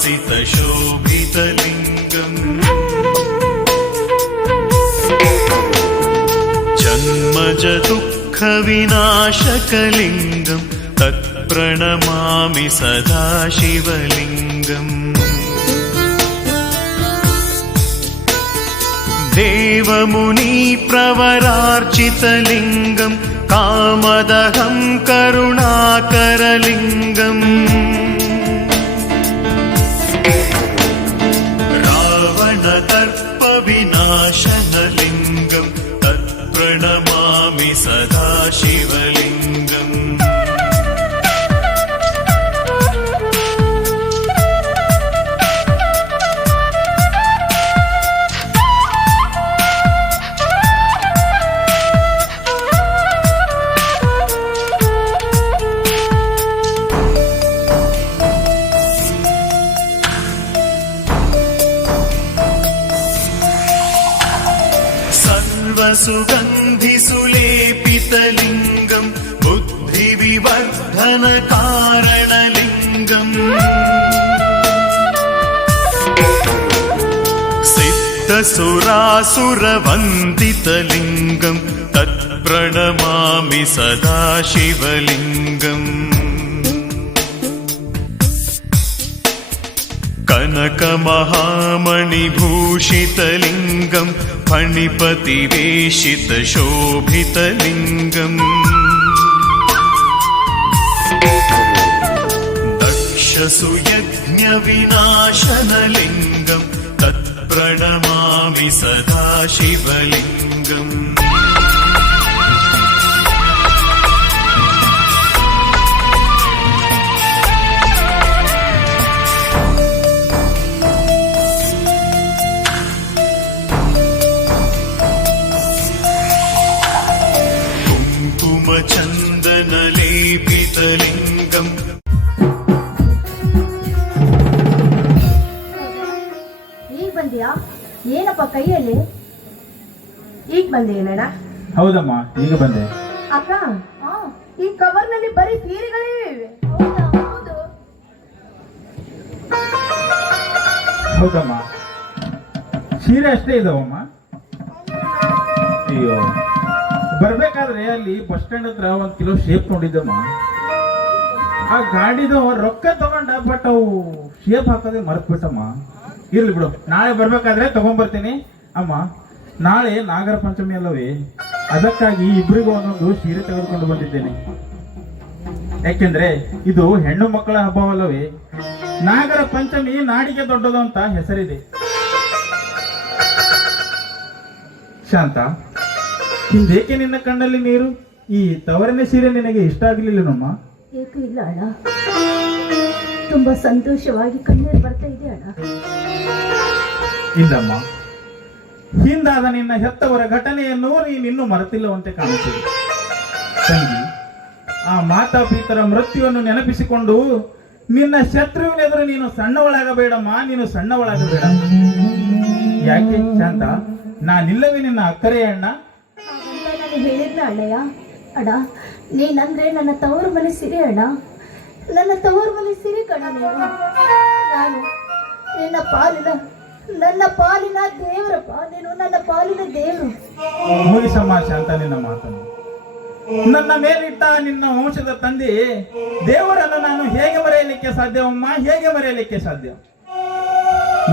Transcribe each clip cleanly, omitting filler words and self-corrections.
शोभितलिङ्गम् जन्मज दुःखविनाशकलिङ्गं तत्प्रणमामि सदा शिवलिङ्गम् देवमुनिप्रवरार्चितलिङ्गं कामदहं करुणाकरलिङ्गम् रावणदर्पविनाशनलिङ्गं तत्प्रणमामि सदा शिवलिङ्गम् सुगन्धिसुलेपितलिङ्गं बुद्धिविवर्धनकारणलिङ्गम् सिद्धसुरासुरवन्दितलिङ्गं तत्प्रणमामि सदा शिवलिङ्गम् कनकमहामणिभूषितलिङ्गं फणिपतिवेशितशोभितलिङ्गम् दक्षसुयज्ञविनाशनलिङ्गं तत्प्रणमामि सदा शिवलिङ्गम् चन्दनलेपितलिङ्गम् ಈಗ ಬಂದಿಯಾ? ಏನಪ್ಪ ಕೈಯಲ್ಲಿ? ಈಗ ಬಂದೇನಣ್ಣ? ಹೌದಮ್ಮ, ಈಗ ಬಂದೆ. ಅಕ್ಕ, ಈ ಕವರ್ ನಲ್ಲಿ ಬರೀ ಸೀರೆಗಳೇ ಇವೆ. ಹೌದಾ? ಹೌದು. ಹೌದಮ್ಮ, ಸೀರೆ ಅಷ್ಟೇ ಇದಾವಮ್ಮ. ಅಯ್ಯೋ, ಬರ್ಬೇಕಾದ್ರೆ ಅಲ್ಲಿ ಬಸ್ ಸ್ಟ್ಯಾಂಡ್ ಹತ್ರ 1 ಕಿಲೋ ಶೇಪ್ ನೋಡಿದ್ದಮ್ಮ. ಆ ಗಾಡಿದು ರೊಕ್ಕ ತಗೊಂಡ, ಬಟ್ ಅವು ಶೇಪ್ ಹಾಕೋದೇ ಮರ್ತ್ಬಿಟ್ಟಮ್ಮ. ಇರ್ಲಿ ಬಿಡು, ನಾಳೆ ಬರ್ಬೇಕಾದ್ರೆ ತಗೊಂಡ್ಬರ್ತೀನಿ. ಅಮ್ಮ, ನಾಳೆ ನಾಗರ ಪಂಚಮಿ ಅಲ್ಲವೇ, ಅದಕ್ಕಾಗಿ ಇಬ್ಬರಿಗೂ ಒಂದೊಂದು ಸೀರೆ ತೆಗೆದುಕೊಂಡು ಬಂದಿದ್ದೇನೆ. ಯಾಕೆಂದ್ರೆ ಇದು ಹೆಣ್ಣು ಮಕ್ಕಳ ಹಬ್ಬವಲ್ಲವೇ. ನಾಗರ ಪಂಚಮಿ ನಾಡಿಗೆ ದೊಡ್ಡದು ಅಂತ ಹೆಸರಿದೆ. ಶಾಂತ, ಹಿಂದೇಕೆ ನಿನ್ನ ಕಣ್ಣಲ್ಲಿ ನೀರು? ಈ ತವರಿನ ಸೀರೆ ನಿನಗೆ ಇಷ್ಟ ಆಗಲಿಲ್ಲನಮ್ಮ? ಏಕೂ ಇಲ್ಲ ಅಣ್ಣ, ತುಂಬಾ ಸಂತೋಷವಾಗಿ ಕಣ್ಣೀರು ಬರ್ತಾ ಇದೆ ಅಣ್ಣ. ಇಲ್ಲಮ್ಮ, ಹಿಂದಾದ ನಿನ್ನ ಹೆತ್ತವರ ಘಟನೆಯನ್ನು ನೀನಿನ್ನೂ ಮರೆತಿಲ್ಲವಂತೆ ಕಾಣುತ್ತದೆ. ತಂಗಿ, ಆ ಮಾತಾಪಿತರ ಮೃತ್ಯುವನ್ನು ನೆನಪಿಸಿಕೊಂಡು ನಿನ್ನ ಶತ್ರುವಿನೆದುರು ನೀನು ಸಣ್ಣವಳಾಗಬೇಡಮ್ಮ, ನೀನು ಸಣ್ಣವಳಾಗಬೇಡ. ಯಾಕೆ ಶಾಂತ, ನಾನಿಲ್ಲವೇ ನಿನ್ನ ಅಕ್ಕರೆ ಅಣ್ಣ? ನಾನು ಹೇಳಿದ್ನ ಅಣ್ಣಯ್ಯ. ಅಣ್ಣ, ನೀನಂದ್ರೆ ನನ್ನ ತವರು ಮನೆ ಸಿರಿ ಅಣ್ಣ, ನನ್ನ ತವರು ಮನೆ ಸಿರಿ ಕಣ ನೀನು. ನಾನು ನನ್ನ ಪಾಲಿನ ದೇವರಪ್ಪ, ನೀನು ನನ್ನ ಪಾಲಿನ ದೇವರು. ಮುಗಿಸಮ್ಮ ಶಾಂತ ನಿನ್ನ ಮಾತನ್ನು. ನನ್ನ ಮೇಲಿಟ್ಟ ನಿನ್ನ ವಂಶದ ತಂದೆ ದೇವರನ್ನು ನಾನು ಹೇಗೆ ಮರೆಯಲಿಕ್ಕೆ ಸಾಧ್ಯವಮ್ಮ? ಹೇಗೆ ಮರೆಯಲಿಕ್ಕೆ ಸಾಧ್ಯ?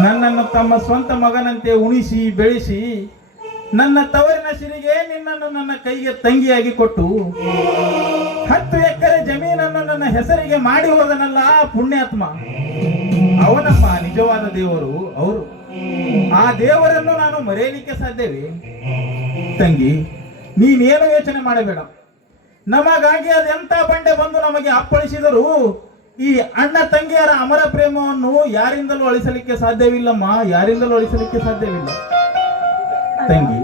ನನ್ನನ್ನು ತಮ್ಮ ಸ್ವಂತ ಮಗನಂತೆ ಉಣಿಸಿ ಬೆಳೆಸಿ ನನ್ನ ತವರಿನ ಸಿರಿಗೆ ನಿನ್ನನ್ನು ನನ್ನ ಕೈಗೆ ತಂಗಿಯಾಗಿ ಕೊಟ್ಟು 10 ಎಕರೆ ಜಮೀನನ್ನು ನನ್ನ ಹೆಸರಿಗೆ ಮಾಡಿ ಹೋದನಲ್ಲ ಪುಣ್ಯಾತ್ಮ. ಅವನಮ್ಮ ನಿಜವಾದ ದೇವರು ಅವರು. ಆ ದೇವರನ್ನು ನಾನು ಮರೆಯಲಿಕ್ಕೆ ಸಾಧ್ಯವೇ? ತಂಗಿ, ನೀನೇನು ಯೋಚನೆ ಮಾಡಬೇಡ. ನಮಗಾಗಿ ಅದೆಂತ ಬಂಡೆ ಬಂದು ನಮಗೆ ಅಪ್ಪಳಿಸಿದರೂ ಈ ಅಣ್ಣ ತಂಗಿಯರ ಅಮರ ಪ್ರೇಮವನ್ನು ಯಾರಿಂದಲೂ ಅಳಿಸಲಿಕ್ಕೆ ಸಾಧ್ಯವಿಲ್ಲಮ್ಮ, ಯಾರಿಂದಲೂ ಅಳಿಸಲಿಕ್ಕೆ ಸಾಧ್ಯವಿಲ್ಲ. ತಂಗಿ,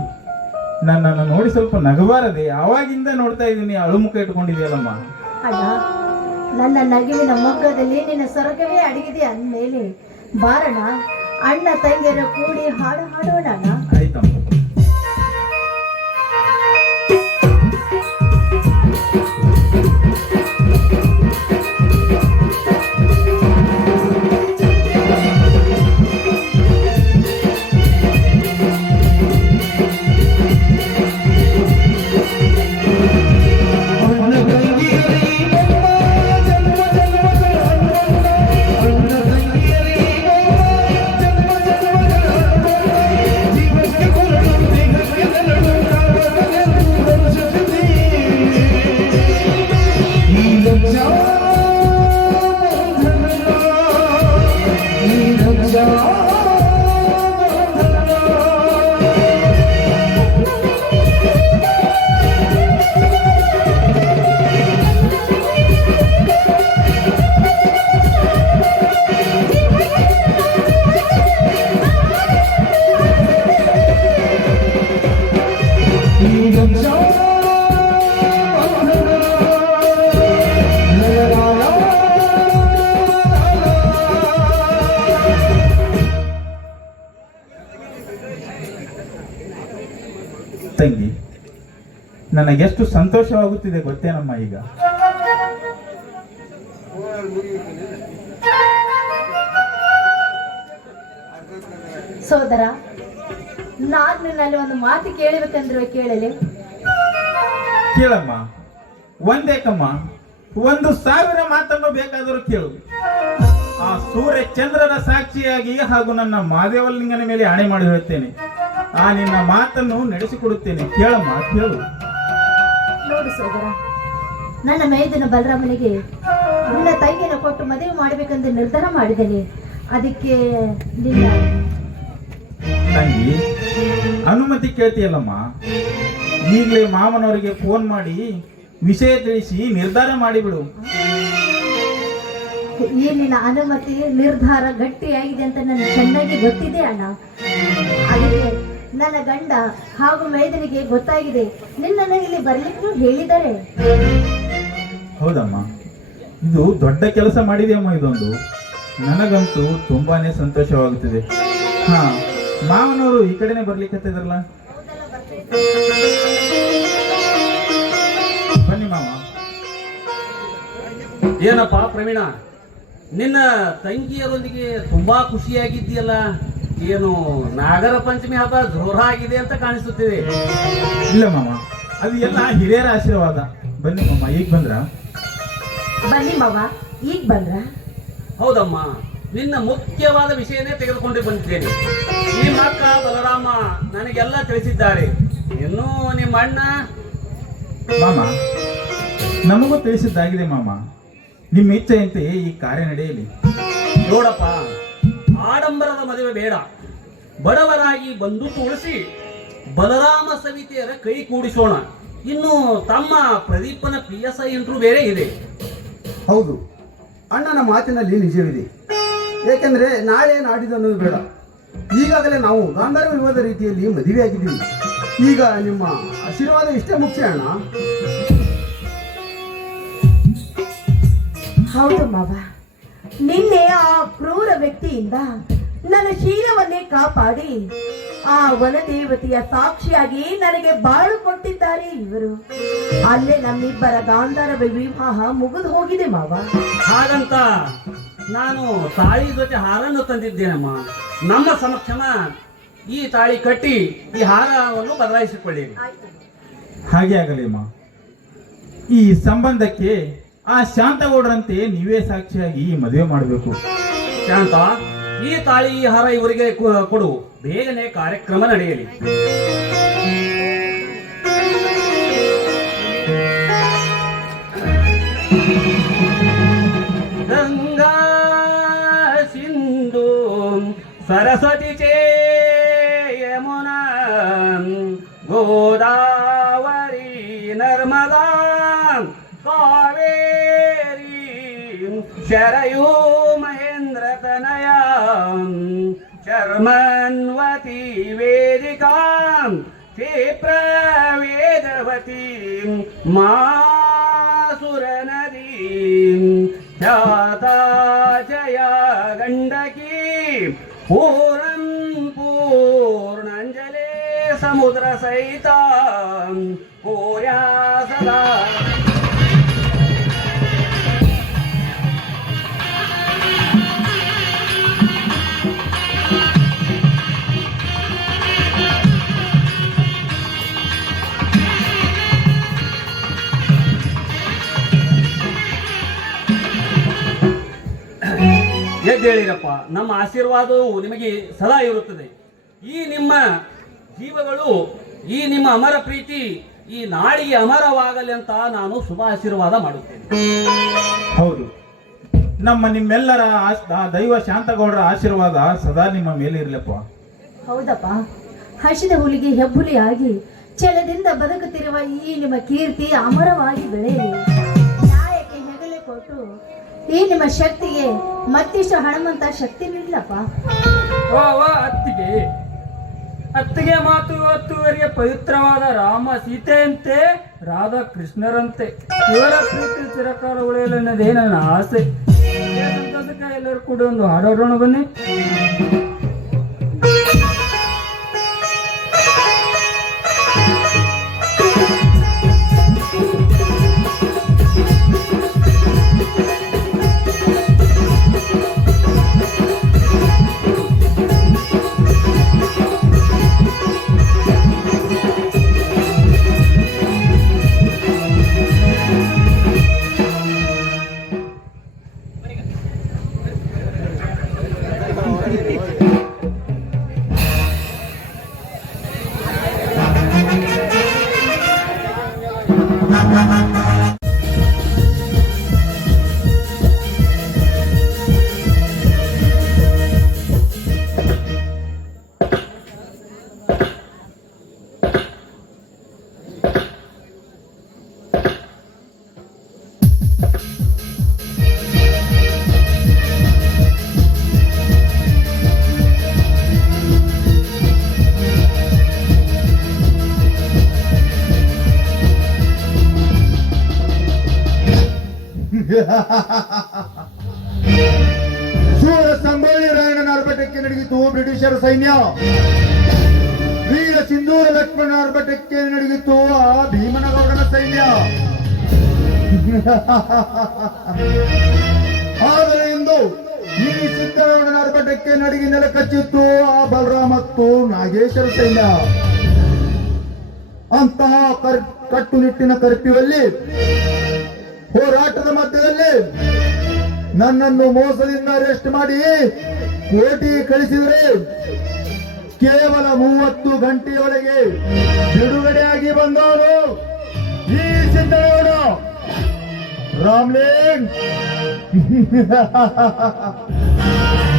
ನನ್ನನ್ನು ನೋಡಿ ಸ್ವಲ್ಪ ನಗಬಾರದೆ? ಆವಾಗಿಂದ ನೋಡ್ತಾ ಇದ್ದೀನಿ, ಅಳುಮುಖ ಇಟ್ಕೊಂಡಿದೆಯಲ್ಲಮ್ಮ. ಅಣ್ಣ, ನನ್ನ ನಗುವಿನ ಮೊಗ್ಗದಲ್ಲಿ ನಿನ್ನ ಸೊರಗವೇ ಅಡಗಿದೆ ಅಂದ್ಮೇಲೆ ಬಾರಣ, ಅಣ್ಣ ತಂಗಿಯರ ಕೂಡಿ ಹಾಡು ಹಾಡೋಣ. ಆಯ್ತಮ್ಮ. ನನಗೆಷ್ಟು ಸಂತೋಷವಾಗುತ್ತಿದೆ ಗೊತ್ತೇನಮ್ಮ ಈಗ. ಸೋದರ, ನಾನು ನಿನ್ನಲ್ಲಿ ಒಂದು ಮಾತು ಕೇಳಬೇಕಂದ್ರೆ ಕೇಳಲಿ? ಕೇಳಮ್ಮ, ಒಂದೇಕಮ್ಮ, 1,000 ಮಾತನ್ನು ಬೇಕಾದರೂ ಕೇಳು. ಆ ಸೂರ್ಯ ಚಂದ್ರರ ಸಾಕ್ಷಿಯಾಗಿ ಹಾಗೂ ನನ್ನ ಮಾದೇವಲಿಂಗನ ಮೇಲೆ ಆಣೆ ಮಾಡಿ ಹೇಳುತ್ತೇನೆ, ಆ ನಿನ್ನ ಮಾತನ್ನು ನಡೆಸಿಕೊಡುತ್ತೇನೆ. ಕೇಳಮ್ಮ, ಕೇಳು. ನೋಡು ಸೋದರ, ನನ್ನ ಮೈದನ ಬಲರಾಮನಿಗೆ ನಿನ್ನ ತಂಗಿನ ಕೊಟ್ಟು ಮದುವೆ ಮಾಡಬೇಕೆಂದು ನಿರ್ಧಾರ ಮಾಡಿದ್ದೇನೆ. ಅದಕ್ಕೆ ನಿನ್ನ ತಂಗಿ ಅನುಮತಿ ಕೇಳ್ತೀಯಲ್ಲಮ್ಮ. ಈಗಲೇ ಮಾಮನವರಿಗೆ ಫೋನ್ ಮಾಡಿ ವಿಷಯ ತಿಳಿಸಿ ನಿರ್ಧಾರ ಮಾಡಿಬಿಡು. ಈ ನಿನ್ನ ಅನುಮತಿ ನಿರ್ಧಾರ ಗಟ್ಟಿಯಾಗಿದೆ ಅಂತ ನನಗೆ ಚೆನ್ನಾಗಿ ಗೊತ್ತಿದೆ ಅಣ್ಣ. ಅದಕ್ಕೆ ನನ್ನ ಗಂಡ ಹಾಗೂ ಮೈದನಿಗೆ ಗೊತ್ತಾಗಿದೆ, ನಿನ್ನನ್ನು ಇಲ್ಲಿ ಬರ್ಲಿಕ್ಕೆ ಹೇಳಿದ್ದಾರೆ. ಹೌದಮ್ಮ, ಇದು ದೊಡ್ಡ ಕೆಲಸ ಮಾಡಿದೆಯಮ್ಮ. ಇದೊಂದು ನನಗಂತೂ ತುಂಬಾನೇ ಸಂತೋಷವಾಗುತ್ತಿದೆ. ಹಾ, ಮಾವನವರು ಈ ಕಡೆನೆ ಬರ್ಲಿಕ್ಕತ್ತಿದ್ರಲ್ಲ, ಬನ್ನಿ ಮಾವ. ಏನಪ್ಪ ಪ್ರವೀಣ, ನಿನ್ನ ತಂಗಿಯರೊಂದಿಗೆ ತುಂಬಾ ಖುಷಿಯಾಗಿದ್ದೀಯಲ್ಲ? ಏನು ನಾಗರ ಪಂಚಮಿ ಹಬ್ಬ ಜೋರಾಗಿದೆ ಅಂತ ಕಾಣಿಸುತ್ತಿದೆ. ಇಲ್ಲ ಮಾಮ, ಅದು ಎಲ್ಲ ಹಿರಿಯರ ಆಶೀರ್ವಾದ. ಬನ್ನಿ ಮಾಮ, ಈಗ ಬಂದ್ರ? ಬನ್ನಿ ಮಾವ, ಈಗ ಬಂದ್ರ? ಹೌದಮ್ಮ, ನಿನ್ನ ಮುಖ್ಯವಾದ ವಿಷಯನೇ ತೆಗೆದುಕೊಂಡು ಬಂದಿದ್ದೇನೆ. ನಿಮ್ಮ ಅಕ್ಕ ಬಲರಾಮ ನನಗೆಲ್ಲ ತಿಳಿಸಿದ್ದಾರೆ. ಇನ್ನು ನಿಮ್ಮ ಅಣ್ಣ ಮಾಮ ನಮಗೂ ತಿಳಿಸಿದ್ದಾಗಿದೆ ಮಾಮ. ನಿಮ್ಮ ಇಚ್ಛೆಯಂತೆ ಈ ಕಾರ್ಯ ನಡೆಯಲಿ. ನೋಡಪ್ಪ, ಆಡಂಬರದ ಮದುವೆ ಬೇಡ. ಬಡವರಾಗಿ ಬಂದು ತುಳಸಿ ಬಲರಾಮ ಸವಿತಿಯರ ಕೈ ಕೂಡಿಸೋಣ. ಇನ್ನು ತಮ್ಮ ಪ್ರದೀಪನ PSI ಇಂಟ್ರೂ ಬೇರೆ ಇದೆ. ಹೌದು, ಅಣ್ಣನ ಮಾತಿನಲ್ಲಿ ನಿಜವಿದೆ. ಏಕೆಂದರೆ ನಾಳೆ ನಾಡಿದ್ದು ಅನ್ನೋದು ಬೇಡ. ಈಗಾಗಲೇ ನಾವು ಗಾಂಧಾರ ವಿವಾದ ರೀತಿಯಲ್ಲಿ ಮದುವೆಯಾಗಿದ್ದೀವಿ. ಈಗ ನಿಮ್ಮ ಆಶೀರ್ವಾದ ಇಷ್ಟೇ ಮುಖ್ಯ ಅಣ್ಣ. ಹೌದು ಮಾವ, ನಿನ್ನೆ ಆ ಕ್ರೂರ ವ್ಯಕ್ತಿಯಿಂದ ನನ್ನ ಶೀಲವನ್ನೇ ಕಾಪಾಡಿ ಆ ವನದೇವತೆಯ ಸಾಕ್ಷಿಯಾಗಿ ನನಗೆ ಬಾಳು ಕೊಟ್ಟಿದ್ದಾರೆ ಇವರು. ಅಲ್ಲೇ ನಮ್ಮಿಬ್ಬರ ಗಾಂಧಾರ ವಿವಾಹ ಮುಗಿದು ಹೋಗಿದೆ ಮಾವ. ಹಾಗಂತ ನಾನು ತಾಳಿ ಜೊತೆ ಹಾರನ್ನು ತಂದಿದ್ದೇನಮ್ಮ. ನಮ್ಮ ಸಮಕ್ಷಮ ಈ ತಾಳಿ ಕಟ್ಟಿ ಈ ಹಾರವನ್ನು ಬದಲಾಯಿಸಿಕೊಳ್ಳಿ. ಹಾಗೆ ಆಗಲಿ ಅಮ್ಮ. ಈ ಸಂಬಂಧಕ್ಕೆ ಆ ಶಾಂತಗೌಡರಂತೆ ನೀವೇ ಸಾಕ್ಷಿಯಾಗಿ ಈ ಮದುವೆ ಮಾಡಬೇಕು. ಶಾಂತ, ಈ ತಾಳಿ ಈ ಹಾರ ಇವರಿಗೆ ಕೊಡು. ಬೇಗನೆ ಕಾರ್ಯಕ್ರಮ ನಡೆಯಲಿ. ಗಂಗಾ ಸಿಂಧು ಸರಸ್ವತಿ ಚೇ ಯಮುನಾ ಗೋದಾವರಿ ನರ್ಮದಾ ಕಾವೇರಿ ಶರಯೂ ಮಹೇಂದ್ರ ತನಯ ಶರ್ಮನ್ವತಿ ವೇದಿಕಾ ಕ್ಷಿಪ್ರ ವೇದವತಿ ಮಾಸುರ ನದಿ ಖ್ಯಾತಾ ಜಯ ಗಂಡಕಿ ಪೂರಂ ಪೂರ್ಣಂಜಲಿ ಸಮುದ್ರ ಸಹಿತ ಪೂರ್ಯಾ ಸದಾ. ಎದ್ದೇಳಿರಪ್ಪ, ನಮ್ಮ ಆಶೀರ್ವಾದವು ನಿಮಗೆ ಸದಾ ಇರುತ್ತದೆ. ಈ ನಿಮ್ಮ ಜೀವಗಳು, ಈ ನಿಮ್ಮ ಅಮರ ಪ್ರೀತಿ ಈ ನಾಡಿಗೆ ಅಮರವಾಗಲಿ ಅಂತ ನಾನು ಶುಭ ಆಶೀರ್ವಾದ ಮಾಡುತ್ತೇನೆ. ಹೌದು, ನಿಮ್ಮೆಲ್ಲರ ಆ ದೈವ ಶಾಂತಗೌಡರ ಆಶೀರ್ವಾದ ಸದಾ ನಿಮ್ಮ ಮೇಲೆ ಇರಲಪ್ಪ. ಹೌದಪ್ಪ, ಹಸಿದ ಹುಲಿಗೆ ಹೆಬ್ಬುಲಿಯಾಗಿ ಛಲದಿಂದ ಬದುಕುತ್ತಿರುವ ಈ ನಿಮ್ಮ ಕೀರ್ತಿ ಅಮರವಾಗಿ ಬೆಳೆಯಲಿ. ನ್ಯಾಯಕ್ಕೆ ಹೆಗಲೆ ಕೊಟ್ಟು ಈ ನಿಮ್ಮ ಶಕ್ತಿಗೆ ಮತ್ತಿಷ್ಟು ಹಣಮಂತ ಶಕ್ತಿ ನೀಡಲಪ್ಪ. ಅತ್ತಿಗೆ ಮಾತು ಹತ್ತುವರೆಗೆ ಪವಿತ್ರವಾದ ರಾಮ ಸೀತೆಯಂತೆ ರಾಧಾ ಕೃಷ್ಣರಂತೆ ಇವರ ಪ್ರೀತಿ ಚಿರಕಾಲ ಉಳಿಯಲೆನ್ನದೇ ನನ್ನ ಆಸೆ. ಸಂತೋಷಕ್ಕೆ ಎಲ್ಲರೂ ಕೂಡ ಒಂದು ಹಾಡೋಣ ಬನ್ನಿ. ಸೂರ ಸಂಗೊಳ್ಳಿ ರಾಯಣ್ಣನ ಆರ್ಭಟಕ್ಕೆ ನಡೆಯಿತು ಬ್ರಿಟಿಷರ ಸೈನ್ಯ. ವೀರ ಸಿಂಧೂರ ಲಕ್ಷ್ಮಣ ಆರ್ಭಟಕ್ಕೆ ನಡೆಯಿತು ಆ ಭೀಮನಗೌಡನ ಸೈನ್ಯ. ಆದರೆ ಇಂದು ಈ ಸಿದ್ದರಾಮಣ್ಣನ ಆರ್ಭಟಕ್ಕೆ ನಡಿಗೆ ನೆಲ ಕಚ್ಚಿತ್ತು ಆ ಬಲರಾಮ ಮತ್ತು ನಾಗೇಶ್ವರ ಸೈನ್ಯ. ಅಂತಹ ಕಟ್ಟುನಿಟ್ಟಿನ ಕರ್ಫ್ಯೂವಲ್ಲಿ ಹೋರಾಟದ ಮಧ್ಯದಲ್ಲಿ ನನ್ನನ್ನು ಮೋಸದಿಂದ ಅರೆಸ್ಟ್ ಮಾಡಿ ಕೋಟಿ ಕಳಿಸಿದರೆ ಕೇವಲ 30 ಗಂಟೆಯೊಳಗೆ ಬಿಡುಗಡೆಯಾಗಿ ಬಂದವರು ಈ ಸಿದ್ದರಾಮಣ್ಣ ರಾಮ್ಲಿಂಗ್.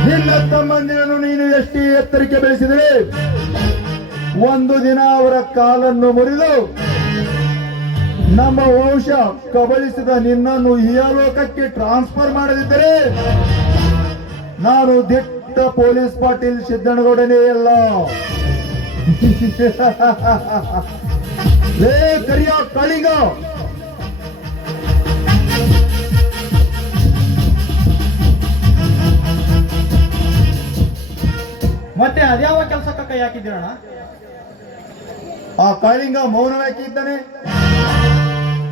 ನಿನ್ನ ತಮ್ಮಂದಿರನ್ನು ನೀನು ಎಷ್ಟೇ ಎತ್ತರಕ್ಕೆ ಬೆಳೆಸಿದರೆ ಒಂದು ದಿನ ಅವರ ಕಾಲನ್ನು ಮುರಿದು ನಮ್ಮ ವಂಶ ಕಬಳಿಸಿದ ನಿನ್ನನ್ನು ಇಹಲೋಕಕ್ಕೆ ಟ್ರಾನ್ಸ್ಫರ್ ಮಾಡದಿದ್ದರೆ ನಾನು ದಿಟ್ಟ ಪೊಲೀಸ್ ಪಾಟೀಲ್ ಸಿದ್ದನಗೌಡನೇ ಅಲ್ಲ. ಲೇ ಕರಿಯ ಕಳಿಗ, ಮತ್ತೆ ಅದ್ಯಾವ ಕೆಲಸಕ್ಕೆ ಕೈ ಹಾಕಿದ್ದೀರಣ್ಣ? ಆ ಕಾಳಿಂಗ ಮೌನವಾಗಿ ಇದ್ದಾನೆ.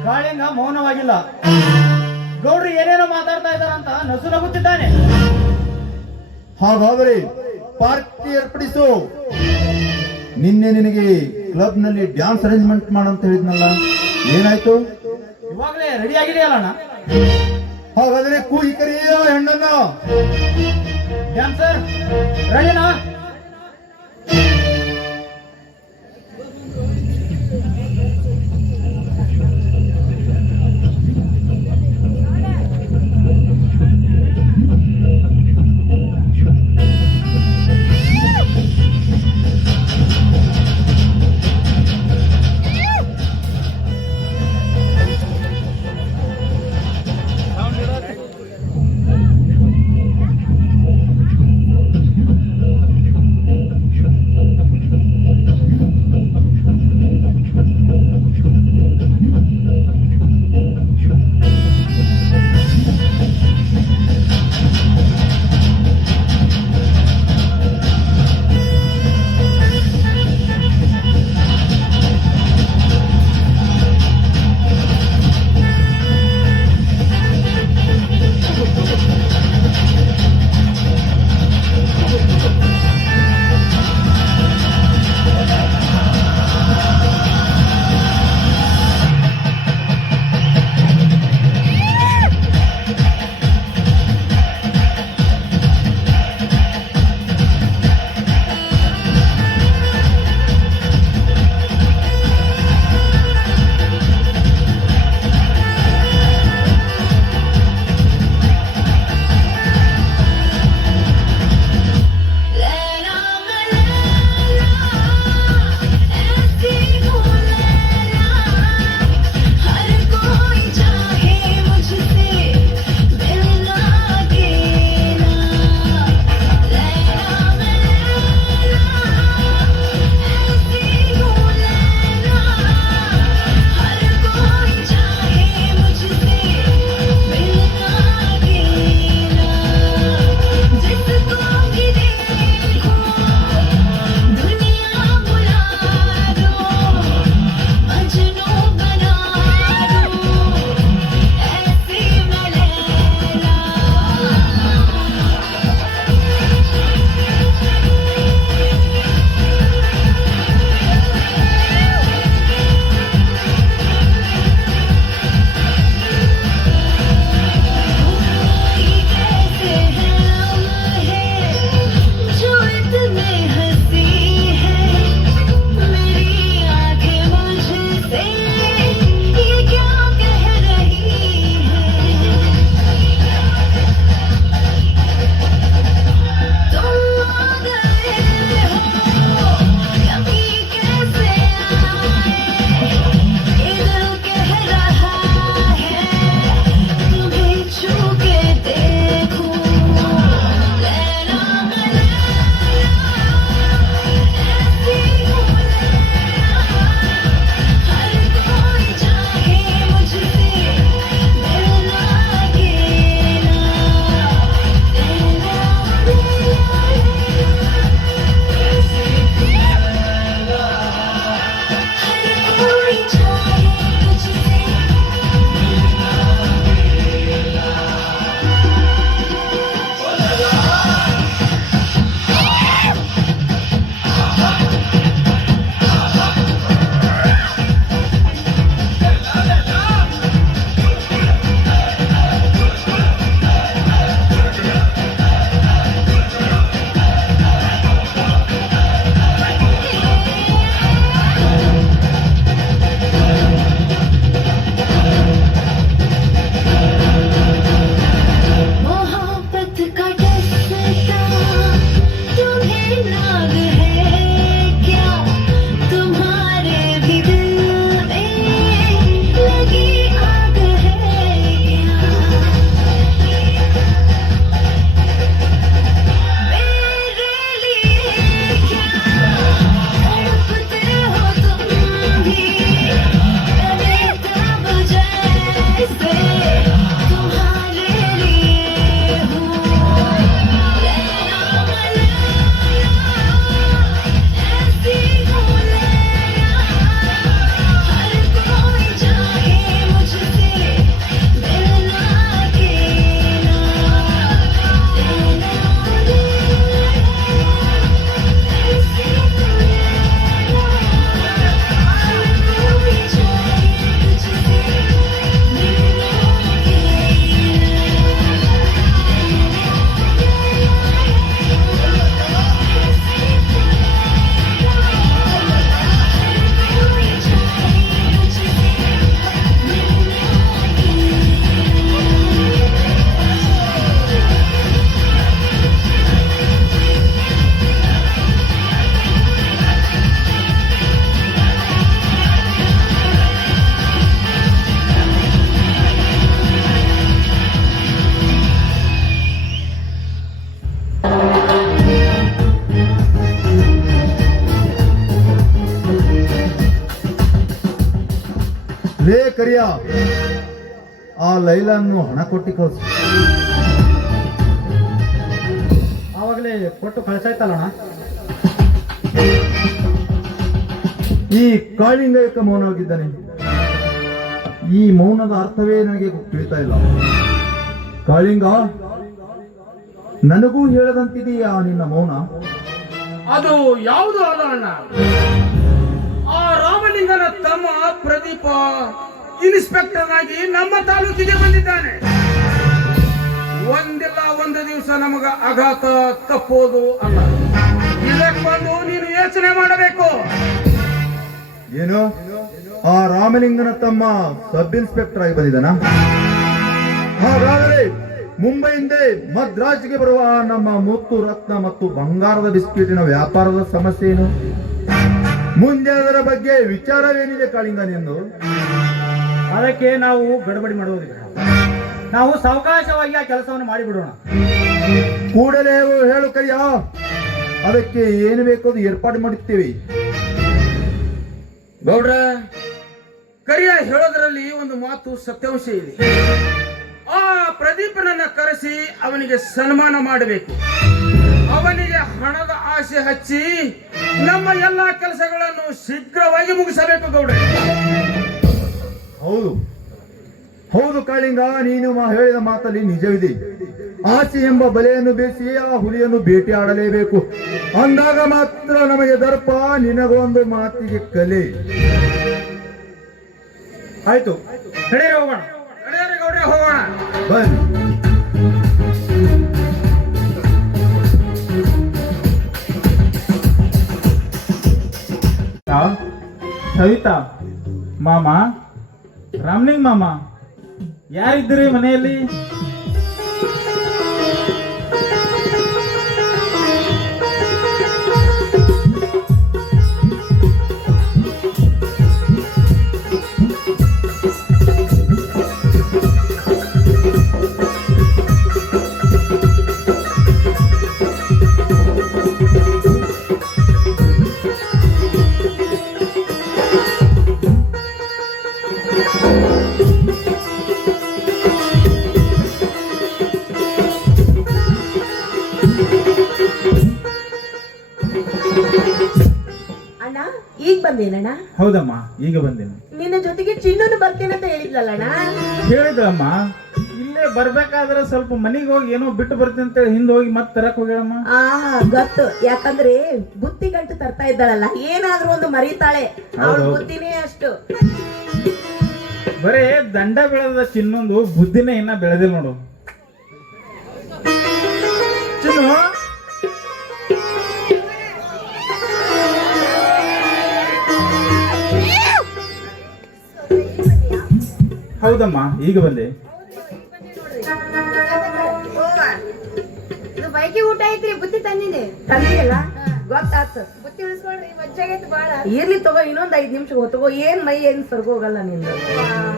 ಕಾಳಿಂಗ ಮೌನವಾಗಿಲ್ಲ, ಗೌಡ್ರು ಏನೇನೋ ಮಾತಾಡ್ತಾ ಇದ್ದಾರಂತ ನಸು ನಗುತ್ತಿದ್ದಾನೆ. ಹಾಗಾದರೆ ಪಾರ್ಟಿ ಏರ್ಪಡಿಸು. ನಿನ್ನೆ ನಿನಗೆ ಕ್ಲಬ್ ನಲ್ಲಿ ಡ್ಯಾನ್ಸ್ ಅರೇಂಜ್ಮೆಂಟ್ ಮಾಡಂತ ಹೇಳಿದ್ನಲ್ಲ, ಏನಾಯ್ತು? ಇವಾಗಲೇ ರೆಡಿ ಆಗಿದೆಯಲ್ಲಣ್ಣ? ಹಾಗಾದರೆ ಕೂಗಿ ಕರಿಯ ಹೆಣ್ಣನ್ನ. ಡ್ಯಾನ್ಸರ್ ರೆಡಿನಾ? ಕರಿಯ, ಆ ಲೈಲನ್ನು ಹಣ ಕೊಟ್ಟು ಕಳಿಸು. ಆವಾಗಲೇ ಕೊಟ್ಟು ಕಳ್ಸಾಯ್ತಲ್ಲಣ್ಣ. ಈ ಕಾಳಿಂಗ ಏಕ ಮೌನವಾಗಿದ್ದಾನೆ. ಈ ಮೌನದ ಅರ್ಥವೇ ನನಗೆ ತಿಳಿತಾ ಇಲ್ಲ. ಕಾಳಿಂಗ, ನನಗೂ ಹೇಳದಂತಿದೆಯಾ ನಿನ್ನ ಮೌನ? ಅದು ಯಾವುದು ಅಲ್ಲ ಅಣ್ಣ. ಆ ರಾಮಲಿಂಗನ ತಮ್ಮ ಪ್ರದೀಪ ಇನ್ಸ್ಪೆಕ್ಟರ್ ಆಗಿ ನಮ್ಮ ತಾಲೂಕಿಗೆ ಬಂದಿದ್ದಾನೆ. ಒಂದಿಲ್ಲ ಒಂದು ದಿವಸ ನಮಗ ಆಘಾತ ತಪ್ಪೋದು ಅಲ್ಲ. ಇದಕ್ಕೊಂದು ನೀನು ಯೋಚನೆ ಮಾಡಬೇಕು. ಏನು, ಆ ರಾಮಲಿಂಗನ ತಮ್ಮ ಸಬ್ ಇನ್ಸ್ಪೆಕ್ಟರ್ ಆಗಿ ಬಂದಿದ್ದಾನ? ಹಾಗಾದರೆ ಮುಂಬೈಯಿಂದ ಮದ್ರಾಸ್ಗೆ ಬರುವ ನಮ್ಮ ಮುತ್ತು ರತ್ನ ಮತ್ತು ಬಂಗಾರದ ಬಿಸ್ಕಿಟಿನ ವ್ಯಾಪಾರದ ಸಮಸ್ಯೆ ಏನು? ಮುಂದೆ ಅದರ ಬಗ್ಗೆ ವಿಚಾರವೇನಿದೆ ಕಾಳಿಂಗ ನಿಂದು? ಅದಕ್ಕೆ ನಾವು ಗಡಬಡಿ ಮಾಡುವುದಿಲ್ಲ. ನಾವು ಸಾವಕಾಶವಾಗಿ ಆ ಕೆಲಸವನ್ನು ಮಾಡಿಬಿಡೋಣ. ಕೂಡಲೇ ಹೇಳು ಕರಿಯ, ಅದಕ್ಕೆ ಏನು ಬೇಕೋ ಅದು ಏರ್ಪಾಡು ಮಾಡುತ್ತೇವೆ. ಗೌಡ್ರ, ಕರಿಯ ಹೇಳೋದ್ರಲ್ಲಿ ಒಂದು ಮಾತು ಸತ್ಯಾಂಶ ಇದೆ. ಆ ಪ್ರದೀಪನನ್ನ ಕರೆಸಿ ಅವನಿಗೆ ಸನ್ಮಾನ ಮಾಡಬೇಕು. ಅವನಿಗೆ ಹಣದ ಆಸೆ ಹಚ್ಚಿ ನಮ್ಮ ಎಲ್ಲಾ ಕೆಲಸಗಳನ್ನು ಶೀಘ್ರವಾಗಿ ಮುಗಿಸಬೇಕು ಗೌಡ್ರೆ. ಹೌದು ಹೌದು ಕಾಳಿಂಗ, ನೀನು ಹೇಳಿದ ಮಾತಲ್ಲಿ ನಿಜವಿದೆ. ಆಸೆ ಎಂಬ ಬಲೆಯನ್ನು ಬೇಸಿ ಆ ಹುಲಿಯನ್ನು ಭೇಟಿ ಆಡಲೇಬೇಕು. ಅಂದಾಗ ಮಾತ್ರ ನಮಗೆ ದರ್ಪ, ನಿನಗೊಂದು ಮಾತಿಗೆ ಕಲೆ. ಆಯ್ತು, ನಡೆಯರೆ ಹೋಗೋಣ. ನಡೆಯರೆ ಗೌಡ್ರೆ, ಹೋಗೋಣ. ಬನ್ನಿ. ಸವಿತಾ ಮಾಮ, ರಾಮಲಿಂಗ್ ಮಾಮ, ಯಾರಿದ್ದೀರಿ ಮನೆಯಲ್ಲಿ? ಅಣ್ಣ, ಈಗ ಬಂದೇನಣ್ಣ? ಹೌದಮ್ಮ, ಈಗ ಬಂದೇನೆ. ನಿನ್ನ ಜೊತೆಗೆ ಚಿನ್ನನು ಬರ್ತೇನಂತ ಹೇಳಿದ್ಲಲ್ಲಣ್ಣ? ಹೇಳಿದ್ರಮ್ಮ, ಇಲ್ಲೇ ಬರ್ಬೇಕಾದ್ರೆ ಸ್ವಲ್ಪ ಮನೆಗೆ ಹೋಗಿ ಏನೋ ಬಿಟ್ಟು ಬರ್ತೀನಿ ಅಂತೇಳಿ ಹಿಂದೆ ಹೋಗಿ ಮತ್ತೆ ತರಕ್ ಹೋಗ್ಯಾಳಮ್ಮ. ಗೊತ್ತು, ಯಾಕಂದ್ರೆ ಬುತ್ತಿ ಗಂಟು ತರ್ತಾ ಇದ್ದಾಳಲ್ಲ, ಏನಾದ್ರೂ ಒಂದು ಮರೀತಾಳೆ. ಅವಳ ಹೌದು. ಬುದ್ಧಿನೇ ಅಷ್ಟು. ಬರೇ ದಂಡ ಬೆಳೆದ ಚಿನ್ನೊಂದು ಬುದ್ಧಿನೇ ಇನ್ನ ಬೆಳೆದಿಲ್ಲ ನೋಡು. ಚಿನ್ನು, ಹೌದಮ್ಮ, ಈಗ ಬಂದೆ. ಇದು ಬೈಕಿ ಊಟ ಐತ್ರಿ, ಬುತ್ತಿ ತಂದಿನಿ. ತಂದಿಲ್ಲ ಗೊತ್ತಾತು. ಬುತ್ತಿ ಉಳಿಸ್ಕೊಳ್ರಿ, ಮಜ್ಜಾಗೈತಿ ಬಾಳ. ಇರ್ಲಿ ತಗೋ, ಇನ್ನೊಂದ್ 5 ನಿಮಿಷ ಹೊತ್ತಗೋ. ಏನ್ ಮೈ ಏನ್ ಸರ್ಗೋಗಲ್ಲ ನಿಂದು.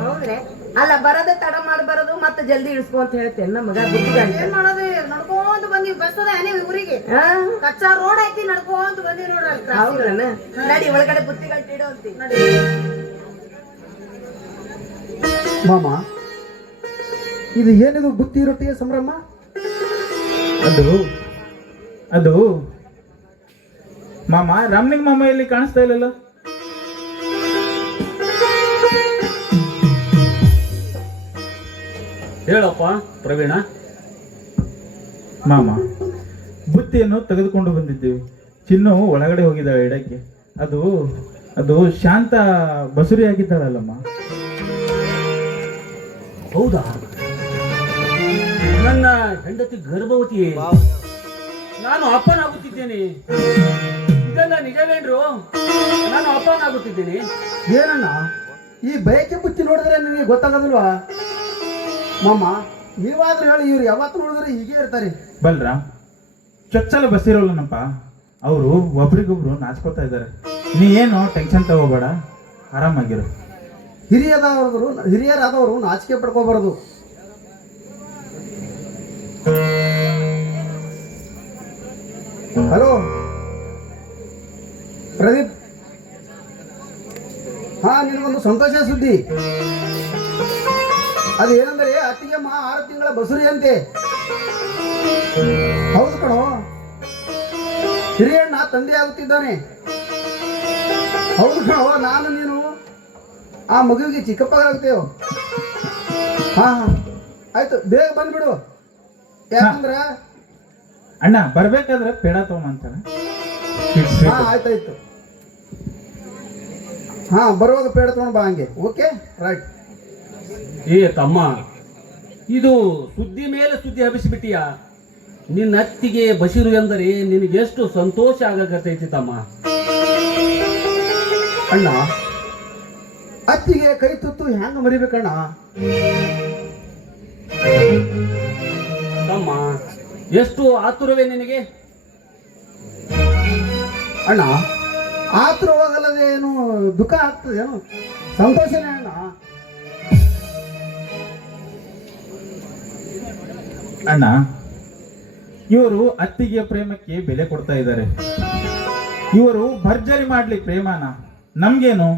ಹೌದ್ರಿ? ಅಲ್ಲ, ಬರೋದೇ ತಡ ಮಾಡ್ಬಾರದು, ಮತ್ತೆ ಜಲ್ದಿ ಇಳಿಸ್ಕೊ ಅಂತ ಹೇಳ್ತೇನೆ ನಮ್ಮ ಮಗ ಬುದ್ಧಿ ಗಂಟು. ಏನ್ ಮಾಡೋದು, ನಡ್ಕೊಂತ ಬಂದಿವಿ. ಬಸ್ ಅದ ಏನೇ ಊರಿಗೆ, ಕಚ್ಚಾ ರೋಡ್ ಐತಿ, ನಡ್ಕೊಂತ ಬಂದಿವಿ ನೋಡ್ರಿ. ಹೌದನ? ನಡಿ ಒಳಗಡೆ ಬುತ್ತಿ ಗಂಟು ಇಡೋ ಅಂತಿ. ಮಾಮ, ಇದು ಏನಿದು ಬುತ್ತಿ ರೊಟ್ಟಿಯ ಸಂಭ್ರಮ? ಅದು ಮಾಮ, ರಾಮಲಿಂಗ್ ಮಾಮ ಇಲ್ಲಿ ಕಾಣಿಸ್ತಾ ಇಲ್ಲಲ್ಲ? ಹೇಳಪ್ಪ ಪ್ರವೀಣ. ಮಾಮ, ಬುತ್ತಿಯನ್ನು ತೆಗೆದುಕೊಂಡು ಬಂದಿದ್ದೇವೆ. ಚಿನ್ನು ಒಳಗಡೆ ಹೋಗಿದ್ದಾಳೆ ಇಡಕ್ಕೆ. ಅದು ಶಾಂತ ಬಸುರಿ ಆಗಿದ್ದಾಳಲ್ಲಮ್ಮ. ಹೌದಾ? ನನ್ನ ಹೆಂಡತಿ ಗರ್ಭವತಿ. ನಾನು ಅಪ್ಪನಾಗುತ್ತಿದ್ದೇನೆ. ಇದೆಲ್ಲ ನಿಜವೇನ್ರು? ನಾನು ಅಪ್ಪನಾಗುತ್ತಿದ್ದೇನೆ. ಏನಣ್ಣ, ಈ ಬಯಕೆ ಬುತ್ತಿ ನೋಡಿದ್ರೆ ನಿಮಗೆ ಗೊತ್ತಾಗೋದಿಲ್ವಾ? ಮಾಮ, ನೀವಾದ್ರೂ ಹೇಳಿ, ಇವ್ರು ಯಾವತ್ತು ನೋಡಿದ್ರೆ ಹೀಗೆ ಇರ್ತಾರೆ. ಬಲ್ರಾಮ್, ಚೊಚ್ಚಲ ಬಸಿರೋಲ್ಲನಪ್ಪ. ಅವರು ಒಬ್ರಿಗೊಬ್ರು ನಾಚ್ಕೋತಾ ಇದ್ದಾರೆ. ನೀ ಏನು ಟೆನ್ಷನ್ ತಗೋಬೇಡ, ಆರಾಮಾಗಿರು. ಹಿರಿಯರಾದವರು ನಾಚಿಕೆ ಪಡ್ಕೋಬಾರದು. ಹಲೋ ಪ್ರದೀಪ್, ಹಾ ನಿನಗೊಂದು ಸಂತೋಷ ಸುದ್ದಿ. ಅದು ಏನಂದ್ರೆ ಅತ್ತಿಗೆ 6 ತಿಂಗಳ ಬಸುರಿ ಅಂತೆ. ಹೌದು ಕಣೋ, ಹಿರಿಯಣ್ಣ ತಂದೆ ಆಗುತ್ತಿದ್ದಾನೆ. ಹೌದು ಕಣೋ, ನಾನು ನೀನು ಆ ಮಗುವಿಗೆ ಚಿಕ್ಕಪ್ಪಗಾಗ್ತೇವೆ. ಹಾ ಆಯ್ತು, ಬೇಗ ಬಂದ್ಬಿಡು. ಯಾಕಂದ್ರ ಅಣ್ಣ ಬರ್ಬೇಕಾದ್ರೆ ಪೇಡ ತಗೊಂಬಂತಾರ. ಹಾ ಆಯ್ತಾಯ್ತು. ಹಾ ಬರುವಾಗ ಪೇಡ ತಗೊಂಡು ಬಾ ಹಂಗೆ. Okay right. ಏ ತಮ್ಮ, ಇದು ಸುದ್ದಿ ಮೇಲೆ ಸುದ್ದಿ ಹಬ್ಬಿಸಿಬಿಟ್ಟಿಯ. ನಿನ್ನ ಅತ್ತಿಗೆ ಬಸಿರು ಎಂದರೆ ನಿನಗೆ ಎಷ್ಟು ಸಂತೋಷ ಆಗಕತ್ತೈತಿ ತಮ್ಮ. ಅಣ್ಣ, ಅತ್ತಿಗೆ ಕೈ ತುತ್ತು ಹೆಂಗ ಮರಿಬೇಕಣ್ಣ? ತಮ್ಮ, ಎಷ್ಟು ಆತುರವೇ ನಿನಗೆ? ಅಣ್ಣ, ಆತುರವಾಗಲ್ಲದೆ ಏನು ದುಃಖ ಆಗ್ತದೇನು? ಸಂತೋಷನೇ ಅಣ್ಣ. ಅಣ್ಣ, ಇವರು ಅತ್ತಿಗೆಯ ಪ್ರೇಮಕ್ಕೆ ಬೆಲೆ ಕೊಡ್ತಾ ಇದ್ದಾರೆ. ಇವರು ಭರ್ಜರಿ ಮಾಡ್ಲಿ ಪ್ರೇಮನ. ನಮ್ಗೇನು,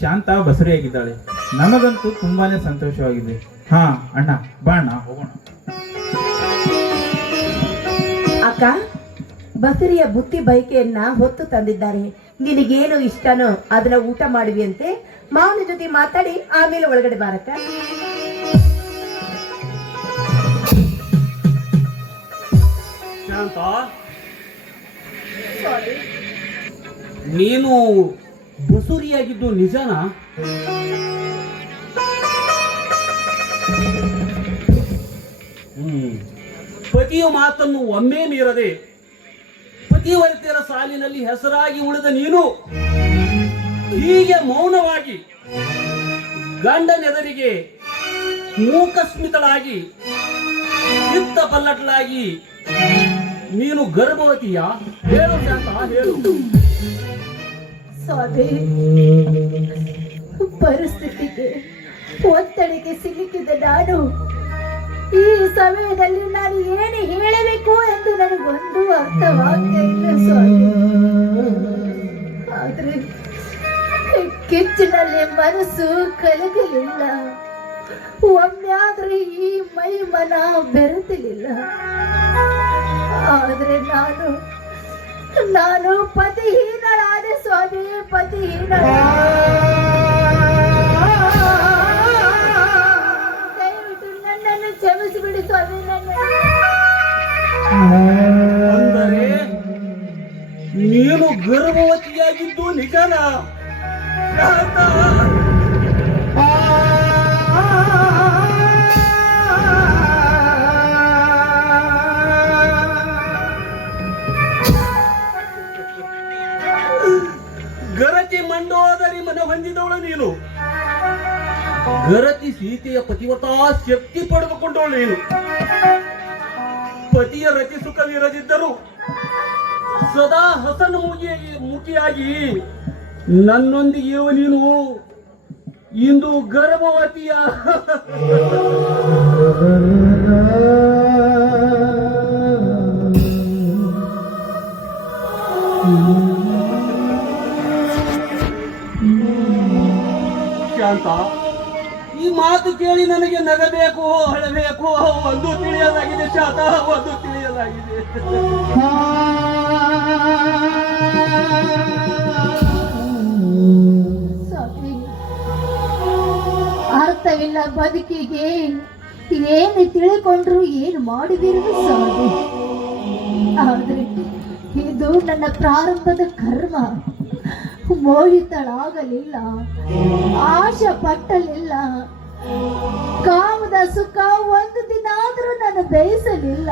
ಶಾಂತ ಬಸರಿಯಾಗಿದ್ದಾಳೆ. ನಮಗಂತೂ ತುಂಬಾನೇ ಸಂತೋಷವಾಗಿದೆ. ಹಾ ಅಣ್ಣ, ಬಾ ಅಣ್ಣ ಹೋಗೋಣ. ಅಕ್ಕ, ಬಸರಿಯ ಬುತ್ತಿ ಬೈಕೆಯನ್ನ ಹೊತ್ತು ತಂದಿದ್ದಾರೆ. ನಿನಗೇನು ಇಷ್ಟನೋ ಅದನ್ನ ಊಟ ಮಾಡುವಿ ಅಂತೆ. ಮಾವನ ಜೊತೆ ಮಾತಾಡಿ ಆಮೇಲೆ ಒಳಗಡೆ ಬಾರಕ್ಕ. ಶಾಂತ, ನೀನು ಬಸುರಿಯಾಗಿದ್ದು ನಿಜನಾ? ಪತಿಯ ಮಾತನ್ನು ಒಮ್ಮೆ ಮೀರದೆ ಪತಿವರ್ತಿಯರ ಸಾಲಿನಲ್ಲಿ ಹೆಸರಾಗಿ ಉಳಿದ ನೀನು ಹೀಗೆ ಮೌನವಾಗಿ ಗಂಡನೆದರಿಗೆ ಮೂಕಸ್ಮಿತಳಾಗಿ ಚಿತ್ತ ಪಲ್ಲಟಲಾಗಿ ನೀನು ಗರ್ಭವತಿಯ? ಹೇಳು ಶಾಂತ, ಹೇಳು. ಸ್ವಾಮಿ, ಪರಿಸ್ಥಿತಿಗೆ ಒತ್ತಡಕ್ಕೆ ಸಿಲುಕಿದ ನಾನು ಈ ಸಮಯದಲ್ಲಿ ನಾನು ಏನು ಹೇಳಬೇಕು ಎಂದು ನನಗೊಂದು ಅರ್ಥವಾಗ್ತಾ ಇಲ್ಲ ಸ್ವಾಮಿ. ಆದ್ರೆ ಕಿಚ್ಚಿನಲ್ಲಿ ಮನಸ್ಸು ಕಲಗಲಿಲ್ಲ. ಒಮ್ಮೆಯಾದ್ರೆ ಈ ಮೈ ಮನ ಬೆರೆತಿಲಿಲ್ಲ. ಆದ್ರೆ ನಾನು ಪತಿಹೀನಳಾದೆ ಸ್ವಾಮಿ, ದಯವಿಟ್ಟು ನನ್ನನ್ನು ಕ್ಷಮಿಸಿಬಿಡಿ ಸ್ವಾಮಿ. ಅಂದರೆ ನೀನು ಗರ್ಭವತಿಯಾಗಿದ್ದು ನಿಜನಾ? ಶಾಂತ, ಗರತಿ ಮಂಡೋದರಿ ಮನ ಹೊಂದಿದವಳು ನೀನು. ಗರತಿ ಸೀತೆಯ ಪತಿವತಾ ಶಕ್ತಿ ಪಡೆದುಕೊಂಡವಳು ನೀನು. ಪತಿಯ ರತಿ ಸುಖವಿರದಿದ್ದರು ಸದಾ ಹಸನ ಮುಖಿಯಾಗಿ ನನ್ನೊಂದಿಗೆ ಇರುವ ನೀನು ಇಂದು ಗರ್ಭವತಿಯ. ಶಾಂತ, ಈ ಮಾತು ಕೇಳಿ ನನಗೆ ನಗಬೇಕು, ಅಳಬೇಕು, ಒಂದು ತಿಳಿಯಲಾಗಿದೆ ಶಾಂತ, ಒಂದು ತಿಳಿಯಲಾಗಿದೆ. ಸ್ವಾಮಿ, ಅರ್ಥವಿಲ್ಲ ಬದುಕಿಗೆ. ಏನು ತಿಳ್ಕೊಂಡ್ರು ಏನು ಮಾಡಿದಿರು ಸ್ವಾಮಿ. ಆದ್ರೆ ಇದು ನನ್ನ ಪ್ರಾರಂಭದ ಕರ್ಮ. ಮೋಹಿತಳಾಗಲಿಲ್ಲ, ಆಶೆ ಪಟ್ಟಲಿಲ್ಲ, ಕಾಮದ ಸುಖ ಒಂದು ದಿನ ಆದ್ರೂ ನಾನು ಬಯಸಲಿಲ್ಲ.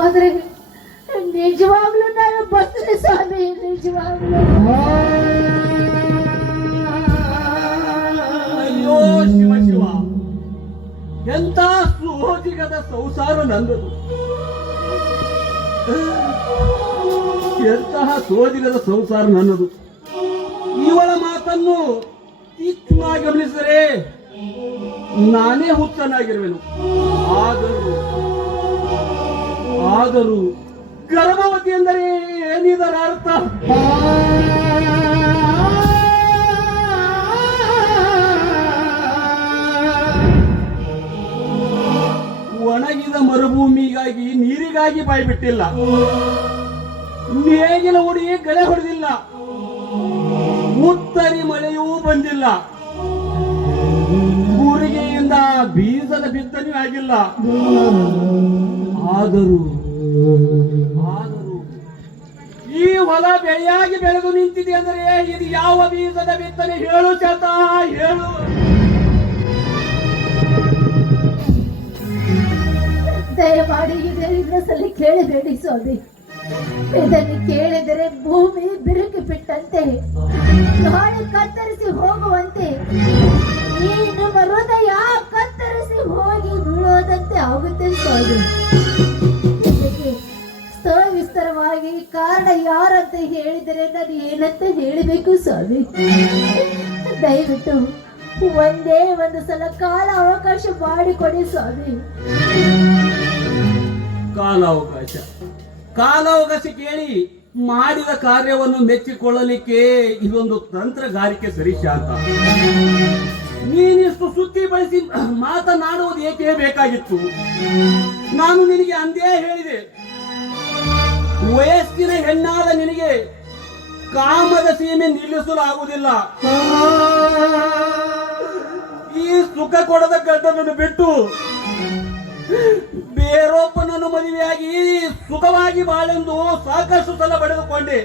ಆದ್ರೆ ನಿಜವಾಗ್ಲೂ ನಾನು ಬರ್ತೇನೆ ಸ್ವಾಮಿ, ನಿಜವಾಗ್ಲೂ. ಅಯ್ಯೋ ಶಿವ ಶಿವ, ಎಂತ ಸುಹೋದಿಗದ ಸಂಸಾರ ನಂದದು. ಎಂತಹ ಸೋದಿಗದ ಸಂಸಾರ ನನ್ನದು. ಇವಳ ಮಾತನ್ನು ತೀಕ್ಷ್ಣವಾಗಿ ಗಮನಿಸಿದರೆ ನಾನೇ ಹುಚ್ಚನಾಗಿರುವೆನು. ಆದರೂ ಗರ್ಭವತಿ ಎಂದರೆ ಏನಿದರ ಅರ್ಥ? ಒಣಗಿದ ಮರುಭೂಮಿಗಾಗಿ ನೀರಿಗಾಗಿ ಬಾಯ್ಬಿಟ್ಟಿಲ್ಲ, ನೇಗಿಲ ಹುಡಿ ಗಳೆ ಹೊಡೆದಿಲ್ಲ, ಮುತ್ತರಿ ಮಳೆಯೂ ಬಂದಿಲ್ಲ, ಕೂರಿಗೆಯಿಂದ ಬೀಜದ ಬಿತ್ತನೆ ಆಗಿಲ್ಲ. ಆದರೂ ಈ ಹೊಲ ಬೆಳೆಯಾಗಿ ಬೆಳೆದು ನಿಂತಿದೆ ಅಂದರೆ ಇದು ಯಾವ ಬೀಜದ ಬಿತ್ತನೆ? ಹೇಳು ಚತ, ಹೇಳು. ದಯಮಾಡಿ ಇದರಿಂದ ಸಲ ಕೇಳಬೇಡಿ ಸ್ವಾಮಿ. ಇದನ್ನು ಕೇಳಿದರೆ ಭೂಮಿ ಬಿರುಕು ಬಿಟ್ಟಂತೆ, ಗಾಳಿ ಕತ್ತರಿಸಿ ಹೋಗುವಂತೆ, ಈ ನಮ್ಮ ಹೃದಯ ಕತ್ತರಿಸಿ ಹೋಗಿ ಬೀಳೋದಂತೆ ಆಗುತ್ತೆ ಸ್ವಾಮಿ. ಇದಕ್ಕೆ ಸವಿಸ್ತರವಾಗಿ ಕಾರಣ ಯಾರಂತ ಹೇಳಿದರೆ ನಾನು ಏನಂತ ಹೇಳಬೇಕು ಸ್ವಾಮಿ? ದಯವಿಟ್ಟು ಒಂದೇ ಒಂದು ಸಲ ಕಾಲ ಅವಕಾಶ ಮಾಡಿಕೊಡಿ ಸ್ವಾಮಿ. ಕಾಲಾವಕಾಶ ಕೇಳಿ ಮಾಡಿದ ಕಾರ್ಯವನ್ನು ಮೆಚ್ಚಿಕೊಳ್ಳಲಿಕ್ಕೆ ಇದೊಂದು ತಂತ್ರಗಾರಿಕೆ ಸರಿ ಶಾಂತ. ನೀನಿಷ್ಟು ಸುತ್ತಿ ಬಳಸಿ ಮಾತನಾಡುವುದು ಏಕೆ ಬೇಕಾಗಿತ್ತು? ನಾನು ನಿನಗೆ ಅಂದೇ ಹೇಳಿದೆ, ವಯಸ್ಸಿನ ಹೆಣ್ಣಾದ ನಿನಗೆ ಕಾಮದ ಸೀಮೆ ನಿಲ್ಲಿಸಲಾಗುವುದಿಲ್ಲ. ಈ ಸುಖ ಕೊಡದ ಗಂಡನನ್ನು ಬಿಟ್ಟು ಬೇರೊಬ್ಬನನ್ನು ಮದುವೆಯಾಗಿ ಸುಖವಾಗಿ ಬಾಳೆಂದು ಸಾಕಷ್ಟು ಸಲ ಪಡೆದುಕೊಂಡೆ.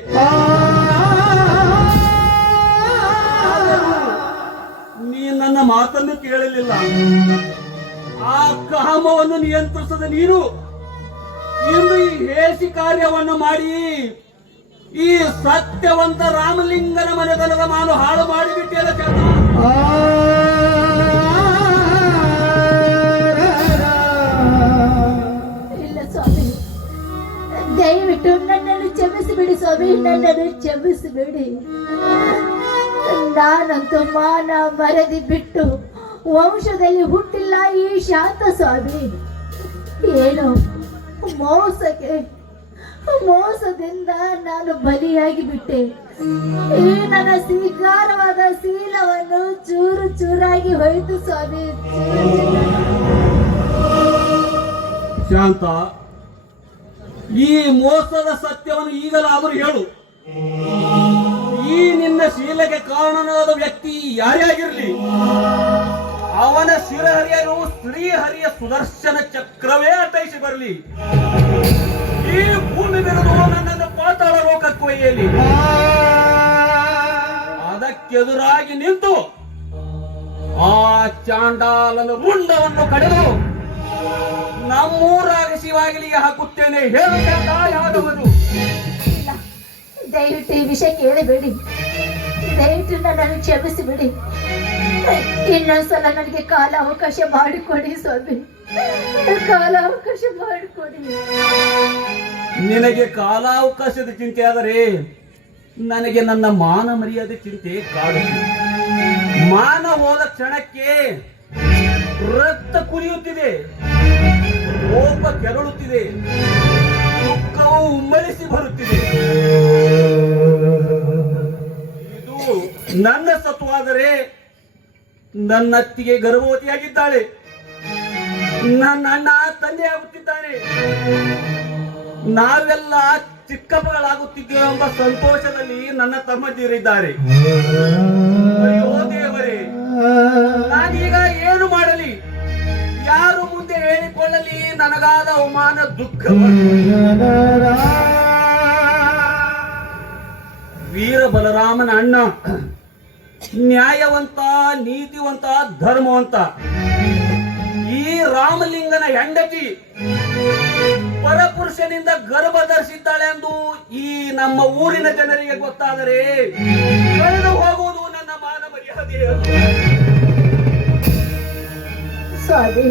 ನೀ ನನ್ನ ಮಾತನ್ನು ಕೇಳಲಿಲ್ಲ. ಆ ಕಾಮವನ್ನು ನಿಯಂತ್ರಿಸದ ನೀನು ಇಂದು ಈ ಹೇಸಿ ಕಾರ್ಯವನ್ನು ಮಾಡಿ ಈ ಸತ್ಯವಂತ ರಾಮಲಿಂಗನ ಮನೆತನದ ಮಾನು ಹಾಳು ಮಾಡಿಬಿಟ್ಟಿಯಲ್ಲ ಚಂದ. ಇಲ್ಲ ಸ್ವಾಮಿ, ದಯವಿಟ್ಟು ನನ್ನನ್ನು ಕ್ಷಮಿಸಿಬಿಡಿ ಸ್ವಾಮಿ, ನನ್ನನ್ನು ಕ್ಷಮಿಸಿಬಿಡಿ. ನಾನಂತೂ ಮಾನ ಮರದಿ ಬಿಟ್ಟು ವಂಶದಲ್ಲಿ ಹುಟ್ಟಿಲ್ಲ ಈ ಶಾಂತ ಸ್ವಾಮಿ. ಏನು ಮೋಸದಿಂದ ನಾನು ಬಲಿಯಾಗಿ ಬಿಟ್ಟೆ. ಈ ನನ್ನ ಸ್ವೀಕಾರವಾದ ಶೀಲವನ್ನು ಚೂರು ಚೂರಾಗಿ ಹೋಯಿತು ಸ್ವಾಮಿ. ಶಾಂತ, ಈ ಮೋಸದ ಸತ್ಯವನ್ನು ಈಗಲಾದರೂ ಹೇಳು. ಈ ನಿನ್ನ ಶೀಲಕ್ಕೆ ಕಾರಣನಾದ ವ್ಯಕ್ತಿ ಯಾರೇ ಆಗಿರಲಿ, ಅವನ ಶಿರಹರಿಯರು ಶ್ರೀಹರಿಯ ಸುದರ್ಶನ ಚಕ್ರವೇ ಅಟೈಸಿ ಬರಲಿ. ಈ ಭೂಮಿ ಬೆಳೆದು ನನ್ನನ್ನು ಪಾತಾಳ ಲೋಕಕ್ಕೆ ಒಯ್ಯಲಿ. ಅದಕ್ಕೆದುರಾಗಿ ನಿಂತು ಆ ಚಾಂಡಾಲನ ರುಂಡವನ್ನು ಕಡೆದು ನಮ್ಮೂರಾಗ ಶಿವಾಗಲಿಗೆ ಹಾಕುತ್ತೇನೆ. ಹೇಳು ಚಂದ, ಯಾದವರು. ಇಲ್ಲ, ದಯವಿಟ್ಟು ಈ ವಿಷಯ ಕೇಳಬೇಡಿ. ದಯವಿಟ್ಟು ನನ್ನನ್ನು ಕ್ಷಮಿಸಿಬಿಡಿ. ಇನ್ನೊಂದ್ಸಲ ನನಗೆ ಕಾಲ ಅವಕಾಶ ಮಾಡಿಕೊಡಿ ಸ್ವಾಮಿ, ಕಾಲ ಅವಕಾಶ ಮಾಡಿಕೊಡಿ. ನಿನಗೆ ಕಾಲಾವಕಾಶದ ಚಿಂತೆ ಆದರೆ ನನಗೆ ನನ್ನ ಮಾನ ಮರ್ಯಾದೆ ಚಿಂತೆ ಕಾಡುತ್ತಿದೆ. ಮಾನ ಹೋದ ಕ್ಷಣಕ್ಕೆ ರಕ್ತ ಕುರಿಯುತ್ತಿದೆ, ಕೋಪ ಕೆರಳುತ್ತಿದೆ, ದುಃಖವು ಉಮ್ಮಳಿಸಿ ಬರುತ್ತಿದೆ. ಇದು ನನ್ನ ಸತ್ವಾದರೆ ನನ್ನ ಅತ್ತಿಗೆ ಗರ್ಭವತಿಯಾಗಿದ್ದಾಳೆ, ನನ್ನ ಅಣ್ಣ ತಂದೆ ಆಗುತ್ತಿದ್ದಾನೆ, ನಾವೆಲ್ಲ ಚಿಕ್ಕಪ್ಪಗಳಾಗುತ್ತಿದ್ದೇವೆ ಎಂಬ ಸಂತೋಷದಲ್ಲಿ ನನ್ನ ತಮ್ಮಂದಿರಿದ್ದಾರೆ. ಅಯ್ಯೋ ದೇವರೇ, ನಾನೀಗ ಏನು ಮಾಡಲಿ? ಯಾರು ಮುಂದೆ ಹೇಳಿಕೊಳ್ಳಲಿ ನನಗಾದ ಅವಮಾನ ದುಃಖ? ವೀರ ಬಲರಾಮನ ಅಣ್ಣ ನ್ಯಾಯವಂತ, ನೀತಿವಂತ, ಧರ್ಮವಂತ. ಈ ರಾಮಲಿಂಗನ ಹೆಂಡತಿ ಪರಪುರುಷನಿಂದ ಗರ್ಭ ಧರಿಸಿದ್ದಾಳೆ ಎಂದು ಈ ನಮ್ಮ ಊರಿನ ಜನರಿಗೆ ಗೊತ್ತಾದರೆ ಕಳೆದು ಹೋಗುವುದು ನನ್ನ ಮಾನ ಮರ್ಯಾದೆ. ಸ್ವಾಮಿ,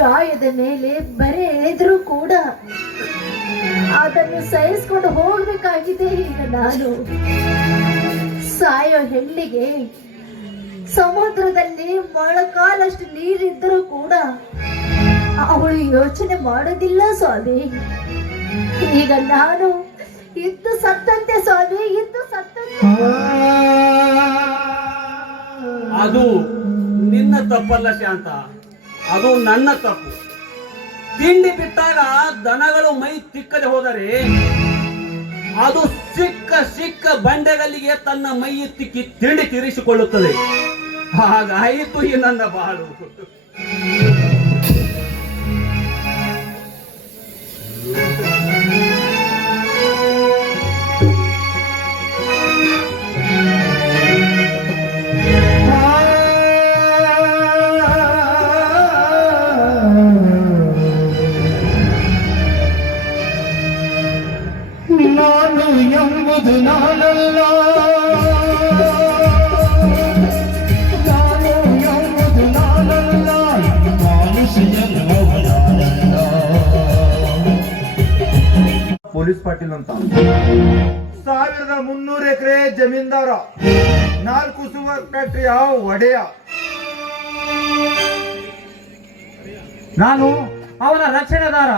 ಗಾಯದ ಮೇಲೆ ಬರೆ ಎಳೆದರೂ ಕೂಡ ಅದನ್ನು ಸಹಿಸಿಕೊಂಡು ಹೋಗ್ಬೇಕಾಗಿದೆ. ಈಗ ನಾನು ಸಾಯೋ ಹೆಣ್ಣಿಗೆ ಸಮುದ್ರದಲ್ಲಿ ಮೊಳಕಾಲಷ್ಟು ನೀರಿದ್ದರೂ ಕೂಡ ಅವಳು ಯೋಚನೆ ಮಾಡೋದಿಲ್ಲ ಸ್ವಾಮಿ. ಈಗ ನಾನು ಇದ್ದು ಸತ್ತಂತೆ ಸ್ವಾಮಿ, ಇದ್ದು ಸತ್ತಂತೆ. ಅದು ನಿನ್ನ ತಪ್ಪಲ್ಲ ಶಾಂತ, ಅದು ನನ್ನ ತಪ್ಪು. ತಿಂಡಿ ಬಿಟ್ಟಾಗ ದನಗಳು ಮೈ ತಿಕ್ಕದೆ ಹೋದರೆ ಅದು ಸಿಕ್ಕ ಸಿಕ್ಕ ಬಂಡೆಗಲ್ಲಿಗೆ ತನ್ನ ಮೈ ತಿಕ್ಕಿ ತಿಂಡಿ ತೀರಿಸಿಕೊಳ್ಳುತ್ತದೆ. ಹಾಗಾಯಿತು ಈ ನನ್ನ ಬಾಳು. ನಾನು ಎಂಬುದು ನಾನಲ್ಲ, ನಾನು ಎಂಬುದು ನಾನಲ್ಲ, ಪೊಲೀಸ್ ಪಾಟೀಲ್ ಅಂತ 1300 ಎಕರೆ ಜಮೀನ್ದಾರ, 4 ಶುಗರ್ ಫ್ಯಾಕ್ಟರಿಯ ಒಡೆಯ. ನಾನು ಅವನ ರಕ್ಷಣೆದಾರ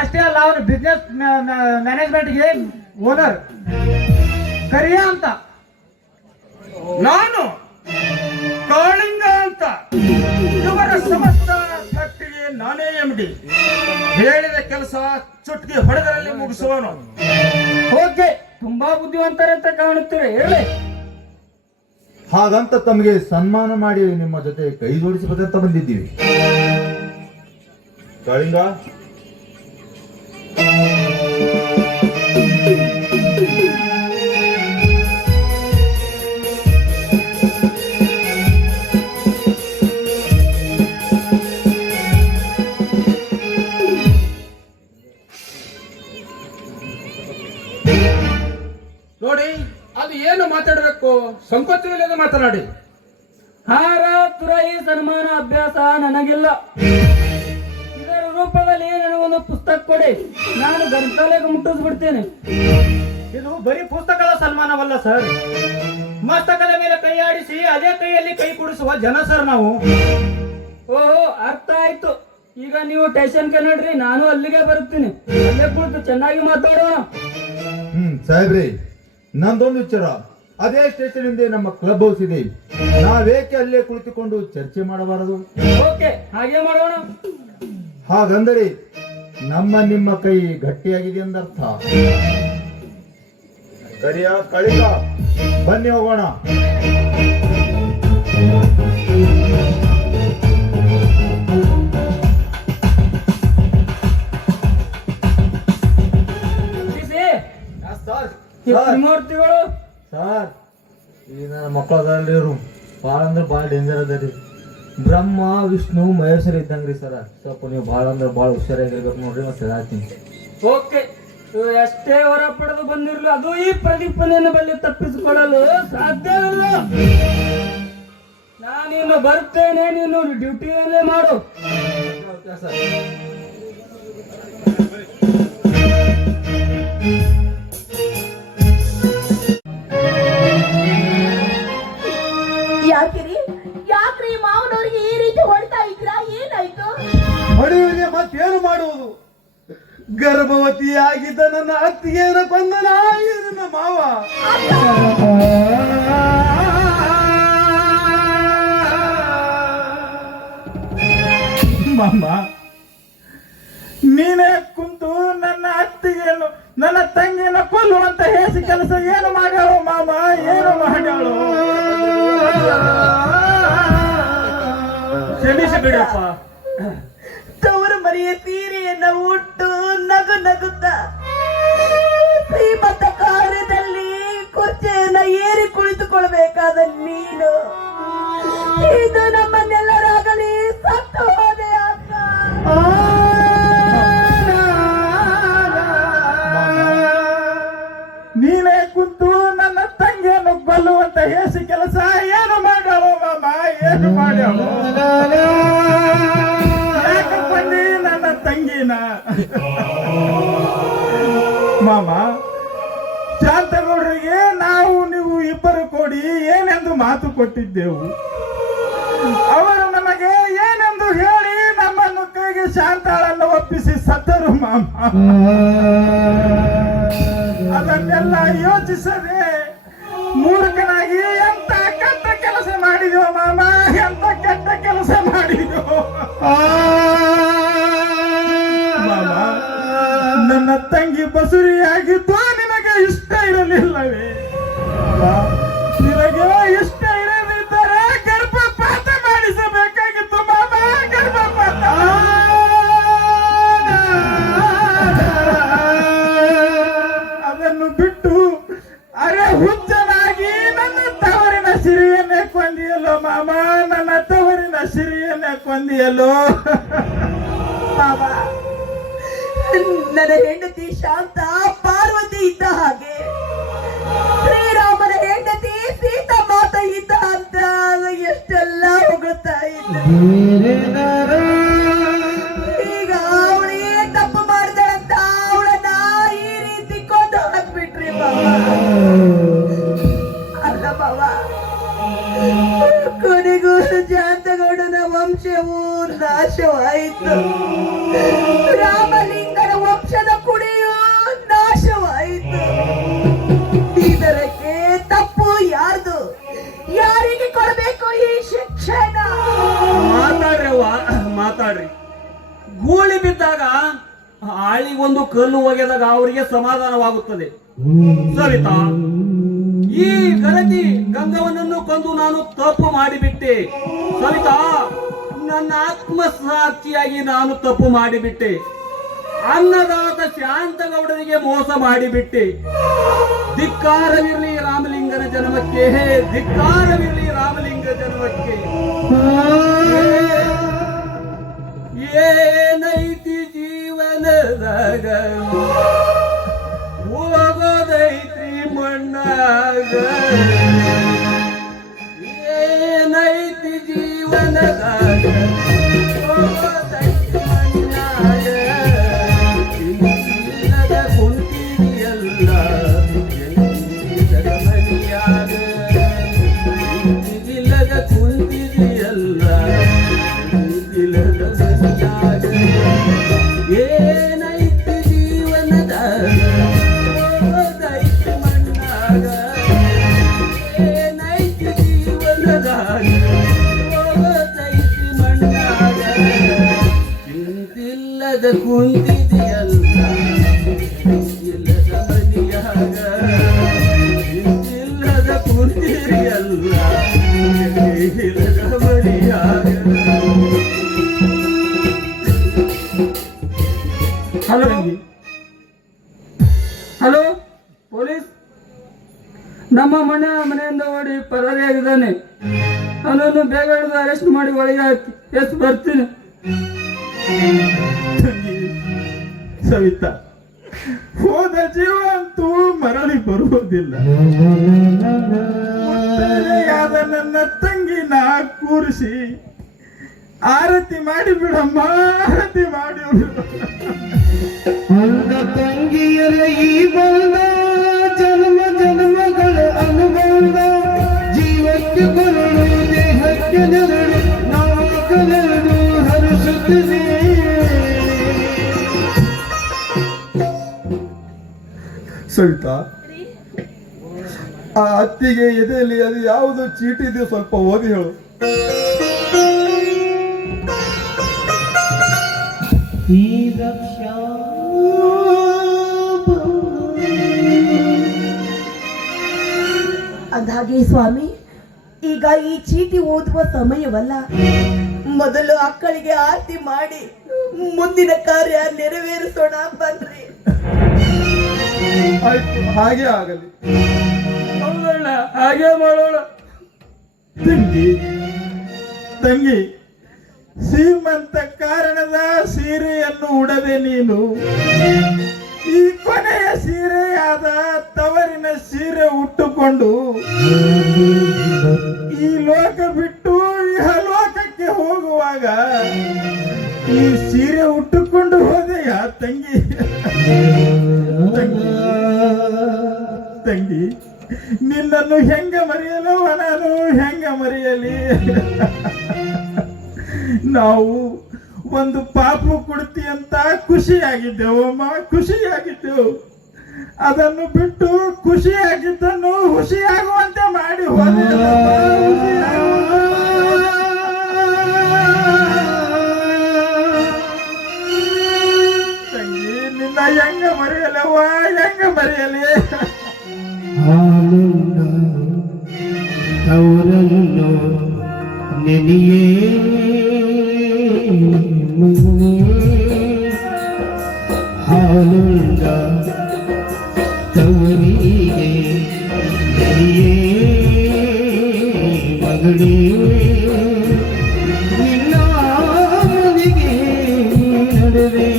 ಅಷ್ಟೇ ಅಲ್ಲ, ಅವನ ಬಿಸ್ನೆಸ್ ಮ್ಯಾನೇಜ್ಮೆಂಟ್ಗೆ ಓನರ್ ಕರಿಯ ಅಂತ. ನಾನು ಕಾಳಿಂಗ ಅಂತ, ಇವರ ಸಮಸ್ತ ಫ್ಯಾಕ್ಟರಿಗೆ ನಾನೇ MD. ಹೇಳಿದ ಕೆಲಸ ಚುಟ್ಕಿ ಹೊಡೆದರಲ್ಲಿ ಮುಗಿಸುವನು. ಓಕೆ, ತುಂಬಾ ಬುದ್ಧಿವಂತರೆ ಅಂತ ಕಾಣುತ್ತೀರಿ, ಹೇಳಿ. ಹಾಗಂತ ತಮಗೆ ಸನ್ಮಾನ ಮಾಡಿ ನಿಮ್ಮ ಜೊತೆ ಕೈ ಜೋಡಿಸಬೇಕಂತ ಬಂದಿದ್ದೀವಿ. ಕಾಳಿಂಗ, ನೋಡಿ, ಅದು ಏನು ಮಾತಾಡಬೇಕು ಸಂಕೋಚವಿಲ್ಲದೆ ಮಾತನಾಡಿ. ಹಾರ ತುರಾಯಿ ಸನ್ಮಾನ ಅಭ್ಯಾಸ ನನಗಿಲ್ಲ. ಇದರ ರೂಪದಲ್ಲಿ ನನಗೊಂದು ಪುಸ್ತಕ ಕೊಡಿ, ನಾನು ಗ್ರಂಥಾಲಯಕ್ಕೆ ಮುಟ್ಟಿಸ್ಬಿಡ್ತೇನೆ. ಇದು ಬರೀ ಪುಸ್ತಕದ ಸನ್ಮಾನವಲ್ಲ ಸರ್, ಮಸ್ತಕದ ಮೇಲೆ ಕೈ ಆಡಿಸಿ ಅದೇ ಕೈಯಲ್ಲಿ ಕೈ ಕೊಡಿಸುವ ಜನ ಸರ್ ನಾವು. ಓಹೋ, ಅರ್ಥ ಆಯ್ತು. ಈಗ ನೀವು ಸ್ಟೇಷನ್ಗೆ ನೋಡ್ರಿ, ನಾನು ಅಲ್ಲಿಗೆ ಬರುತ್ತೀನಿ. ಅಲ್ಲೇ ಕುಳಿತು ಚೆನ್ನಾಗಿ ಮಾತಾಡೋಣ. ಸಾಹೇಬ್ರಿ, ನಂದೊಂದು ವಿಚಾರ. ಅದೇ ಸ್ಟೇಷನ್ ಹಿಂದೆ ನಮ್ಮ ಕ್ಲಬ್ ಹೌಸ್ ಇದೆ, ನಾವೇಕೆ ಅಲ್ಲೇ ಕುಳಿತುಕೊಂಡು ಚರ್ಚೆ ಮಾಡಬಾರದು? ಓಕೆ, ಹಾಗೆ ಮಾಡೋಣ. ಹಾಗಂದರೆ ನಿಮ್ಮ ಕೈ ಗಟ್ಟಿಯಾಗಿದೆ ಎಂದರ್ಥ. ಕರಿಯ, ಕಳಿಕ, ಬನ್ನಿ ಹೋಗೋಣ. ತ್ರಿಮೂರ್ತಿಗಳು ಸರ್, ಈ ನನ್ನ ಮಕ್ಕಳು ಅದಲ್ರಿ, ಇವರು ಭಾಳ ಅಂದ್ರೆ ಭಾಳ ಡೇಂಜರ್ ಅದ ರೀ. ಬ್ರಹ್ಮ ವಿಷ್ಣು ಮಹೇಶ್ವರ ಇದ್ದಂಗ್ರಿ ಸರ. ಸ್ವಲ್ಪ ನೀವು ಭಾಳ ಅಂದ್ರೆ ಭಾಳ ಹುಷಾರಾಗಿರ್ಬೇಕು ನೋಡ್ರಿ, ಮತ್ತೆ ಹೇಳ್ತೀನಿ. ಓಕೆ, ಇವು ಎಷ್ಟೇ ಹೊರ ಪಡೆದು ಬಂದಿರಲು ಅದು ಈ ಪ್ರದೀಪನೆಯನ್ನು ಬಳಿ ತಪ್ಪಿಸಿಕೊಳ್ಳಲು ಸಾಧ್ಯವಿಲ್ಲ. ನಾನಿನ್ನು ಬರ್ತೇನೆ, ನೀನು ಡ್ಯೂಟಿಯಲ್ಲೇ ಮಾಡು. ಯಾಕ್ರಿ ಮಾವನವ್ರಿಗೆ ಈ ರೀತಿ ಹೊಡ್ತಾ ಇದ್ದೀರಾ? ಏನಾಯ್ತು? ಹೊಡೆಯುವುದೇ ಮತ್ತೇನು ಮಾಡುವುದು? ಗರ್ಭವತಿಯಾಗಿದ್ದ ನನ್ನ ಅತ್ತಿಗೆಯನ್ನು ಕೊಂದ ನಾಯಿ ನನ್ನ ಮಾವ. ಮಾಮ, ನೀನೇ ಕುಂತು ನನ್ನ ಅತ್ತಿಗೆಯನ್ನು ನನ್ನ ತಂಗಿಯನ್ನು ಕೊಲ್ಲುವಂತ ಹೇಸಿ ಕೆಲಸ ಏನು ಮಾಡ್ಯಾಳು ಮಾಮ, ಏನು ಮಾಡ್ಯಾಳು? ಕ್ಷಮಿಸಿ ಬಿಡಪ್ಪ. ತವರು ಮರಿಯ ಸೀರೆಯನ್ನ ಉಟ್ಟು ನಗು ನಗುತ್ತ ಶ್ರೀಮಂತ ಕಾರ್ಯದಲ್ಲಿ ಕುರ್ಚಿಯನ್ನ ಏರಿ ಕುಳಿತುಕೊಳ್ಬೇಕಾದ ನೀನು ಇದು ನಮ್ಮನ್ನೆಲ್ಲರಾಗಲಿ ಸತ್ತು ಹೋದೆ ಅಕ್ಕ. ನೀನೇ ಕುಂತು ನನ್ನ ತಂಗಿಯನ್ನು ಕೊಲ್ಲುವಂತ ಹೇಸಿ ಕೆಲಸ ಏನು ಮಾಡ್ಯಾಳು ಮಾಮ, ಏನು ಮಾಡ್ಯಾಳು? ಯಾಕೆ ಬಂದಿ ನನ್ನ ತಂಗಿನ? ಮಾಮ, ಶಾಂತಗೌಡರಿಗೆ ನಾವು ನೀವು ಇಬ್ಬರು ಕೂಡಿ ಏನೆಂದು ಮಾತು ಕೊಟ್ಟಿದ್ದೆವು. ಅವರು ನಮಗೆ ಏನೆಂದು ಹೇಳಿ ನಮ್ಮನ್ನು ಕೈಗೆ ನನಗೆ ಶಾಂತಾಳನ್ನು ಒಪ್ಪಿಸಿ ಸತ್ತರು ಮಾಮ. ಅದನ್ನೆಲ್ಲ ಯೋಚಿಸದೆ ಮೂರ್ಖನಾಗಿ ಎಂತ ಕೆಟ್ಟ ಕೆಲಸ ಮಾಡಿದ್ಯೋ ಮಾಮ, ಎಂತ ಕೆಟ್ಟ ಕೆಲಸ ಮಾಡಿದ್ಯೋ ಮಾಮ. ನನ್ನ ತಂಗಿ ಬಸುರಿಯಾಗಿದ್ದು ನಿನಗೆ ಇಷ್ಟ ಇರಲಿಲ್ಲವೇ? ನಿನಗೆ ಇಷ್ಟ ಇರದಿದ್ದರೆ ಗರ್ಭಪಾತ ಮಾಡಿಸಬೇಕಾಗಿತ್ತು ಮಾಮ, ಗರ್ಭಪಾತ. ಅದನ್ನು ಬಿಟ್ಟು ಅರೆ ಹುಚ್ಚನಾಗಿ ನನ್ನ ತವರಿನ ಸಿರಿಯನ್ನೇ ಕೊಂದಿಯಲ್ಲೋ ಮಾಮ, ನನ್ನ ತವರಿನ ಸಿರಿಯನ್ನೇ ಕೊಂದಿಯಲ್ಲೋ ಮಾವ, ನನ್ನ ಹೆಂಡತಿ ಶಾಂತ ಪಾರ್ವತಿ ಇದ್ದ ಹಾಗೆ, ಶ್ರೀರಾಮನ ಹೆಂಡತಿ ಸೀತಾ ಮಾತ ಇದ್ದ ಅಂತ ಎಷ್ಟೆಲ್ಲ ಹೊಗಳ್ತಾ ಇದ್ದ. ಈಗ ಅವಳೇ ತಪ್ಪು ಮಾಡಿದಳಂತ ಅವಳನ್ನ ಈ ರೀತಿ ಕೊಂದು ಹಾಕ್ಬಿಟ್ರಿ ಮಾವ. ಅಲ್ಲ ಮಾವ, ಕೊನೆಗೂ ಜಾತಗೌಡನ ವಂಶವು ನಾಶವಾಯಿತು, ರಾಮಲಿಂಗನ ವಂಶದ ಕುಡಿಯೂ ನಾಶವಾಯಿತು. ಇದಕ್ಕೆ ತಪ್ಪು ಯಾರ್ದು? ಯಾರಿಗೆ ಕೊಡಬೇಕು ಈ ಶಿಕ್ಷಣ? ಮಾತಾಡ್ರವ್ವ, ಮಾತಾಡ್ರಿ. ಗೂಳಿ ಬಿದ್ದಾಗ ಆಳಿಗೊಂದು ಕಲ್ಲು ಒಗೆದಾಗ ಅವರಿಗೆ ಸಮಾಧಾನವಾಗುತ್ತದೆ. ಸವಿತಾ, ಈ ಗರತಿ ಗಂಗವನನ್ನು ಕೊಂದು ನಾನು ತಪ್ಪು ಮಾಡಿಬಿಟ್ಟೆ. ಸವಿತಾ, ನನ್ನ ಆತ್ಮಸಾಕ್ಷಿಯಾಗಿ ನಾನು ತಪ್ಪು ಮಾಡಿಬಿಟ್ಟೆ. ಅನ್ನದಾತ ಶಾಂತಗೌಡನಿಗೆ ಮೋಸ ಮಾಡಿಬಿಟ್ಟೆ. ಧಿಕ್ಕಾರವಿರಲಿ ರಾಮಲಿಂಗನ ಜನ್ಮಕ್ಕೆ, ಧಿಕ್ಕಾರವಿರಲಿ ರಾಮಲಿಂಗ ಜನ್ಮಕ್ಕೆ. ಏನೈತಿ ಜೀವನದಾಗ, ಹೋಗೋದೈತಿ ಮಣ್ಣಾಗ. ಏನೈತಿ ಜೀವನದಾಗ, ಹೋಗೋದೈತಿ ಮಣ್ಣಾಗ. ಇಲ್ಲದ ಕುಂತಿದೆಯಲ್ಲ ಜಗಮನಿಯಾಗ, ಇಲ್ಲದ ಕುಂತಿದೆಯಲ್ಲ ಇಲ್ಲದ ಮನಿಯಾಗ. ಏನೈತಿ ಜೀವನದಾಗ, ಹೋಗೋದೈತಿ ಮಣ್ಣಾಗ. ಏನೈತಿ ಜೀವನದಾಗ, ಹೋಗೋದೈತಿ ಮಣ್ಣಾಗ. ಚಿಂತಿಲ್ಲದ ಕುಂತಿದೆಯಲ್ಲ ಇಲ್ಲದ ಮನಿಯಾಗ. ಚಿಂತಿಲ್ಲದ ಕುಂತಿದೆಯಲ್ಲ ಇಲ್ಲದ ಮನಿಯಾಗ. Hello hello, police. ನಮ್ಮ ಮನೆಯಿಂದ ಓಡಿ ಪರಾರಿಯಾಗಿದ್ದಾನೆ. ಅವನನ್ನು ಬೇಗ ಹಿಡಿದು ಅರೆಸ್ಟ್ ಮಾಡಿ ಒಳಗೆ ಹಾಕಿ. ಎಸ್, ಬರ್ತೀನಿ. ತಂಗಿ ಸವಿತಾ, ಹೋದ ಜೀವ ಅಂತೂ ಮರಳಿ ಬರುವುದಿಲ್ಲ. ಮುತ್ತೈದೆಯಾದ ನನ್ನ ತಂಗಿನ ಕೂರಿಸಿ ಆರತಿ ಮಾಡಿ ಬಿಡಮ್ಮ, ಆರತಿ ಮಾಡಿ ಬಿಡು. ತಂಗಿಯರ ಈ ಬಂದ ಜನ್ಮ ಜನ್ಮಗಳ ಅನುಬಂಧ. ಜೀವಕ್ಕೆ ಕೊರಳು, ದೇಹಕ್ಕೆ ನೆರಳು, ನಾವು ಕಲೆರಡು ಹರಿಸುತ್ತದೆ. ಸವಿತಾ, ಆ ಅತ್ತಿಗೆ ಎದೆಯಲ್ಲಿ ಅದು ಯಾವುದು ಚೀಟಿ ಇದೆ, ಸ್ವಲ್ಪ ಓದಿ ಹೇಳು. ಅಂದಾಗೆ ಸ್ವಾಮಿ, ಈಗ ಈ ಚೀಟಿ ಓದುವ ಸಮಯವಲ್ಲ. ಮೊದಲು ಅಕ್ಕಳಿಗೆ ಆರತಿ ಮಾಡಿ ಮುಂದಿನ ಕಾರ್ಯ ನೆರವೇರಿಸೋಣ ಬನ್ರಿ. ಆಯ್ತು, ಹಾಗೆ ಆಗಲಿ. ಹೌದಣ್ಣ, ಹಾಗೆ ಮಾಡೋಣ. ತಂಗಿ ತಂಗಿ, ಶ್ರೀಮಂತ ಕಾರಣದ ಸೀರೆಯನ್ನು ಉಡದೆ ನೀನು ಈ ಕೊನೆಯ ಸೀರೆಯಾದ ತವರಿನ ಸೀರೆ ಉಟ್ಟುಕೊಂಡು ಈ ಲೋಕ ಬಿಟ್ಟು ಇಹಲೋಕಕ್ಕೆ ಹೋಗುವಾಗ ಈ ಸೀರೆ ಉಟ್ಟುಕೊಂಡು ಹೋದೆಯಾ ತಂಗಿ? ತಂಗಿ ತಂಗಿ, ನಿನ್ನನ್ನು ಹೆಂಗ ಮರೆಯಲು ನಾನು ಹೆಂಗ ಮರೆಯಲಿ? ನಾವು ಒಂದು ಪಾಪು ಕೊಡ್ತಿ ಅಂತ ಖುಷಿಯಾಗಿದ್ದೆವು ಅಮ್ಮ, ಖುಷಿಯಾಗಿದ್ದೆವು. ಅದನ್ನು ಬಿಟ್ಟು ಖುಷಿಯಾಗಿದ್ದನ್ನು ಹುಷಿಯಾಗುವಂತೆ ಮಾಡಿ ಹೋದೆ. ತಂಗಿ, ನಿನ್ನ ಹೆಂಗ ಮರೆಯಲವ್ವ, ಹೆಂಗ ಮರೆಯಲಿ? ಅವರನ್ನು ನೆನೆಯೇ ಹಾಲುಂಡ ತವರಿಗೆ ನೆನೆಯೇ ಮಗಳೇ ನಿನ್ನ ಮನೆಗೆ ನಡೆದೆ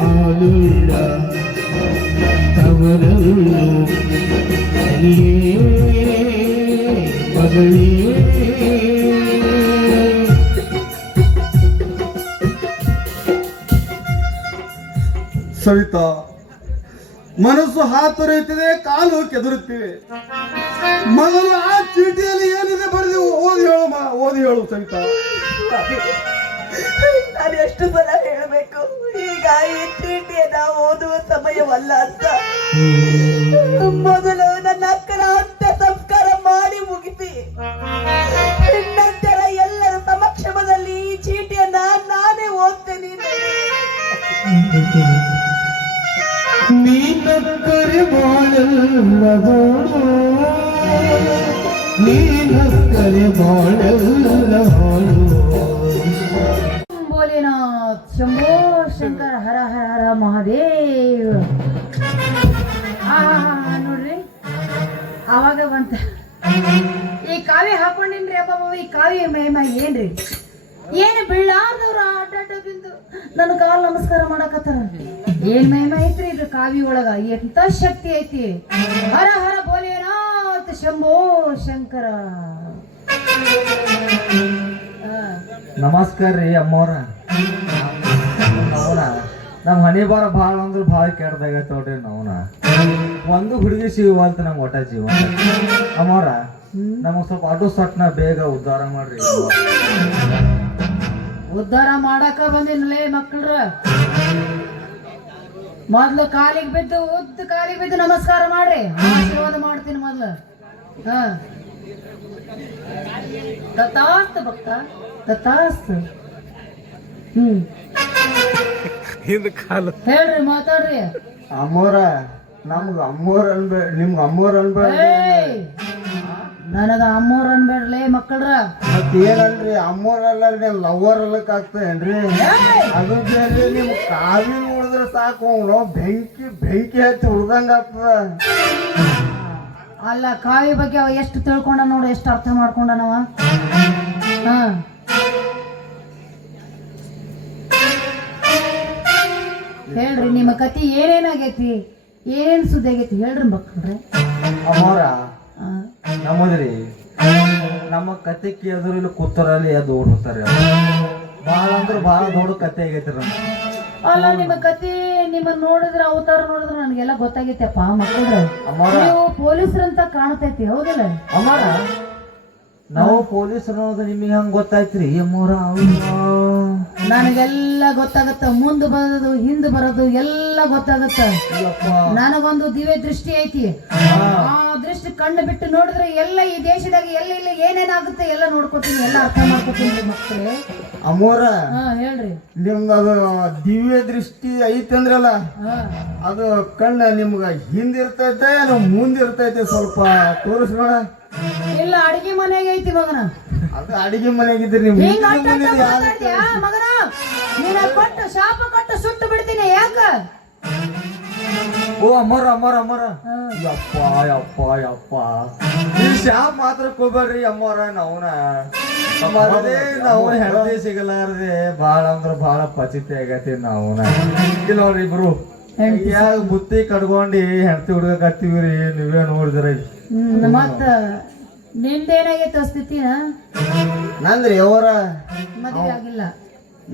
ಹಾಲುಂಡ ತವರನ್ನು ನೆನೆಯೇ ಮಗಳೇ. ಸವಿತಾ, ಮನಸ್ಸು ಹಾತೊರೆಯುತ್ತಿದೆ, ಕಾಲು ಕೆದರುತ್ತಿವೆ. ಮೊದಲು ಆ ಚೀಟಿಯಲ್ಲಿ ಏನಿದೆ ಬರೆದು ಓದಿ ಹೇಳು ಸವಿತಾ. ನಾನು ಎಷ್ಟು ಸಲ ಹೇಳಬೇಕು, ಈಗ ಈ ಚೀಟಿಯನ್ನ ಓದುವ ಸಮಯವಲ್ಲ ಅಂತ. ಮೊದಲು ನನ್ನ ಅಕ್ಕನ ಅಂತ್ಯ ಸಂಸ್ಕಾರ ಮಾಡಿ ಮುಗಿಸಿ ನಂತರ ಎಲ್ಲರ ಸಮಕ್ಷಮದಲ್ಲಿ ಈ ಚೀಟಿಯನ್ನ ನಾನೇ ಓದ್ತೇನೆ. ನೀನಕ್ಕರೆ ಬಾಳಲ್ಲವೋ, ನೀನಕ್ಕರೆ ಬಾಳಲ್ಲ ಹಾಳು. ಭೋಲೆನಾಥ್ ಶಂಭೋ ಶಂಕರ ಹರ ಹರ ಹರ ಮಹಾದೇವ್. ನೋಡ್ರಿ ಅವಾಗ ಬಂತ ಈ ಕಾವ್ಯ ಹಾಕೊಂಡಿನ್ರಿ. ಅಬ್ಬ ಈ ಕಾವ್ಯ ಮಹಿಮ ಏನ್ರಿ? ಏನು ಬೀಳಾರ್ದವ್ರು ಅಡ್ಡ ಬಿಂದು ನನ್ನ ಕಾಲು ನಮಸ್ಕಾರ ಮಾಡಕತ್ತಾರ. ಏನ್ ಮಹಿಮ ಐತ್ರಿ ಇದು ಕಾವ್ಯ ಒಳಗ, ಎಂತ ಶಕ್ತಿ ಐತಿ. ಹರ ಹರ ಭೋಲೆನಾಥ್ ಶಂಭೋ ಶಂಕರ. ನಮಸ್ಕಾರ ರೀ ಅಮ್ಮವ್ರ. ಅವನ ನಮ್ಮ ಹಣಿ ಬಾರ ಭಾಳ ಅಂದ್ರೆ ಭಾಳ ಕೆಡ್ದಾಗೈತೆ ನೋಡ್ರಿ. ನಾವ್ನ ಒಂದು ಹುಡುಗಿ ಸಿಗುವಂತ ನಮ್ ಒಟ್ಟ ಜೀವ. ಅಮ್ಮವ್ರ ನಮಗ್ ಸ್ವಲ್ಪ ಆಟೋ ಸಟ್ನ ಬೇಗ ಉದ್ಧಾರ ಮಾಡ್ರಿ. ಉದ್ಧಾರ ಮಾಡಾಕ ಬಂದಿನಲೇ ಮಕ್ಕಳ್ರ. ಮೊದ್ಲು ಕಾಲಿಗೆ ಬಿದ್ದು ಕಾಲಿಗೆ ಬಿದ್ದು ನಮಸ್ಕಾರ ಮಾಡ್ರಿ, ಆಶೀರ್ವಾದ ಮಾಡ್ತೀನಿ ಮೊದ್ಲು. ತಥಾಸ್ತು ಭಕ್ತ ತಥಾಸ್ತು. ಹೇಳ್ರಿ, ಮಾತಾಡ್ರಿ. ಅಮ್ಮೋರ ನಮ್ಗ ಅಮ್ಮೋರ್ ಅನ್ಬೇಡ, ನಿಮ್ಗ ಅಮ್ಮೋರ್ ಅನ್ಬೇಡ. ನನಗ ಅಮ್ಮೋರ್ ಅನ್ಬೇಡ್ಲೇ ಮಕ್ಕಳ್ರ. ಮತ್ ಏನಲ್ರಿ ಅಮ್ಮೋರ್ ಅಲ್ಲರಿ, ಲವರ್ ಅಲ್ಲಕ್ ಆಗ್ತೇನ್ರಿ? ಅದು ಬೇರೆ. ನಿಮ್ ಕಾವಿ ನೋಡಿದ್ರೆ ಸಾಕು ಬೆಂಕಿ ಬೆಂಕಿ ಹಚ್ಚಿ ಉಳ್ದಂಗ ಆಗ್ತದ. ಅಲ್ಲ, ಕಾವಿ ಬಗ್ಗೆ ಅವ ಎಷ್ಟು ತಿಳ್ಕೊಂಡ ನೋಡು, ಎಷ್ಟು ಅರ್ಥ ಮಾಡ್ಕೊಂಡನವ. ಹೇಳ್ರಿ, ನಿಮ್ಮ ಕತಿ ಏನೇನಾಗೈತಿ, ಏನೇನ್ ಸುದ್ದಿ ಆಗೈತಿ ಹೇಳ್ರಿ ಮಕ್ಕಳ್ರೆ. ಅಮ್ಮೋರ ನಮ್ಮದ್ರಿ ನಮ್ಮ ಕತೆ ಕೇಳಿದ್ರು ಇಲ್ಲಿ ಕೂತರಲ್ಲಿ ಅದು ಓಡ್ತಾರೆ. ಭಾಳ ಅಂದ್ರೆ ಭಾಳ ದೊಡ್ಡ ಕತೆ ಆಗೈತ್ರಿ ನಮ್ಗೆ. ಅಲ್ಲ, ನಿಮ್ಮ ಕತಿ ನಿಮ್ಮನ್ನ ನೋಡಿದ್ರೆ ಅವತಾರ ನೋಡಿದ್ರೆ ನನಗೆಲ್ಲ ಗೊತ್ತಾಗೈತೆಪ್ಪ ಮಕ್ಕಳ್ರೆ. ನೀವು ಪೊಲೀಸರಂತ ಕಾಣ್ತೈತಿ, ಹೌದಿಲ್ಲ? ಅಮ್ಮಾರ ನಾವು ಪೊಲೀಸರು ಅನ್ನೋದು ನಿಮಗೆ ಹಂಗ ಗೊತ್ತಾಯ್ತ್ರಿ ಅಮ್ಮೋರ? ನನಗೆಲ್ಲ ಗೊತ್ತಾಗತ್ತ, ಮುಂದೆ ಬರೋದು ಹಿಂದೆ ಬರೋದು ಎಲ್ಲ ಗೊತ್ತಾಗತ್ತ. ನನಗೊಂದು ದಿವ್ಯ ದೃಷ್ಟಿ ಐತಿ. ಆ ದೃಷ್ಟಿ ಕಣ್ಣು ಬಿಟ್ಟು ನೋಡಿದ್ರೆ ಎಲ್ಲ ಈ ದೇಶದಾಗ ಎಲ್ಲ ಏನೇನಾಗುತ್ತೆ ಎಲ್ಲ ನೋಡ್ಕೊತೀನಿ, ಎಲ್ಲ ಅರ್ಥ ಮಾಡ್ಕೊತೀನಿ ಮಕ್ಕಳೇ. ಅಮ್ಮೋರ ಹೇಳ್ರಿ, ನಿಮ್ಗ ಅದು ದಿವ್ಯ ದೃಷ್ಟಿ ಐತಂದ್ರಲ್ಲ, ಅದು ಕಣ್ಣು ನಿಮ್ಗ ಹಿಂದಿರ್ತೈತೆ ಮುಂದಿರ್ತೈತೆ? ಸ್ವಲ್ಪ ತೋರಿಸ್ಬೇಡ. ಇಲ್ಲ, ಅಡಿಗೆ ಮನೆಗೆ ಐತಿ ಮಗನ. ಅದು ಅಡಿಗೆ ಮನೆಯಾಗಿದ್ರಿ ನೀವು ಮಗನ. ನೀನ ಕೊಟ್ಟು ಶಾಪ ಕೊಟ್ಟು ಸುಟ್ಟು ಬಿಡ್ತೀನಿ. ಯಾಕ? ಓ ಅಮ್ಮರ ಅಮ್ಮರ ಅಮ್ಮರ, ಯಪ್ಪ ಯಪ್ಪ ಯಪ್ಪ, ಈ ಶಾಪ್ ಮಾತ್ರ ಕೊಬೇಡ್ರಿ ಅಮ್ಮರ. ನಾವ್ನ ನಾವು ಹೆಂಡತಿ ಸಿಗಲಾರ್ದೆ ಭಾಳ ಅಂದ್ರ ಭಾಳ ಪಚಿತಿ ಆಗತಿ. ನಾವ್ನ ಇಲ್ಲ ನೋಡ್ರಿ ಇಬ್ರು ಯಾಕ ಬುತ್ತಿ ಕಟ್ಕೊಂಡಿ ಹೆಂಡತಿ ಹುಡುಗತ್ತೀವ್ರಿ. ನೀವೇ ನೋಡಿದ್ರಿ. ಮತ್ತ ನಿಂದೇನಾಗೈತೆ ಸ್ಥಿತಿನ? ನಂದ್ರಿ ಅವರ ಮದುವೆ ಆಗಿಲ್ಲ.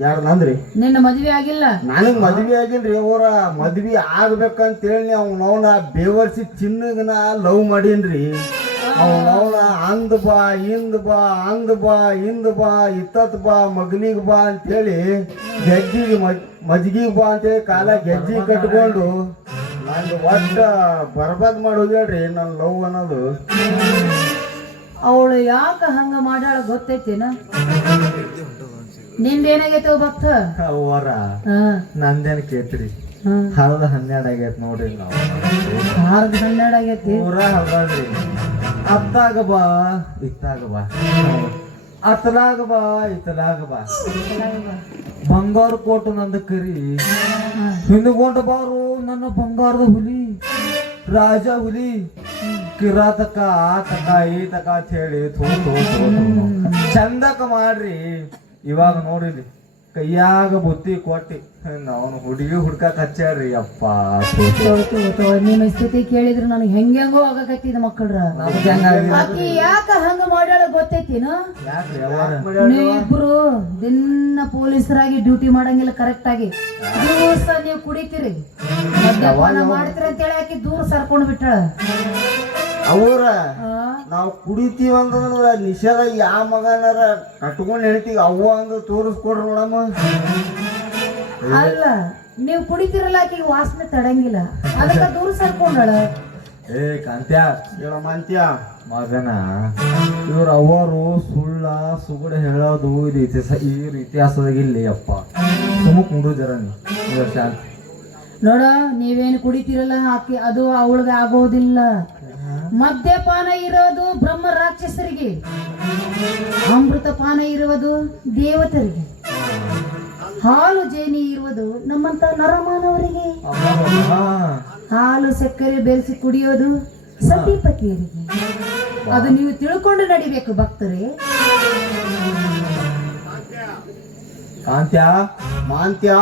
ಯಾರು ನಂದ್ರಿ? ನಿನ್ನ ಮದುವೆ ಆಗಿಲ್ಲ? ನನಗ್ ಮದ್ವಿ ಆಗಿಲ್ರಿ ಅವರ. ಮದ್ವಿ ಆಗ್ಬೇಕಂತೇಳಿ ಅವ್ನವ್ನ ಬೇವರ್ಸಿ ಚಿನ್ನಗನ ಲವ್ ಮಾಡೀನ್ರಿ. ಅವನವನ ಅಂದ್ ಬಾ ಇಂದ್ ಬಾ ಅಂದ್ ಬಾ ಇಂದ್ ಬಾ ಇತ್ತತ್ ಬಾ ಮಗನಿಗೆ ಬಾ ಅಂತೇಳಿ ಗೆಜ್ಜಿಗೆ ಮಜ್ಗಿಗೆ ಬಾ ಅಂತೇಳಿ ಕಾಲ ಗೆಜ್ಜಿ ಕಟ್ಕೊಂಡು ನಂದು ಒಟ್ಟ ಬರ್ಬಾದ್ ಮಾಡಿ ಹೋಗ್ಯಾಳ್ರಿ ನನ್ನ ಲವ್ ಅನ್ನೋದು. ಅವಳು ಯಾಕ ಹಂಗ ಮಾಡ್ಯಾಳ ಗೊತ್ತೈತೇನ? ನಿಂದೇನಾಗೈತೆ ಭಕ್ತ? ಅವರ ನಂದೇನ್ ಕೇಳ್ತೀರಿ, ಹರದ 12 ಆಗೈತ್ ನೋಡ್ರಿ ನಾವು. 12 ಆಗೈತಿ. ಪೂರ ಹರ್ದ್ರಿ. ಅತ್ತಾಗ ಬಾ ಇತ್ತಾಗ ಬಾ, ಅತ್ತಲಾಗ ಬಾ ಇತ್ತಲಾಗ ಬಾ, ಬಂಗಾರ ಕೊಟ್ಟು ನಂದ ಕರಿ ಹಿಂದ್ಕೊಂಡು ಬಾರು ನನ್ನ ಬಂಗಾರದ ಹುಲಿ, ರಾಜ ಹುಲಿ, ಕಿರಾತಕ ಆತಕ ಈತಕ ಅಂತ ಹೇಳಿ ಚಂದಕ ಮಾಡ್ರಿ. ಇವಾಗ ನೋಡಿಲಿ ಕೈಯಾಗ ಬುತ್ತಿ ಕೊಟ್ಟಿ ಅವನು ಹುಡುಗಿ ಹುಡ್ಕಕ್ ಹಚ್ಚಾಡ್ರಿ. ಅಪ್ಪ ನಿಮ್ಮ ಸ್ಥಿತಿ ಕೇಳಿದ್ರೆ ನನಗೆ ಹೆಂಗೋ ಆಗಕತ್ತಿದ ಮಕ್ಕಳ್ರ. ಆಕಿ ಯಾಕ ಹಂಗ ಮಾಡ್ಯಾಳ ಗೊತ್ತೈತಿನ? ನೀವಿಬ್ರು ದಿನ ಪೊಲೀಸರಾಗಿ ಡ್ಯೂಟಿ ಮಾಡಂಗಿಲ್ಲ ಕರೆಕ್ಟ್ ಆಗಿ. ದಿವಸ ನೀವು ಕುಡಿತೀರಿ, ಮದ್ಯಪಾನ ಮಾಡ್ತೀರಿ ಅಂತೇಳಿ ಆಕಿ ದೂರ ಸರ್ಕೊಂಡ್ ಬಿಟ್ಟಾಳ. ಅವ್ರ ನಾವು ಕುಡಿತೀವಿ ಅಂತಂದ್ರ ನಿಷೇಧ ಯಾವ ಮಗನಾರ ಕಟ್ಕೊಂಡ್ ಹೇಳ್ತೀವಿ ಅವ್ವ ಅಂದ್ ತೋರಿಸ್ಕೊಡ್ರಿ ನೋಡಮ್ಮ. ಅಲ್ಲ ನೀವು ಕುಡಿತಿರಲ್ಲ ಆಕಿಗೆ ವಾಸನೆ ತಡಂಗಿಲ್ಲ, ಅದಕ್ಕ ದೂರ ಸರ್ಕೊಂಡಳ. ಏ ಕಾಂತ್ಯ ಹೇಳಮ್ಮ ಅಂತ್ಯ ಮಗನ, ಇವ್ರ ಅವರು ಸುಳ್ಳ ಸುಗುಡ ಹೇಳೋದು ಈ ಇತಿಹಾಸದಾಗ ಇಲ್ಲಿ ಅಪ್ಪ. ಸುಮಕ್ ಮುಡು ಜರ ನೀ ಶಾಂತಿ ನೋಡ, ನೀವೇನು ಕುಡಿತಿರಲ್ಲ ಆಕಿ ಅದು ಅವಳಿಗೆ ಆಗೋದಿಲ್ಲ. ಮದ್ಯಪಾನ ಇರೋದು ಬ್ರಹ್ಮ ರಾಕ್ಷಸರಿಗೆ, ಅಮೃತಪಾನ ಇರುವುದು ದೇವತರಿಗೆ, ಹಾಲು ಜೇನಿ ಇರುವುದು ನಮ್ಮಂತ ನರಮಾನವರಿಗೆ, ಹಾಲು ಸಕ್ಕರೆ ಬೆರೆಸಿ ಕುಡಿಯೋದು ಸತಿಪತಿಯರಿಗೆ. ಅದು ನೀವು ತಿಳ್ಕೊಂಡು ನಡಿಬೇಕು ಭಕ್ತರೇ. ಕಾಂತ್ಯ ಮಾಂತ್ಯ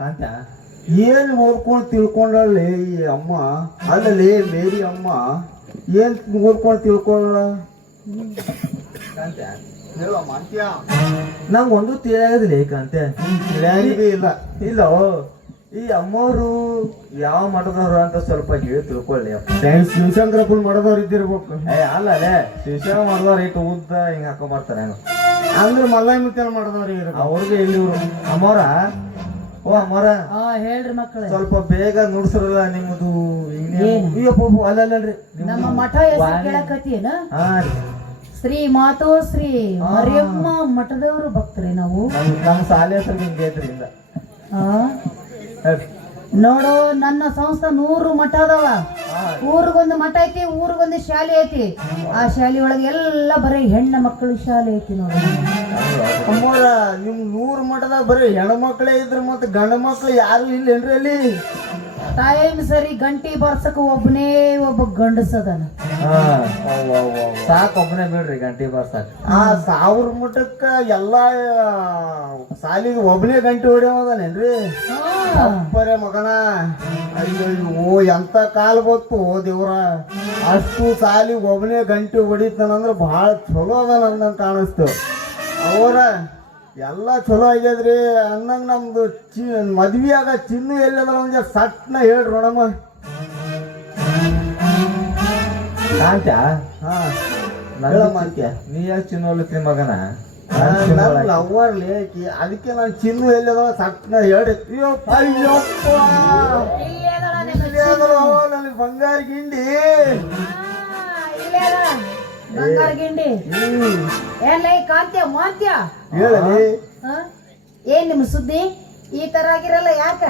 ಕಾಂತ್ಯ ಏನ್ ಓದ್ಕೊಂಡು ತಿಳ್ಕೊಂಡಳ್ಳಿ ಈ ಅಮ್ಮ? ಅಲ್ಲಲ್ಲಿ ಮೇರಿ ಅಮ್ಮ ಏನ್ ಓದ್ಕೊಂಡು ತಿಳ್ಕೊಳ್ಳ ಕಾಂತ್ಯ ಹೇಳಮ್ಮ ಅಂತ್ಯ. ನಂಗೆ ಒಂದು ತಿಳಿಯಾಗದಿಲ್ಲ ಕಾಂತ್ಯ, ತಿಳಿಯಾಗಿದೆ ಇಲ್ಲ ಇಲ್ಲ. ಈ ಅಮ್ಮವರು ಯಾವ ಮಠದವ್ರು ಅಂತ ಸ್ವಲ್ಪ ಹೇಳಿ ತಿಳ್ಕೊಳ್ಳಿ. ಶಿವಶಂಕರಪ್ಪನ ಮಠದವ್ರು ಇದ್ದಿರ್ಬೇಕು. ಅಲ್ಲ ಅಲ್ಲೇ ಶಿವಶಂಕರ ಮಠದವ್ರು ಇಟ್ಟು ಉದ್ದ ಹಿಂಗ ಹಾಕೊಂಡ್ ಬರ್ತಾರೆ ಅಂದ್ರೆ ಮಲ್ಲಮಿತ್ತನ ಮಠದವ್ರು ಅವ್ರಿಗೆ ಇಲ್ಲಿ ಇವ್ರು ಅಮ್ಮವ್ರ. ಓ ಅಮ್ಮರ ಹೇಳ್ರಿ ಮಕ್ಕಳ, ಸ್ವಲ್ಪ ಬೇಗ ನುಡ್ಸರಲ್ಲ ನಿಮ್ಮದು. ಅಲ್ಲಲ್ರಿ ನಮ್ಮ ಮಠ ಹೆಸರು ಕೇಳಕತ್ತೀನ? ಶ್ರೀ ಮಾತೋಶ್ರೀ ಮರಿಯಮ್ಮ ಮಠದವರು ಭಕ್ತರೇ ನಾವು. ನಮ್ಮ ಶಾಲೆ ಹೆಸರು ಹಿಂಗೆ ಐತ್ರಿಂದ. ನೋಡು, ನನ್ನ ಸಂಸ್ಥೆ 100 ಮಠ ಅದಾವ. ಊರಿಗೊಂದು ಮಠ ಐತಿ, ಊರಿಗೊಂದು ಶಾಲೆ ಐತಿ. ಆ ಶಾಲೆ ಒಳಗೆ ಎಲ್ಲ ಬರೀ ಹೆಣ್ಣ ಮಕ್ಕಳು ಶಾಲೆ ಐತಿ ನೋಡಿ. ಅಮ್ಮವ್ರ ನಿಮ್ 100 ಮಠದಾಗ ಬರೀ ಹೆಣ್ಮಕ್ಳೇ ಇದ್ರ ಮತ್ತೆ ಗಂಡ ಮಕ್ಳು ಯಾರು ಇಲ್ಲೇನ್ರಿ ಅಲ್ಲಿ? ಟೈಮ್ ಸರಿ ಗಂಟಿ ಬರ್ಸಕ ಒಬ್ಬನೇ ಒಬ್ಬ ಗಂಡಸದನ. ಸಾಕ್ ಒಬ್ಬನೇ ಬಿಡ್ರಿ ಗಂಟಿ ಬರ್ಸಾಕ. ಆ 1000 ಮಠಕ್ಕ ಎಲ್ಲಾ ಸಾಲಿಗೆ ಒಬ್ಬನೇ ಗಂಟೆ ಹೊಡೆಯೋದನೇನ್ರಿ? ಅಪ್ಪರೇ ಮಗನ, ಅಯ್ಯೋ ಎಂತ ಕಾಲ ಗೊತ್ತು ದೇವ್ರ. ಅಷ್ಟು ಸಾಲಿಗೆ ಒಬ್ಬನೇ ಗಂಟೆ ಹೊಡಿತಾನಂದ್ರ ಬಹಳ ಚಲೋ ಅದ ನಂದಂಗ ಕಾಣಿಸ್ತು. ಅವರ ಎಲ್ಲ ಚಲೋ ಆಗ್ಯದ್ರಿ ಅನ್ನಂಗ ನಮ್ದು ಮದ್ವಿ ಆಗ ಚಿನ್ನು ಎಲ್ಲದ ಒಂದ್ ಸಟ್ನ ಹೇಳ್ರಿ ನೋಡಮ್ಮ. ಕಾಂತ್ಯ ಹೇಳಮ್ಮ, ನೀ ಯಾಕೆ ಚಿನ್ನು ಹೊಲಿತ್ರಿ ಮಗನ? ಅವ್ವರ್ಲಿ ಅದಕ್ಕೆ ನಾನು ಚಿನ್ನು ಎಲ್ಲದ ಸಟ್ನ ಹೇಳ್ರಿ. ನನಗೆ ಬಂಗಾರ ಗಿಂಡಿ ಬಂಗಾರ ಗಿಂಡಿ ಏನ್ ಕಾಂತ್ಯ ಮಾಂತ್ಯ ಹೇಳಿ. ಏನ್ ನಿಮ್ ಸುದ್ದಿ ಈ ತರ ಆಗಿರಲ್ಲ? ಯಾಕ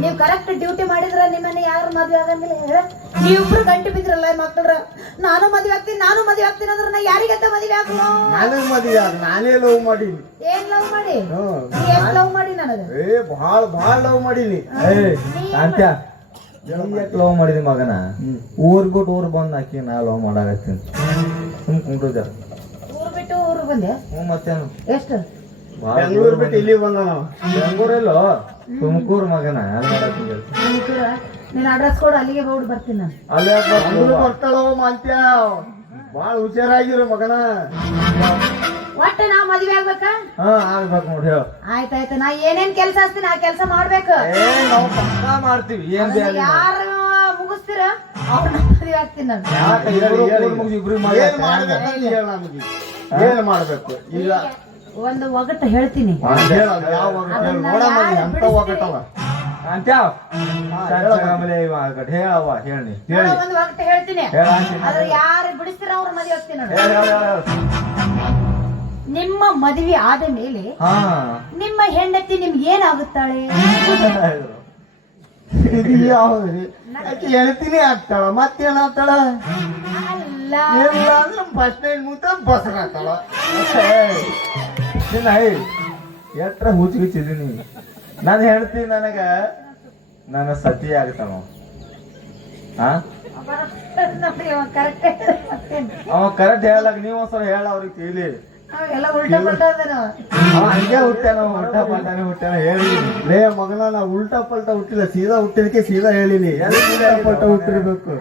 ನೀವ್ ಕರೆಕ್ಟ್ ಡ್ಯೂಟಿ ಮಾಡಿದ್ರ ನಿಮ್ಮನ್ನ ಯಾರು ಮದ್ವೆ ಆಗಂಗಿಲ್ಲ? ಹೇಳ, ನೀವಿಬ್ರು ಗಂಟು ಬಿದ್ರಲ್ಲ ಮಕ್ಕಳ್ರ. ನಾನು ಮದ್ವೆ ಆಗ್ತೀನಿ ಅಂದ್ರೆ ನಾ ಯಾರಿಗಂತ ಮದ್ವೆ ಆಗ್ಲೋ? ನನಗ್ ಮದ್ವೆ ಆಗ ನಾನೇ ಲವ್ ಮಾಡೀನಿ. ಏನ್ ಲವ್ ಮಾಡಿ? ಎಷ್ಟ್ ಲವ್ ಮಾಡಿ? ನನಗ ಭಾಳ ಲವ್ ಮಾಡೀನಿ. ಕಾಂತ್ಯ ಲವ್ ಮಾಡಿದಿ ಮಗನ? ಊರ್ ಬಿಟ್ಟು ಊರ್ ಬಂದ್ ಹಾಕಿ ನಾ ಲವ್ ಮಾಡಾಕತ್ತೀನಿ. ಸುಮ್ ಕುಂಡ್ರ ಊರ್ ಬಿಟ್ಟು ಊರ್ ಬಂದೆ? ಮತ್ತೇನು ಎಷ್ಟು? ಬೆಂಗಳೂರು ಬಿಟ್ಟು ಇಲ್ಲಿ ಬಂದ ನಾವು. ಬೆಂಗಳೂರಲ್ಲೋ ತುಮಕೂರು ಮಗನ. ನೀನ್ ಅಡ್ರೆಸ್ ಕೊಡು, ಅಲ್ಲಿಗೆ ಹೋಗಿ ಬರ್ತೀನಿ ನಾನು. ಅಲ್ಲೇ ಬರ್ತಾಳೋ ಮಾಂತ್ಯ, ಬಾಳ ಹುಷಾರಾಗಿರು ಮಗನ. ಒಟ್ಟೆ ನಾವ್ ಮದ್ವೆ ಆಗ್ಬೇಕ? ಆಗ್ಬೇಕು ನೋಡಿ. ಹೇಳು. ಆಯ್ತಾಯ್ತು, ನಾ ಏನೇನ್ ಕೆಲ್ಸ ಹಚ್ತೀನಿ ಆ ಕೆಲ್ಸ ಮಾಡ್ಬೇಕು. ನಾವು ಪಕ್ಕಾ ಮಾಡ್ತೀವಿ. ಏನ್ ಯಾರು ಮುಗಿಸ್ತೀರ ಅವ್ರನ್ನ ಮದುವೆ ಆಗ್ತೀನಿ ನಾನು. ಏನ್ ಮಾಡ್ಬೇಕಂತ ಹೇಳ ನಮಗೆ. ಏನ್ ಮಾಡ್ಬೇಕು ಈಗ? ಒಂದು ಒಗಟ್ಟು ಹೇಳ್ತೀನಿ. ಹೇಳ, ಯಾವ ಒಗಟು ಹೇಳು, ನೋಡಮ್ಮ ನೀ ಎಂತ ಒಗಟವ. ಹೇಳವ್ವ ಹೇಳಿ ನೋಡು, ಒಂದು ಒಗಟ್ಟು ಹೇಳ್ತೀನಿ. ಅದ್ರ ಯಾರು ಬಿಡಿಸ್ತೀರ ಅವ್ರ ಮದುವೆ ಆಗ್ತೀನಿ ನಾನು. ನಿಮ್ಮ ಮದುವೆ ಆದ ಮೇಲೆ ನಿಮ್ಮ ಹೆಂಡತಿ ನಿಮ್ಗೆ ಏನಾಗುತ್ತಾಳೆ? ಇದು ಯಾವ್ದ್ರಿ? ಹೇಳ್ತೀನಿ ಆಗ್ತಾಳ, ಮತ್ತೇನಾಗ್ತಾಳ? ಅಲ್ಲ, ಇಲ್ಲ ಅಂದ್ರೆ ಬಸ್ ಸ್ಟ್ಯಾಂಡ್ ಮುಂದೆ ಬಸ್ ಆಗ್ತಾಳ. ಎಟ್ರ ಹುಚ್ಚಿಗಿಚ್ಚಿದೀನಿ. ನಾನು ಹೇಳ್ತೀನಿ, ನನ್ನ ಸತಿ ಆಗ್ತಾನ. ನೋಡಿ, ಅವ ಕರೆಕ್ಟ್ ಹೇಳ್ತೀನಿ. ಅವ ಕರೆಕ್ಟ್ ಹೇಳಕ್ ನೀವು ಒಂದ್ಸಲ ಹೇಳ ಅವ್ರಿಗೆ ತಿಳಿ. ಅವೆಲ್ಲ ಉಲ್ಟಾ ಪಲ್ಟಾ ಅದಾರ. ಅವ ಹಂಗೆ ಹುಟ್ಟ್ಯಾನ, ಉಲ್ಟಾ ಪಲ್ಟಾನೆ ಹುಟ್ಟ್ಯಾನ. ಹೇಳಿ ಲೇ ಮಗನ, ನಾ ಉಲ್ಟಾ ಪಲ್ಟಾ ಹುಟ್ಟಿಲ್ಲ, ಸೀದಾ ಹುಟ್ಟಿದಕ್ಕೆ ಸೀದಾ ಹೇಳಿನಿ. ಉಲ್ಟಾ ಪಲ್ಟಾ ಹುಟ್ಟಿರ್ಬೇಕು.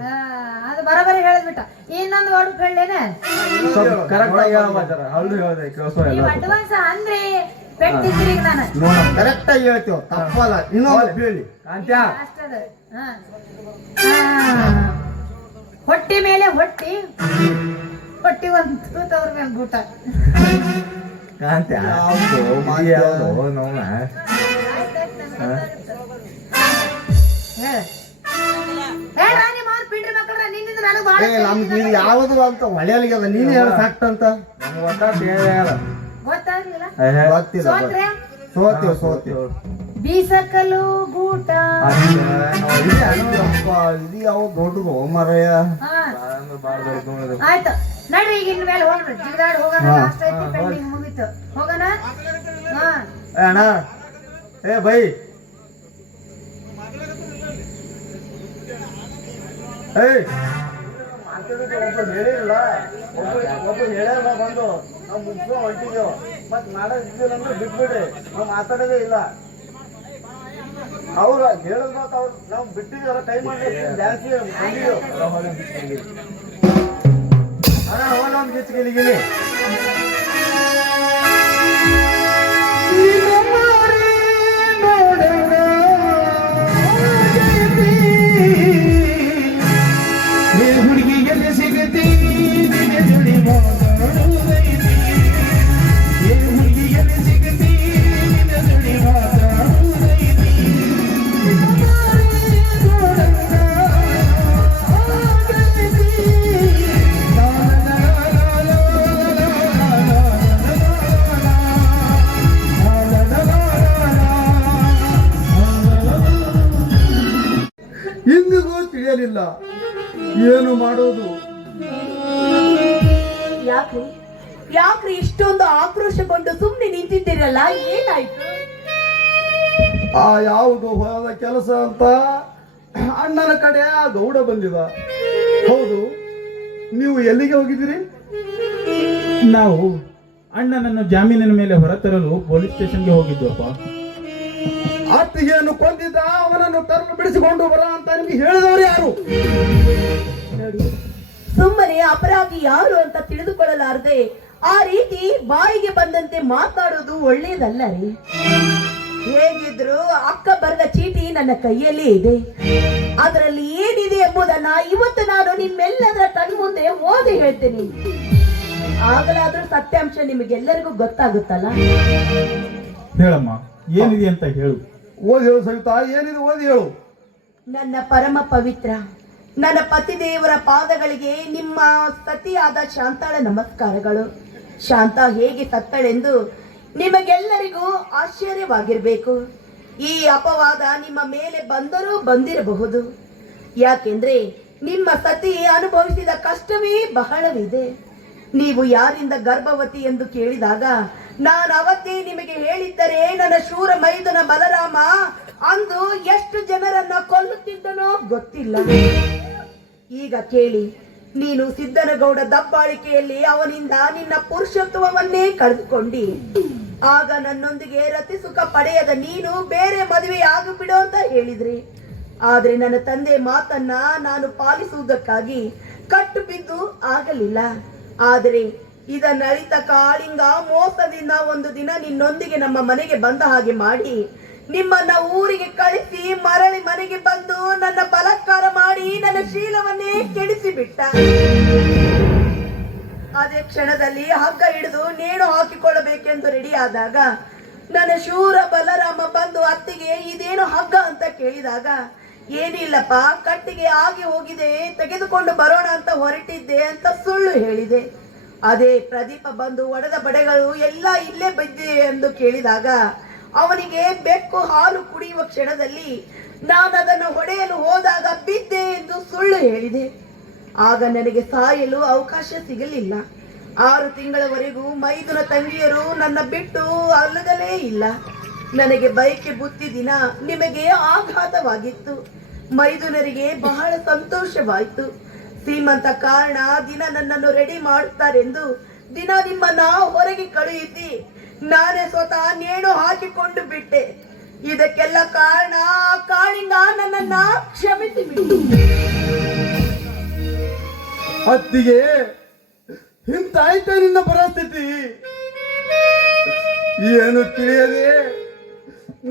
ಅದು ಬರೋಬರಿ ಹೇಳಿದ್ಬಿಟ್ಟ. ಇನ್ನೊಂದು ವಾಡು ಹೇಳೇನ? ಕರೆಕ್ಟ್ ಆಗಿ ಹೇಳ್ಬಾರ. ಹೌದು ಹೇಳ್ದೆ ಕೇಳಿಸೋ ನೀವು ಅಡ್ವಾನ್ಸ್ ಅಂದ್ರೆ ಪೆಟ್ಟಿದ್ರಿ ನಾನು. ನೋಡ, ಕರೆಕ್ಟ್ ಆಗಿ ಹೇಳ್ತೀವ, ತಪ್ಪಲ್ಲ. ಇನ್ನೊಂದು ಹೇಳಿ. ಕಾಂತ್ಯ ಅಷ್ಟದ. ಹೊಟ್ಟಿ ಮೇಲೆ ಹೊಟ್ಟಿ, ಹೊಟ್ಟಿ ಒಂದು ತೂತವ್ರ ಮೇಲೆ ಗೂಟ. ಕಾಂತ್ಯ ನೋನ ಹೇಳ ನಿಮ್ಮ ಅವ್ರ ಪಿಂಡ್ರಿ ಮಕ್ಕಳ್ರ, ನಿನ್ನಿಂದ ನನಗೆ ಬಾಳ ನಮ್ಗೆ ಇದು ಯಾವುದು ಅಂತ ಹೊಳೆಯಲಿಗೆ ನೀನ್ ಹೇಳ ಸಾಕ್ತ ಅಂತ ನಮ್ಗೆ ಗೊತ್ತಾಗ್ತಿಲ್ಲ. ಗೊತ್ತಾಗ್ಲಿಲ್ಲ. ಗೊತ್ತಿಲ್ಲ. ಸೋತ್ರೆ ಸೋತೀವ್. ಬೀಸಕಲು ಗೂಟ. ಇದು ಯಾವ ದೊಡ್ಡದು ಮರಯ್ಯ. ಆಯ್ತು ನಡ್ರಿ, ಈಗ ಇನ್ ಮೇಲೆ ಹೋಗ್ರಿ. ಜಿಗದಾಡ್ ಹೋಗೋಣ. ಲಾಸ್ಟ್ ಐತಿ, ಪೆಂಡಿಂಗ್ ಮುಗೀತು. ಹೋಗೋಣ. ಅಣ್ಣ ಏ ಬೈ ಹೇಳಿಲ್ಲ, ಒಬ್ಬರು ಹೇಳ್ಯಾರ ಬಂದು ನಾವು ಮುಗಿಸೋ ಹೊಂಟಿದ್ಯೋ. ಮತ್ ಮಾಡೋದಿಲ್ಲ ಅಂದ್ರೆ ಬಿಟ್ಬಿಡ್ರಿ, ನಾವು ಮಾತಾಡೋದೇ ಇಲ್ಲ. ಅವ್ರು ಹೇಳದ್ ಮಾತು ಅವ್ರು ನಾವು ಬಿಟ್ಟಿದ್ದೀರ ಕೈ ಮಾಡಿ ಜಾಸ್ತಿ ಬಂದಿದ್ಯೋ. ಅಣ್ಣ ಹೋಗೋಣ ಒಂದು ಗಿಚ್ಚಿಗಿಲಿ ಗಿಲಿ. ಹುಡುಗಿಯಲ್ಲಿ ಸಿಗತಿ ಇಂದಿಗೂ ತಿಳಿಯಲಿಲ್ಲ ಏನು ಮಾಡೋದು. ಯಾಕ್ರಿ ಇಷ್ಟೊಂದು ಆಕ್ರೋಶಗೊಂಡು ಸುಮ್ಮನೆ ನಿಂತಿದ್ದೀರಲ್ಲ, ಏನಾಯ್ತು? ಆ ಯಾವುದು ಹೊಲದ ಕೆಲಸ ಅಂತ ಅಣ್ಣನ ಕಡೆ ಆ ಗೌಡ ಬಂದಿದ. ಹೌದು, ನೀವು ಎಲ್ಲಿಗೆ ಹೋಗಿದ್ದೀರಿ? ನಾವು ಅಣ್ಣನನ್ನು ಜಾಮೀನಿನ ಮೇಲೆ ಹೊರತರಲು ಪೊಲೀಸ್ ಸ್ಟೇಷನ್ಗೆ ಹೋಗಿದ್ವಪ್ಪ. ಅತ್ತಿಗೆಯನ್ನು ಕೊಂದಿದ್ದ ಅವನನ್ನು ತರಲು ಬಿಡಿಸಿಕೊಂಡು ಬರ ಅಂತ ನಿಮ್ಗೆ ಹೇಳಿದವರು ಯಾರು? ಸುಮ್ಮನೆ ಅಪರಾಧಿ ಯಾರು ಅಂತ ತಿಳಿದುಕೊಳ್ಳಲಾರದೆ ಆ ರೀತಿ ಬಾಯಿಗೆ ಬಂದಂತೆ ಮಾತಾಡೋದು ಒಳ್ಳೇದಲ್ಲ ರೀ. ಹೇಗಿದ್ರು ಅಕ್ಕ ಬರೆದ ಚೀಟಿ ನನ್ನ ಕೈಯಲ್ಲಿ ಇದೆ. ಅದರಲ್ಲಿ ಏನಿದೆ ಎಂಬುದನ್ನ ಇವತ್ತು ನಾನು ನಿಮ್ಮೆಲ್ಲದರ ಕಣ್ಮುಂದೆ ಓದಿ ಹೇಳ್ತೇನೆ. ಆಗಲಾದ್ರೂ ಸತ್ಯಾಂಶ ನಿಮಗೆಲ್ಲರಿಗೂ ಗೊತ್ತಾಗುತ್ತಲ್ಲ. ಹೇಳಮ್ಮ, ಏನಿದೆ ಅಂತ ಹೇಳು. ಓದಿ ಹೇಳು ಸವಿತಾ, ಏನಿದೆ ಓದಿ ಹೇಳು. ನನ್ನ ಪರಮ ಪವಿತ್ರ ನನ್ನ ಪತಿದೇವರ ಪಾದಗಳಿಗೆ ನಿಮ್ಮ ಸತಿಯಾದ ಶಾಂತಾಳ ನಮಸ್ಕಾರಗಳು. ಶಾಂತ ಹೇಗೆ ಸತ್ತಳೆಂದು ನಿಮಗೆಲ್ಲರಿಗೂ ಆಶ್ಚರ್ಯವಾಗಿರಬೇಕು. ಈ ಅಪವಾದ ನಿಮ್ಮ ಮೇಲೆ ಬಂದರೂ ಬಂದಿರಬಹುದು. ಯಾಕೆಂದ್ರೆ ನಿಮ್ಮ ಸತಿ ಅನುಭವಿಸಿದ ಕಷ್ಟವೇ ಬಹಳವಿದೆ. ನೀವು ಯಾರಿಂದ ಗರ್ಭವತಿ ಎಂದು ಕೇಳಿದಾಗ ನಾನು ಅವತ್ತೇ ನಿಮಗೆ ಹೇಳಿದ್ದರೆ ನನ್ನ ಶೂರ ಮೈದುನ ಬಲರಾಮ ಅಂದು ಎಷ್ಟು ಜನರನ್ನ ಕೊಲ್ಲುತ್ತಿದ್ದನೋ ಗೊತ್ತಿಲ್ಲ. ಈಗ ಕೇಳಿ, ನೀನು ಸಿದ್ದನಗೌಡ ದಬ್ಬಾಳಿಕೆಯಲ್ಲಿ ಅವನಿಂದ ನಿನ್ನ ಪುರುಷತ್ವವನ್ನೇ ಕಳೆದುಕೊಂಡಿ. ಆಗ ನನ್ನೊಂದಿಗೆ ರತಿ ಸುಖ ಪಡೆಯದ ನೀನು ಬೇರೆ ಮದುವೆ ಆಗಿಬಿಡು ಅಂತ ಹೇಳಿದ್ರಿ. ಆದ್ರೆ ನನ್ನ ತಂದೆ ಮಾತನ್ನ ನಾನು ಪಾಲಿಸುವುದಕ್ಕಾಗಿ ಕಟ್ಟು ಬಿದ್ದು ಆಗಲಿಲ್ಲ. ಆದರೆ ಇದನ್ನಳಿತ ಕಾಳಿಂಗ ಮೋಸದಿಂದ ಒಂದು ದಿನ ನಿನ್ನೊಂದಿಗೆ ನಮ್ಮ ಮನೆಗೆ ಬಂದ ಹಾಗೆ ಮಾಡಿ ನಿಮ್ಮನ್ನ ಊರಿಗೆ ಕಳಿಸಿ ಮರಳಿ ಮನೆಗೆ ಬಂದು ನನ್ನ ಬಲಾತ್ಕಾರ ಮಾಡಿ ನನ್ನ ಶೀಲವನ್ನೇ ಕೆಡಿಸಿಬಿಟ್ಟ. ಅದೇ ಕ್ಷಣದಲ್ಲಿ ಹಗ್ಗ ಹಿಡಿದು ನೇಣು ಹಾಕಿಕೊಳ್ಳಬೇಕೆಂದು ರೆಡಿ ಆದಾಗ ನನ್ನ ಶೂರ ಬಲರಾಮ ಬಂದು ಅತ್ತಿಗೆ ಇದೇನು ಹಗ್ಗ ಅಂತ ಕೇಳಿದಾಗ, ಏನಿಲ್ಲಪ್ಪ, ಕಟ್ಟಿಗೆ ಆಗಿ ಹೋಗಿದೆ, ತೆಗೆದುಕೊಂಡು ಬರೋಣ ಅಂತ ಹೊರಟಿದ್ದೆ ಅಂತ ಸುಳ್ಳು ಹೇಳಿದೆ. ಅದೇ ಪ್ರದೀಪ ಬಂದು ಒಡೆದ ಬಡೆಗಳು ಎಲ್ಲ ಇಲ್ಲೇ ಬಿದ್ದೆ ಎಂದು ಕೇಳಿದಾಗ ಅವನಿಗೆ ಬೆಕ್ಕು ಹಾಲು ಕುಡಿಯುವ ಕ್ಷಣದಲ್ಲಿ ನಾನು ಅದನ್ನು ಹೊಡೆಯಲು ಹೋದಾಗ ಬಿದ್ದೆ ಎಂದು ಸುಳ್ಳು ಹೇಳಿದೆ. ಆಗ ನನಗೆ ಸಾಯಲು ಅವಕಾಶ ಸಿಗಲಿಲ್ಲ. 6 ತಿಂಗಳವರೆಗೂ ಮೈದುನ ತಂಗಿಯರು ನನ್ನ ಬಿಟ್ಟು ಅಲ್ಲಗಲೇ ಇಲ್ಲ. ನನಗೆ ಬೈಕೆ ಬುತ್ತಿ ದಿನ ನಿಮಗೆ ಆಘಾತವಾಗಿತ್ತು. ಮೈದುನರಿಗೆ ಬಹಳ ಸಂತೋಷವಾಯಿತು. ಸೀಮಂತ ಕಾರಣ ದಿನ ನನ್ನನ್ನು ರೆಡಿ ಮಾಡುತ್ತಾರೆಂದು ದಿನ ನಿಮ್ಮನ್ನ ಹೊರಗೆ ಕಳುಹಿಸಿ ನಾನೇ ಸ್ವತಃ ನೇಣು ಹಾಕಿಕೊಂಡು ಬಿಟ್ಟೆ. ಇದಕ್ಕೆಲ್ಲ ಕಾರಣ ಕಾಳಿಂಗ ನನ್ನನ್ನ ಕ್ಷಮಿಸಿ ಬಿಟ್ಟು. ಅತ್ತಿಗೆ, ಇಂತಾಯ್ತು ನಿನ್ನ ಪರಿಸ್ಥಿತಿ. ಏನು ತಿಳಿಯದೆ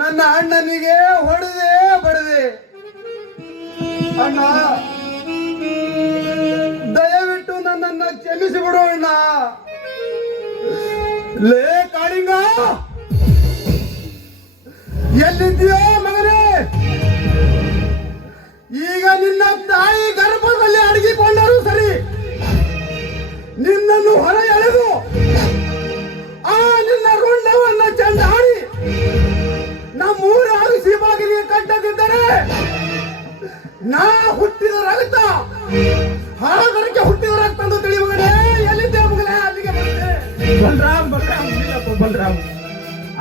ನನ್ನ ಅಣ್ಣನಿಗೆ ಹೊಡೆದೆ ಬಡದೆ. ಅಣ್ಣ, ದಯವಿಟ್ಟು ನನ್ನನ್ನ ಕ್ಷಮಿಸಿ ಬಿಡು ಅಣ್ಣ. ಲೇ ಕಾಳಿಂಗ, ಎಲ್ಲಿದ್ದೀಯೋ ಮಗನೇ? ಈಗ ನಿನ್ನ ತಾಯಿ ಗರ್ಭದಲ್ಲಿ ಅಡಗಿಕೊಂಡರೂ ಸರಿ, ನಿನ್ನನ್ನು ಹೊರ ಎಳೆದು ಆ ನಿನ್ನ ರುಂಡವನ್ನ ಚೆಂಡಾಡಿ ನಮ್ಮೂರ ಅರಸಿ ಬಾಗಿಲಿಗೆ ಕಟ್ಟದಿದ್ದರೆ ನಾ ಹುಟ್ಟಿದ ರಕ್ತ ಹಾಗರಕ್ಕೆ ಹುಟ್ಟಿದ ರಕ್ತ ಅಂತ ತಿಳಿಯುವುದೇ. ಎಲ್ಲಿದ್ದೆ ಮಗನೇ? ಅಲ್ಲಿಗೆ ಬಂದೆ. ಬಲರಾಮ್,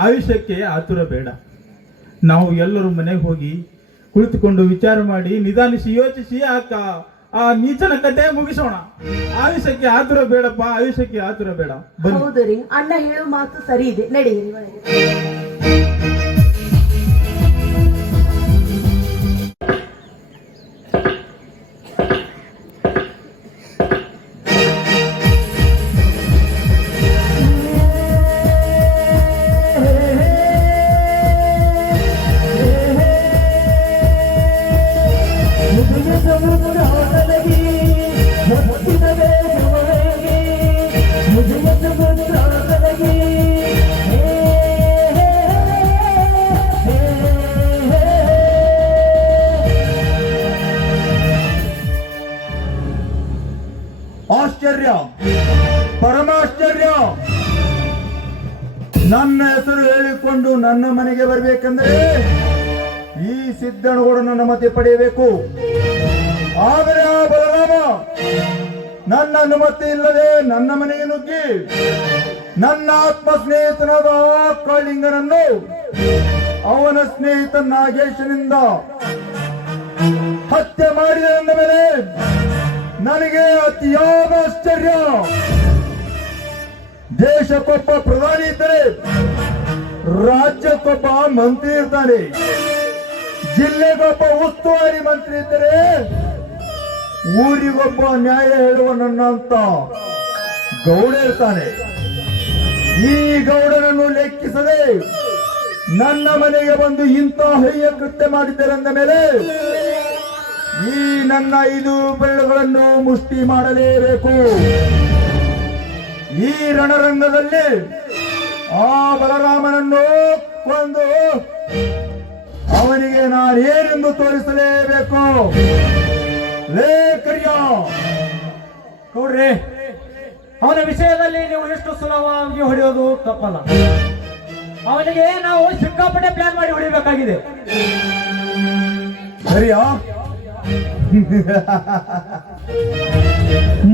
ಆಯುಷ್ಯಕ್ಕೆ ಆತುರ ಬೇಡ. ನಾವು ಎಲ್ಲರೂ ಮನೆಗೆ ಹೋಗಿ ಕುಳಿತುಕೊಂಡು ವಿಚಾರ ಮಾಡಿ ನಿಧಾನಿಸಿ ಯೋಚಿಸಿ ಆ ನೀಚನ ಕತೆ ಮುಗಿಸೋಣ. ಆಯುಷ್ಯಕ್ಕೆ ಆತುರ ಬೇಡಪ್ಪ, ಆಯುಷ್ಯಕ್ಕೆ ಆತುರ ಬೇಡ. ಹೌದು ರೀ, ಅಣ್ಣ ಹೇಳೋ ಮಾತು ಸರಿ ಇದೆ. ನಡೆಯಿರಿ ಒಳಗೆ. ಆಶ್ಚರ್ಯ, ಪರಮಾಶ್ಚರ್ಯ. ನನ್ನ ಹೆಸರು ಹೇಳಿಕೊಂಡು ನನ್ನ ಮನೆಗೆ ಬರಬೇಕೆಂದರೆ ಈ ಸಿದ್ದನಗೌಡ ನನ್ನ ಮತೆ ಪಡೆಯಬೇಕು. ಆದರೆ ಆ ಬಲರಾಮ ನನ್ನ ಅನುಮತಿ ಇಲ್ಲದೆ ನನ್ನ ಮನೆಗೆ ನುಗ್ಗಿ ನನ್ನ ಆತ್ಮ ಸ್ನೇಹಿತನಾದ ಕಾಳಿಂಗನನ್ನು ಅವನ ಸ್ನೇಹಿತ ನಾಗೇಶನಿಂದ ಹತ್ಯೆ ಮಾಡಿದ ಮೇಲೆ ನನಗೆ ಅತಿಯಾದ ಆಶ್ಚರ್ಯ. ದೇಶಕ್ಕೊಬ್ಬ ಪ್ರಧಾನಿ ಇದ್ದರೆ ರಾಜ್ಯಕ್ಕೊಬ್ಬ ಮಂತ್ರಿ ಇರ್ತಾನೆ, ಜಿಲ್ಲೆಗೊಬ್ಬ ಉಸ್ತುವಾರಿ ಮಂತ್ರಿ ಇದ್ದರೆ ಊರಿಗೊಬ್ಬ ನ್ಯಾಯ ಹೇಳುವ ನನ್ನಂತ ಗೌಡ ಇರ್ತಾನೆ. ಈ ಗೌಡನನ್ನು ಲೆಕ್ಕಿಸದೆ ನನ್ನ ಮನೆಗೆ ಬಂದು ಇಂಥ ಹಯ್ಯ ಕೃತ್ಯ ಮಾಡಿದ್ದರೆಂದ ಮೇಲೆ ಈ ನನ್ನ 5 ಬೆರಳುಗಳನ್ನು ಮುಷ್ಟಿ ಮಾಡಲೇಬೇಕು. ಈ ರಣರಂಗದಲ್ಲಿ ಆ ಬಲರಾಮನನ್ನು ಕೊಂದು ಅವನಿಗೆ ನಾನೇನೆಂದು ತೋರಿಸಲೇಬೇಕು. ಲೇ ಕರಿಯ ನೋಡ್ರಿ, ಅವನ ವಿಷಯದಲ್ಲಿ ನೀವು ಎಷ್ಟು ಸುಲಭವಾಗಿ ಹೊಡೆಯೋದು ತಪ್ಪಲ್ಲ. ಅವನಿಗೆ ನಾವು ಸಿಕ್ಕಾಪಟ್ಟೆ ಪ್ಲಾನ್ ಮಾಡಿ ಹೊಡಿಬೇಕಾಗಿದೆ. ಸರಿಯಾ?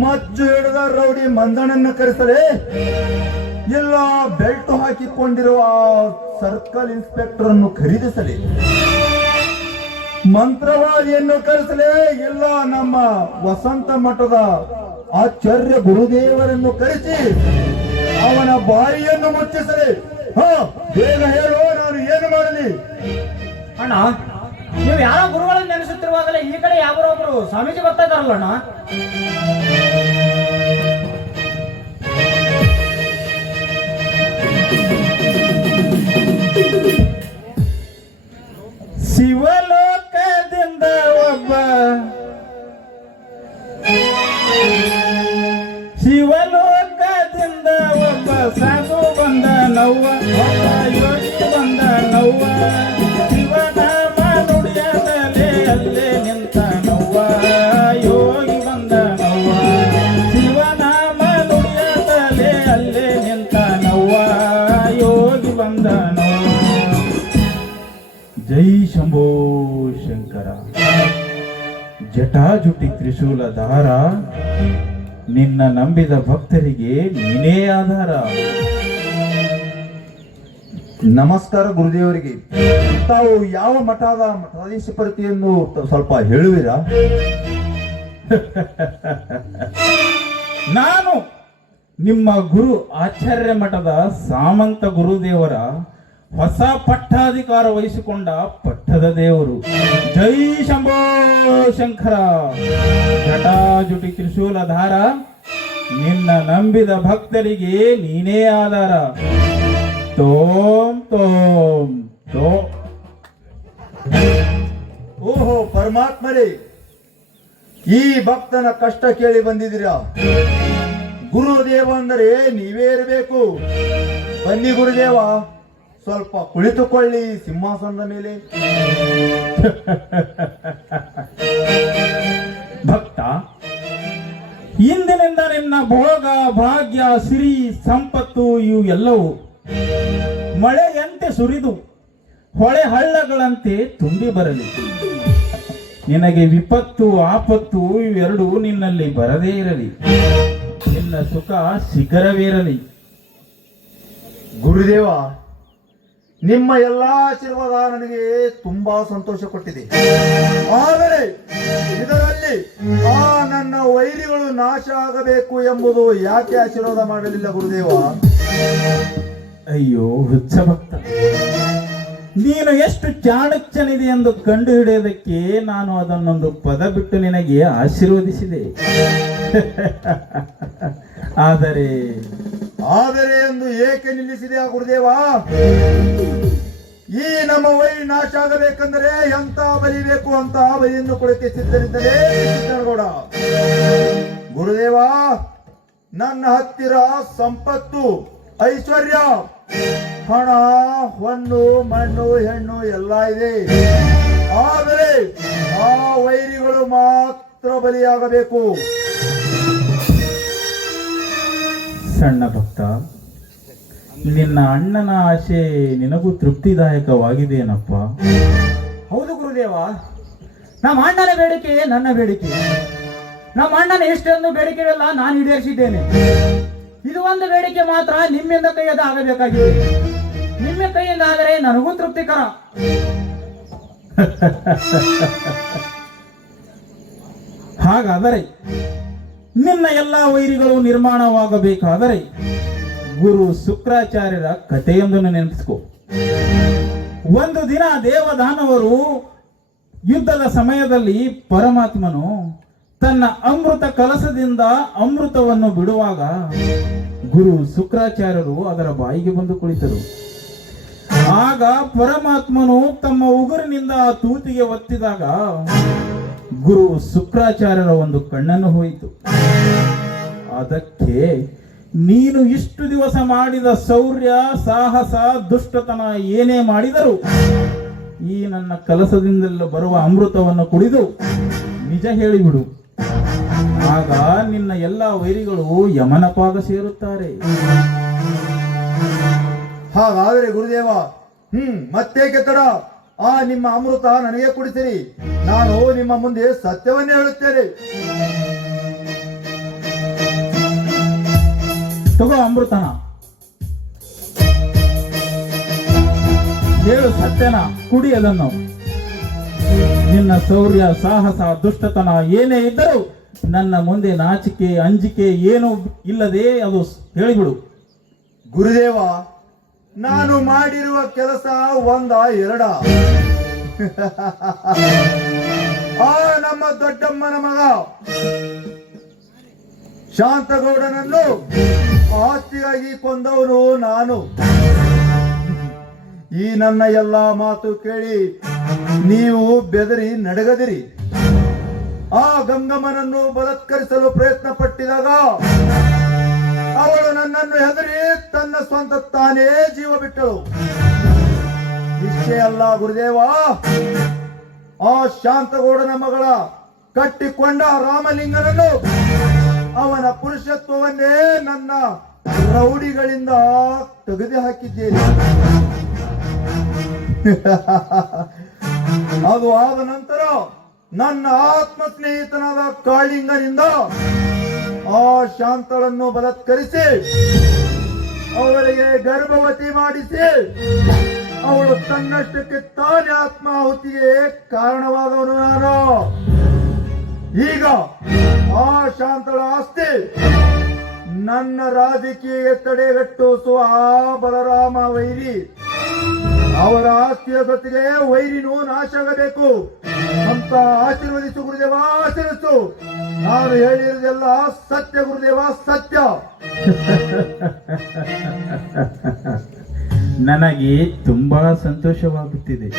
ಮಚ್ಚು ಹಿಡಿದ ರೌಡಿ ಮಂದಣ್ಣನ್ನು ಕರೆಸಲೇ, ಇಲ್ಲ ಬೆಲ್ಟ್ ಹಾಕಿಕೊಂಡಿರುವ ಸರ್ಕಲ್ ಇನ್ಸ್ಪೆಕ್ಟರ್ ಅನ್ನು ಖರೀದಿಸಲಿ, ಮಂತ್ರವಾದಿಯನ್ನು ಕರೆಸಲೇ, ಇಲ್ಲ ನಮ್ಮ ವಸಂತ ಮಠದ ಆಚಾರ್ಯ ಗುರುದೇವರನ್ನು ಕರೆಸಿ ಅವನ ಬಾಯಿಯನ್ನು ಮುಚ್ಚಿಸಲಿ. ಬೇಗ ಹೇಳು, ನಾನು ಏನು ಮಾಡಲಿ? ಅಣ್ಣ, ನೀವು ಯಾರೋ ಗುರುಗಳನ್ನು ನೆನೆಸುತ್ತಿರುವಾಗಲೇ ಈ ಕಡೆ ಯಾರೋ ಒಬ್ರು ಸ್ವಾಮೀಜಿ ಬರ್ತಾ ಇದಾರಲ್ಲ ಅಣ್ಣ. ಶಿವಲೋಕದಿಂದ ಒಬ್ಬ ಸಾಧು ಬಂದ ನವ್ವ, ಒಬ್ಬ ಯೋಗಿ ಬಂದ ನವ್ವ, ಶಿವನಾಮ ನುಡಿಯದಲೇ ಅಲ್ಲೇ ನಿಂತ ನವ್ವ, ಯೋಗಿ ಬಂದ ನವ್ವ, ಶಿವನಾಮ ನುಡಿಯದಲೇ ಅಲ್ಲೇ ನಿಂತ ನವ್ವ, ಯೋಗಿ ಬಂದ ನವ್ವ. ಜೈ ಶಂಭೋ ಶಂಕರ. ಜಟಾಜುಟಿ ತ್ರಿಶೂಲಧಾರ, ನಿನ್ನ ನಂಬಿದ ಭಕ್ತರಿಗೆ ನೀನೇ ಆಧಾರ. ನಮಸ್ಕಾರ ಗುರುದೇವರಿಗೆ. ತಾವು ಯಾವ ಮಠದ ಮಠಾಧೀಶಪತಿಯನ್ನು ಸ್ವಲ್ಪ ಹೇಳುವಿರಾ? ನಾನು ನಿಮ್ಮ ಗುರು ಆಚಾರ್ಯ ಮಠದ ಸಾಮಂತ ಗುರುದೇವರ ಹೊಸ ಪಟ್ಟಾಧಿಕಾರ ವಹಿಸಿಕೊಂಡ ಪಟ್ಟದ ದೇವರು. ಜೈ ಶಂಭೋ ಶಂಕರ. ಜಟಾಜುಟಿ ತ್ರಿಶೂಲಧಾರ, ನಿನ್ನ ನಂಬಿದ ಭಕ್ತರಿಗೆ ನೀನೇ ಆಧಾರ. ತೋಂ ತೋಂ ತೋ. ಓಹೋ ಪರಮಾತ್ಮರೇ, ಈ ಭಕ್ತನ ಕಷ್ಟ ಕೇಳಿ ಬಂದಿದ್ದೀರಾ? ಗುರುದೇವ ಅಂದರೆ ನೀವೇ ಇರಬೇಕು. ಬನ್ನಿ ಗುರುದೇವ, ಸ್ವಲ್ಪ ಕುಳಿತುಕೊಳ್ಳಿ ಸಿಂಹಾಸನದ ಮೇಲೆ. ಭಕ್ತ, ಇಂದಿನಿಂದ ನಿನ್ನ ಭೋಗ ಭಾಗ್ಯ ಸಿರಿ ಸಂಪತ್ತು ಇವು ಎಲ್ಲವೂ ಮಳೆಯಂತೆ ಸುರಿದು ಹೊಳೆ ಹಳ್ಳಗಳಂತೆ ತುಂಬಿ ಬರಲಿ. ನಿನಗೆ ವಿಪತ್ತು ಆಪತ್ತು ಇವೆರಡೂ ನಿನ್ನಲ್ಲಿ ಬರದೇ ಇರಲಿ. ನಿನ್ನ ಸುಖ ಶಿಖರವೇರಲಿ. ಗುರುದೇವ, ನಿಮ್ಮ ಎಲ್ಲಾ ಆಶೀರ್ವಾದ ನನಗೆ ತುಂಬಾ ಸಂತೋಷ ಕೊಟ್ಟಿದೆ. ಆದರೆ ಇದರಲ್ಲಿ ಆ ನನ್ನ ವೈರಿಗಳು ನಾಶ ಆಗಬೇಕು ಎಂಬುದು ಯಾಕೆ ಆಶೀರ್ವಾದ ಮಾಡಲಿಲ್ಲ ಗುರುದೇವ? ಅಯ್ಯೋ ಹುಚ್ಚ ಭಕ್ತ, ನೀನು ಎಷ್ಟು ಚಾಣಕ್ಯನಿದೆ ಎಂದು ಕಂಡು ಹಿಡಿಯೋದಕ್ಕೆ ನಾನು ಅದನ್ನೊಂದು ಪದ ಬಿಟ್ಟು ನಿನಗೆ ಆಶೀರ್ವದಿಸಿದೆ. ಆದರೆ ಎಂದು ಏಕೆ ನಿಲ್ಲಿಸಿದೆ ಆ ಗುರುದೇವ? ಈ ನಮ್ಮ ವೈರಿ ನಾಶ ಆಗಬೇಕಂದರೆ ಎಂತ ಬಲಿಬೇಕು ಅಂತ ಬಲಿಯನ್ನು ಕೊಡಕ್ಕೆ ಸಿದ್ಧರಿದ್ದರೆ ಕೃಷ್ಣಗೌಡ. ಗುರುದೇವ, ನನ್ನ ಹತ್ತಿರ ಸಂಪತ್ತು, ಐಶ್ವರ್ಯ, ಹಣ, ಹೊನ್ನು, ಮಣ್ಣು, ಹೆಣ್ಣು ಎಲ್ಲ ಇದೆ. ಆದರೆ ಆ ವೈರಿಗಳು ಮಾತ್ರ ಬಲಿಯಾಗಬೇಕು. ಸಣ್ಣ ಭಕ್ತ, ನಿನ್ನ ಅಣ್ಣನ ಆಶೆ ನಿನಗೂ ತೃಪ್ತಿದಾಯಕವಾಗಿದೆಯೇನಪ್ಪ? ಹೌದು ಗುರುದೇವ, ನಮ್ಮ ಅಣ್ಣನ ಬೇಡಿಕೆ ನನ್ನ ಬೇಡಿಕೆ. ನಮ್ಮ ಅಣ್ಣನ ಎಷ್ಟೊಂದು ಬೇಡಿಕೆಗಳೆಲ್ಲ ನಾನು ಈಡೇರಿಸಿದ್ದೇನೆ. ಇದು ಒಂದು ಬೇಡಿಕೆ ಮಾತ್ರ ನಿಮ್ಮಿಂದ ಕೈಯದ ಆಗಬೇಕಾಗಿದೆ. ನಿಮ್ಮ ಕೈಯಿಂದ ಆದರೆ ನನಗೂ ತೃಪ್ತಿಕರ. ಹಾಗಾದರೆ ನಿನ್ನ ಎಲ್ಲ ವೈರಿಗಳು ನಿರ್ಮಾಣವಾಗಬೇಕಾದರೆ ಗುರು ಶುಕ್ರಾಚಾರ್ಯರ ಕಥೆಯೊಂದನ್ನು ನೆನಪಿಸಿಕೊ. ಒಂದು ದಿನ ದೇವದಾನವರು ಯುದ್ಧದ ಸಮಯದಲ್ಲಿ ಪರಮಾತ್ಮನು ತನ್ನ ಅಮೃತ ಕಲಸದಿಂದ ಅಮೃತವನ್ನು ಬಿಡುವಾಗ ಗುರು ಶುಕ್ರಾಚಾರ್ಯರು ಅದರ ಬಾಯಿಗೆ ಬಂದು ಕುಳಿತರು. ಆಗ ಪರಮಾತ್ಮನು ತಮ್ಮ ಉಗುರಿನಿಂದ ಆ ತೂತಿಗೆ ಒತ್ತಿದಾಗ ಗುರು ಶುಕ್ರಾಚಾರ್ಯರ ಒಂದು ಕಣ್ಣನ್ನು ಹೋಯಿತು. ಅದಕ್ಕೆ ನೀನು ಇಷ್ಟು ದಿವಸ ಮಾಡಿದ ಶೌರ್ಯ, ಸಾಹಸ, ದುಷ್ಟತನ ಏನೇ ಮಾಡಿದರೂ ಈ ನನ್ನ ಕಲಸದಿಂದೆಲ್ಲ ಬರುವ ಅಮೃತವನ್ನು ಕುಡಿದು ನಿಜ ಹೇಳಿಬಿಡು. ಆಗ ನಿನ್ನ ಎಲ್ಲ ವೈರಿಗಳು ಯಮನ ಪಾದ ಸೇರುತ್ತಾರೆ. ಹಾಗಾದರೆ ಗುರುದೇವ, ಮತ್ತೇಕೆ ತಡ? ಆ ನಿಮ್ಮ ಅಮೃತ ನನಗೆ ಕುಡಿಸಿರಿ. ನಾನು ನಿಮ್ಮ ಮುಂದೆ ಸತ್ಯವನ್ನೇ ಹೇಳುತ್ತೇನೆ. ತಗೋ ಅಮೃತನ, ಹೇಳು ಸತ್ಯನ, ಕುಡಿ ಅದನ್ನು. ನಿನ್ನ ಶೌರ್ಯ, ಸಾಹಸ, ದುಷ್ಟತನ ಏನೇ ಇದ್ದರೂ ನನ್ನ ಮುಂದೆ ನಾಚಿಕೆ, ಅಂಜಿಕೆ ಏನೂ ಇಲ್ಲದೆ ಅದು ಹೇಳಿಬಿಡು. ಗುರುದೇವ, ನಾನು ಮಾಡಿರುವ ಕೆಲಸ ಒಂದ ಎರಡ? ಆ ನಮ್ಮ ದೊಡ್ಡಮ್ಮನ ಮಗ ಶಾಂತಗೌಡನನ್ನು ಆಸ್ತಿಯಾಗಿ ಕೊಂದವನು ನಾನು. ಈ ನನ್ನ ಎಲ್ಲಾ ಮಾತು ಕೇಳಿ ನೀವು ಬೆದರಿ ನಡಗದಿರಿ. ಆ ಗಂಗಮ್ಮನನ್ನು ಬಲಾತ್ಕರಿಸಲು ಪ್ರಯತ್ನ ಪಟ್ಟಿದಾಗ ಸ್ವಂತ ತಾನೇ ಜೀವ ಬಿಟ್ಟಳು. ಇಷ್ಟೇ ಅಲ್ಲ ಗುರುದೇವ, ಆ ಶಾಂತಗೌಡನ ಮಗಳ ಕಟ್ಟಿಕೊಂಡ ರಾಮಲಿಂಗನನ್ನು, ಅವನ ಪುರುಷತ್ವವನ್ನೇ ನನ್ನ ರೌಡಿಗಳಿಂದ ತೆಗೆದು ಹಾಕಿದ್ದೇನೆ. ಅದು ಆದ ನಂತರ ನನ್ನ ಆತ್ಮ ಸ್ನೇಹಿತನಾದ ಕಾಳಿಂಗನಿಂದ ಆ ಶಾಂತಳನ್ನು ಬಲಾತ್ಕರಿಸಿ ಅವಳಿಗೆ ಗರ್ಭವತಿ ಮಾಡಿಸಿ ಅವಳು ತನ್ನಷ್ಟಕ್ಕೆ ತಾನೇ ಆತ್ಮಾಹುತಿಗೆ ಕಾರಣವಾದವನು ನಾನು. ಈಗ ಆ ಶಾಂತಳ ಆಸ್ತಿ ನನ್ನ ರಾಜಕೀಯ ತಡೆಗಟ್ಟುಸುವ ಆ ಬಲರಾಮ ವೈರಿ, ಅವರ ಆಸ್ತಿಯ ಜೊತೆಗೆ ವೈರಿನೂ ನಾಶ ಆಗಬೇಕು ಅಂತ ಆಶೀರ್ವದಿಸು ಗುರುದೇವ, ಆಶೀರ್ವಿಸು. ನಾನು ಹೇಳಿರುವುದೆಲ್ಲ ಸತ್ಯ ಗುರುದೇವ, ಸತ್ಯ. ನನಗೆ ತುಂಬಾ ಸಂತೋಷವಾಗುತ್ತಿದೆ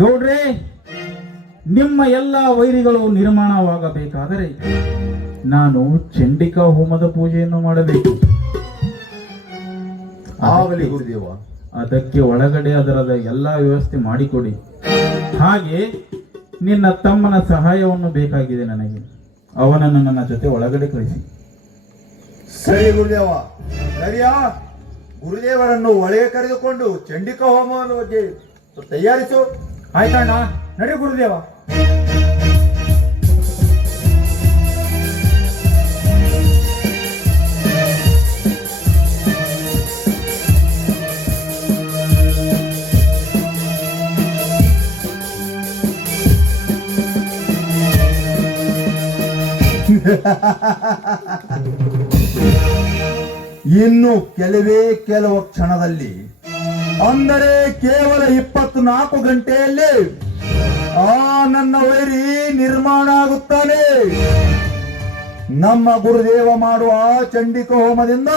ಗೌಡ್ರೆ. ನಿಮ್ಮ ಎಲ್ಲ ವೈರಿಗಳು ನಿರ್ಮಾಣವಾಗಬೇಕಾದರೆ ನಾನು ಚಂಡಿಕಾ ಹೋಮದ ಪೂಜೆಯನ್ನು ಮಾಡಬೇಕು. ಆಗಲಿ ಗುರುದೇವ. ಅದಕ್ಕೆ ಒಳಗಡೆ ಅದರದ ಎಲ್ಲ ವ್ಯವಸ್ಥೆ ಮಾಡಿಕೊಡಿ. ಹಾಗೆ ನಿನ್ನ ತಮ್ಮನ ಸಹಾಯವನ್ನು ಬೇಕಾಗಿದೆ ನನಗೆ. ಅವನನ್ನು ನನ್ನ ಜೊತೆ ಒಳಗಡೆ ಕಳಿಸಿ. ಸರಿ ಗುರುದೇವ. ಸರಿಯಾ, ಗುರುದೇವರನ್ನು ಒಳಗೆ ಕರೆದುಕೊಂಡು ಚಂಡಿಕಾ ಹೋಮವನ್ನು ಬಗ್ಗೆ ತಯಾರಿಸು. ಆಯ್ತಣ್ಣ, ನಡಿ ಗುರುದೇವ. ಇನ್ನು ಕೆಲವು ಕ್ಷಣದಲ್ಲಿ, ಅಂದರೆ ಕೇವಲ 24 ಗಂಟೆಯಲ್ಲಿ ಆ ನನ್ನ ವೈರಿ ನಿರ್ಮಾಣ ಆಗುತ್ತಾನೆ. ನಮ್ಮ ಗುರುದೇವ ಮಾಡುವ ಚಂಡಿಕಾ ಹೋಮದಿಂದ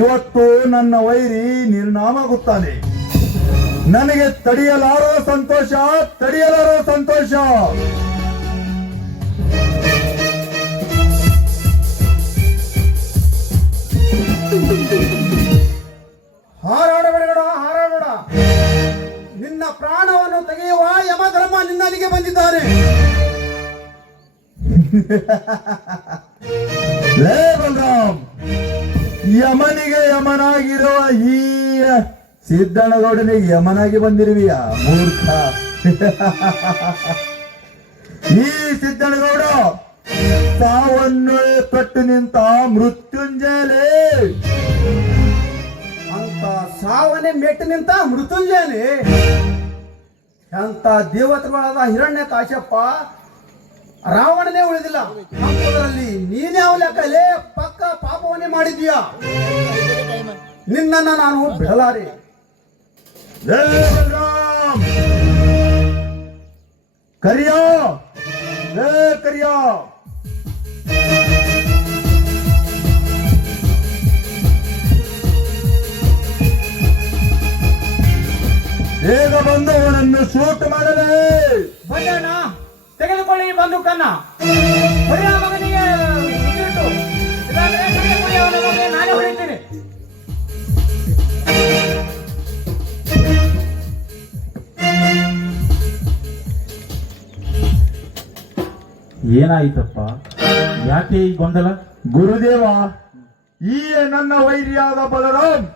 ಇವತ್ತು ನನ್ನ ವೈರಿ ನಿರ್ನಾಮ ಆಗುತ್ತಾನೆ. ನನಗೆ ತಡೆಯಲಾರದ ಸಂತೋಷ, ತಡೆಯಲಾರದ ಸಂತೋಷ. ಹಾರಾಡಬೇಡ, ಹಾರಾಡಬೇಡ. ನಿನ್ನ ಪ್ರಾಣವನ್ನು ತೆಗೆಯುವ ಯಮಧರ್ಮ ನಿನ್ನಲ್ಲಿಗೆ ಬಂದಿದ್ದಾನೆ. ಲೇ ಬಲರಾಮ್, ಯಮನಿಗೆ ಯಮನಾಗಿರುವ ಈ ಸಿದ್ದನಗೌಡನಿಗೆ ಯಮನಾಗಿ ಬಂದಿರುವಿಯ ಮೂರ್ಖ. ಈ ಸಿದ್ದನಗೌಡ ಸಾವನ್ನು ಕಟ್ಟು ನಿಂತ ಮೃತ್ಯುಂಜಯಲೇ. ಅಂತ ಸಾವನೆ ಮೆಟ್ಟು ನಿಂತ ಮೃತ್ಯುಂಜಯನೇ. ಅಂತ ದೇವತೆಗಳಾದ ಹಿರಣ್ಯ ಕಾಶ್ಯಪ, ರಾವಣನೇ ಉಳಿದಿಲ್ಲ ಅಂಥದ್ರಲ್ಲಿ ನೀನೇ ಅವಲಕ್ಕಲೇ ಪಕ್ಕ ಪಾಪವನ್ನೇ ಮಾಡಿದ್ಯಾ. ನಿನ್ನನ್ನು ನಾನು ಬಿಡಲಾರೆ. ಲೇ ಬಲರಾಮ್, ಕರಿಯೋ, ಲೇ ಕರಿಯೋ. ಬೇಗ ಬಂದು ಅವನನ್ನು ಶೂಟ್ ಮಾಡಲೇ. ಬಂದಣ್ಣ, ತೆಗೆದುಕೊಳ್ಳಿ ಬಂದೂಕನ್ನ. ಹೊಡೆಯ ಮಗನಿಗೆ ಇಟ್ಟಿಟ್ಟು. ಇಲ್ಲಾಂದ್ರೆ ತೆಗೆದುಕೊಳ್ಳಿ ಅವನ ಮಗನಿಗೆ, ನಾನೇ ಹೊಡಿತೀನಿ. ಏನಾಯ್ತಪ್ಪ? ಯಾಕೆ ಈ ಗೊಂದಲ? ಗುರುದೇವ, ಈ ನನ್ನ ವೈರಿಯಾದ ಬಲರಾಮ್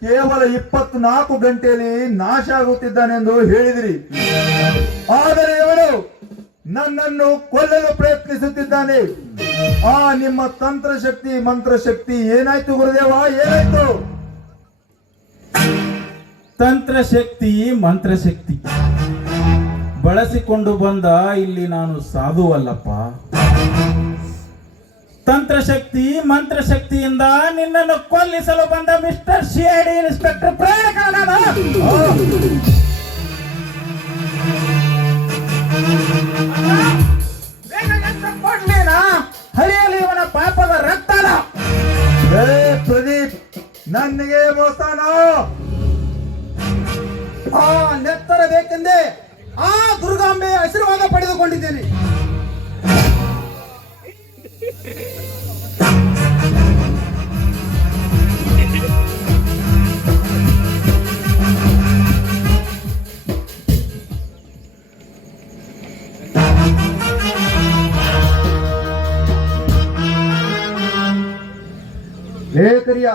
ಕೇವಲ 24 ಗಂಟೆಯಲ್ಲಿ ನಾಶ ಆಗುತ್ತಿದ್ದಾನೆಂದು ಹೇಳಿದಿರಿ. ಆದರೆ ಇವನು ನನ್ನನ್ನು ಕೊಲ್ಲಲು ಪ್ರಯತ್ನಿಸುತ್ತಿದ್ದಾನೆ. ಆ ನಿಮ್ಮ ತಂತ್ರಶಕ್ತಿ ಮಂತ್ರಶಕ್ತಿ ಏನಾಯ್ತು ಗುರುದೇವ, ಏನಾಯ್ತು? ತಂತ್ರಶಕ್ತಿ ಮಂತ್ರಶಕ್ತಿ ಬಳಸಿಕೊಂಡು ಬಂದ ಇಲ್ಲಿ ನಾನು ಸಾಧುವಲ್ಲಪ್ಪ. ತಂತ್ರಶಕ್ತಿ ಮಂತ್ರಶಕ್ತಿಯಿಂದ ನಿನ್ನನ್ನು ಕೊಲ್ಲಿಸಲು ಬಂದ ಮಿಸ್ಟರ್ ಸಿಐಡಿ ಇನ್ಸ್ಪೆಕ್ಟರ್ ಪ್ರಯಾಣಿಕ ನಾನು. ಹರಿಯಲಿ ಇವನ ಪಾಪದ ರಕ್ತನ. ಪ್ರದೀಪ್, ನನಗೆ ಮೋಸನ. ಆ ನೆತ್ತರ ಬೇಕೆಂದೇ ಆ ದುರ್ಗಾಂಬೆ ಆಶೀರ್ವಾದ ಪಡೆದುಕೊಂಡಿದ್ದೇನೆ. ಹೇ ಕರಿಯ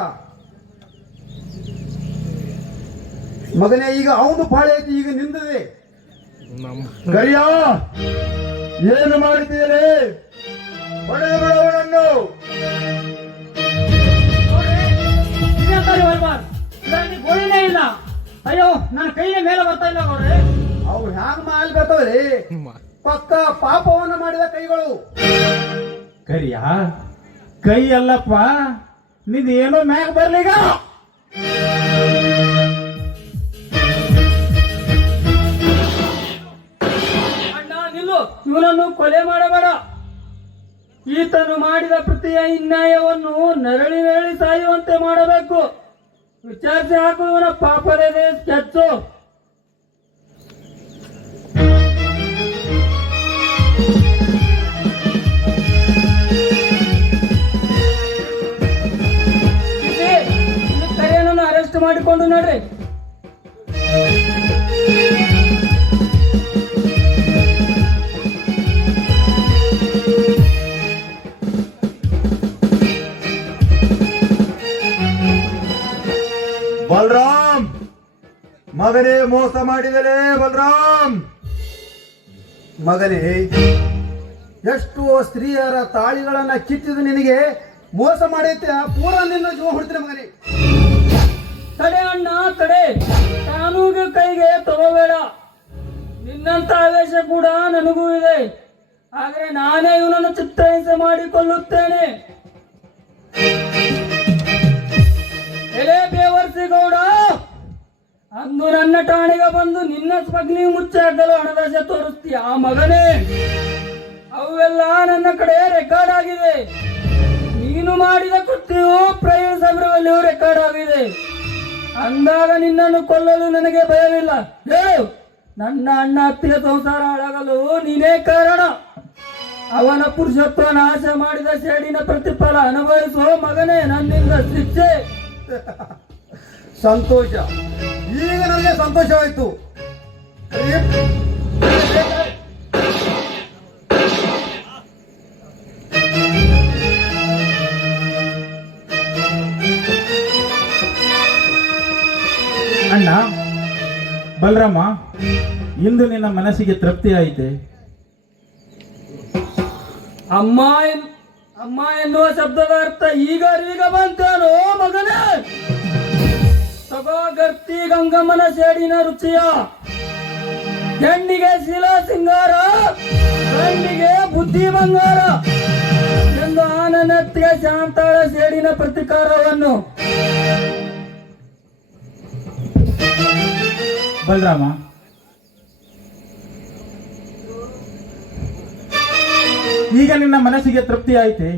ಮಗನೇ, ಈಗ ಅವನು ಪಾಳೆ ಐತಿ, ಈಗ ನಿಂದದೆ. ಕರಿಯ ಏನು ಮಾಡುತ್ತೀರಿ? ಹೊಡೆದು ಬಿಡುವನನ್ನು. ಗೋಳಿನೇ ಇಲ್ಲ. ಅಯ್ಯೋ, ನನ್ನ ಕೈಯ ಮೇಲೆ ಬರ್ತಾ ಇಲ್ಲ ನೋಡ್ರಿ. ಅವು ಹ್ಯಾಂಗ ಮಾಡ್ಬೇಕವ್ರಿ? ಪಕ್ಕ ಪಾಪವನ್ನು ಮಾಡಿದ ಕೈಗಳು. ಕರಿಯ ಕೈ ಅಲ್ಲಪ್ಪ, ನಿಂದು ಏನೋ ಮ್ಯಾಗ ಬರ್ಲಿಗ. ಅಣ್ಣ ನಿಲ್ಲು, ಇವನನ್ನು ಕೊಲೆ ಮಾಡಬೇಡ. ಈತನು ಮಾಡಿದ ಪ್ರತಿಯ ಅನ್ಯಾಯವನ್ನು ನರಳಿ ನರಳಿ ಸಾಯುವಂತೆ ಮಾಡಬೇಕು. ವಿಚಾರಿಸಿ ಹಾಕು ಇವನ ಪಾಪದ ಸ್ಕೆಚ್ಚು. ಕರೆಯನ್ನು ಅರೆಸ್ಟ್ ಮಾಡಿಕೊಂಡು ನೋಡ್ರಿ. ಬಲರಾಮ್ ಮಗನೇ, ಮೋಸ ಮಾಡಿದಲೇ ಬಲರಾಮ್. ಮಗನೇ, ಎಷ್ಟು ಸ್ತ್ರೀಯರ ತಾಳಿಗಳನ್ನ ಕಿತ್ತಿದ ನಿನಗೆ ಮೋಸ ಮಾಡೈತೆ. ಪೂರ ನಿನ್ನ ಜೀವ ಹೊಡ್ತೀನಿ ಮಗನೇ. ತಡೆ ಅಣ್ಣ ತಡೆ, ಕಾನೂನು ಕೈಗೆ ತಗೋಬೇಡ. ನಿನ್ನಂತ ಆವೇಶ ಕೂಡ ನನಗೂ ಇದೆ. ಆದ್ರೆ ನಾನೇ ಇವನನ್ನು ಚಿತ್ರಹಿಂಸೆ ಮಾಡಿಕೊಳ್ಳುತ್ತೇನೆ. ಎಲೆ ಬೇವರ್ಸಿಗೌಡ, ಅಂದು ನನ್ನ ಠಾಣೆಗೆ ಬಂದು ನಿನ್ನ ಸ್ಮಗ್ಲಿಂಗ್ ಮುಚ್ಚಾಕಲು ಹಣದಾಸೆ ತೋರಿಸ್ತೀಯ ಆ ಮಗನೇ. ಅವೆಲ್ಲ ನನ್ನ ಕಡೆ ರೆಕಾರ್ಡ್ ಆಗಿದೆ. ನೀನು ಮಾಡಿದ ಕೃತ್ಯವು ಪ್ರೈವೇಟ್ ಸಭೆಯಲ್ಲಿಯೂ ರೆಕಾರ್ಡ್ ಆಗಿದೆ. ಅಂದಾಗ ನಿನ್ನನ್ನು ಕೊಲ್ಲಲು ನನಗೆ ಭಯವಿಲ್ಲ. ಹೇಳು, ನನ್ನ ಅಣ್ಣ ಅತ್ತಿಗೆ ಸಂಸಾರ ಹಾಳಾಗಲು ನೀನೇ ಕಾರಣ. ಅವನ ಪುರುಷತ್ವ ನಾಶ ಮಾಡಿದ ಸೇಡಿನ ಪ್ರತಿಫಲ ಅನುಭವಿಸುವ ಮಗನೇ, ನನ್ನಿಂದ ಶಿಕ್ಷೆ. ಸಂತೋಷ, ಈಗ ನನಗೆ ಸಂತೋಷವಾಯ್ತು. ಅಣ್ಣ ಬಲರಾಮ, ಇಂದು ನಿನ್ನ ಮನಸ್ಸಿಗೆ ತೃಪ್ತಿ ಆಯಿತೆ? ಅಮ್ಮ ಅಮ್ಮ ಎನ್ನುವ ಶಬ್ದದ ಅರ್ಥ ಈಗ ಬಂತೇನೋ ಮಗನೇ. ತಗೋ ಗರ್ತಿ ಗಂಗಮ್ಮನ ಸೇಡಿನ ರುಚಿಯ. ಹೆಣ್ಣಿಗೆ ಶೀಲಾ ಸಿಂಗಾರ, ಗಂಡಿಗೆ ಬುದ್ಧಿ ಬಂಗಾರ ಎಂದು ಆನನತ್ತಿಗೆ ಶಾಂತಾಳ ಸೇಡಿನ ಪ್ರತಿಕಾರವನ್ನು. ಬಲರಾಮ, ಈಗ ನಿನ್ನ ಮನಸ್ಸಿಗೆ ತೃಪ್ತಿ ಆಯ್ತೆ?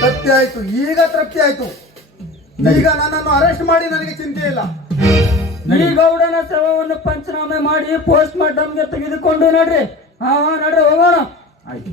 ತೃಪ್ತಿ ಆಯ್ತು, ಈಗ ತೃಪ್ತಿ ಆಯ್ತು. ಈಗ ನನ್ನನ್ನು ಅರೆಸ್ಟ್ ಮಾಡಿ ನನಗೆ ಚಿಂತೆ ಇಲ್ಲ. ಈ ಗೌಡನ ಶವವನ್ನು ಪಂಚನಾಮೆ ಮಾಡಿ ಪೋಸ್ಟ್ ಮಾರ್ಟಮ್ಗೆ ತೆಗೆದುಕೊಂಡು ನಡ್ರಿ. ಹಾ ನಡ್ರಿ, ಹೋಗೋಣ. ಆಯ್ತು.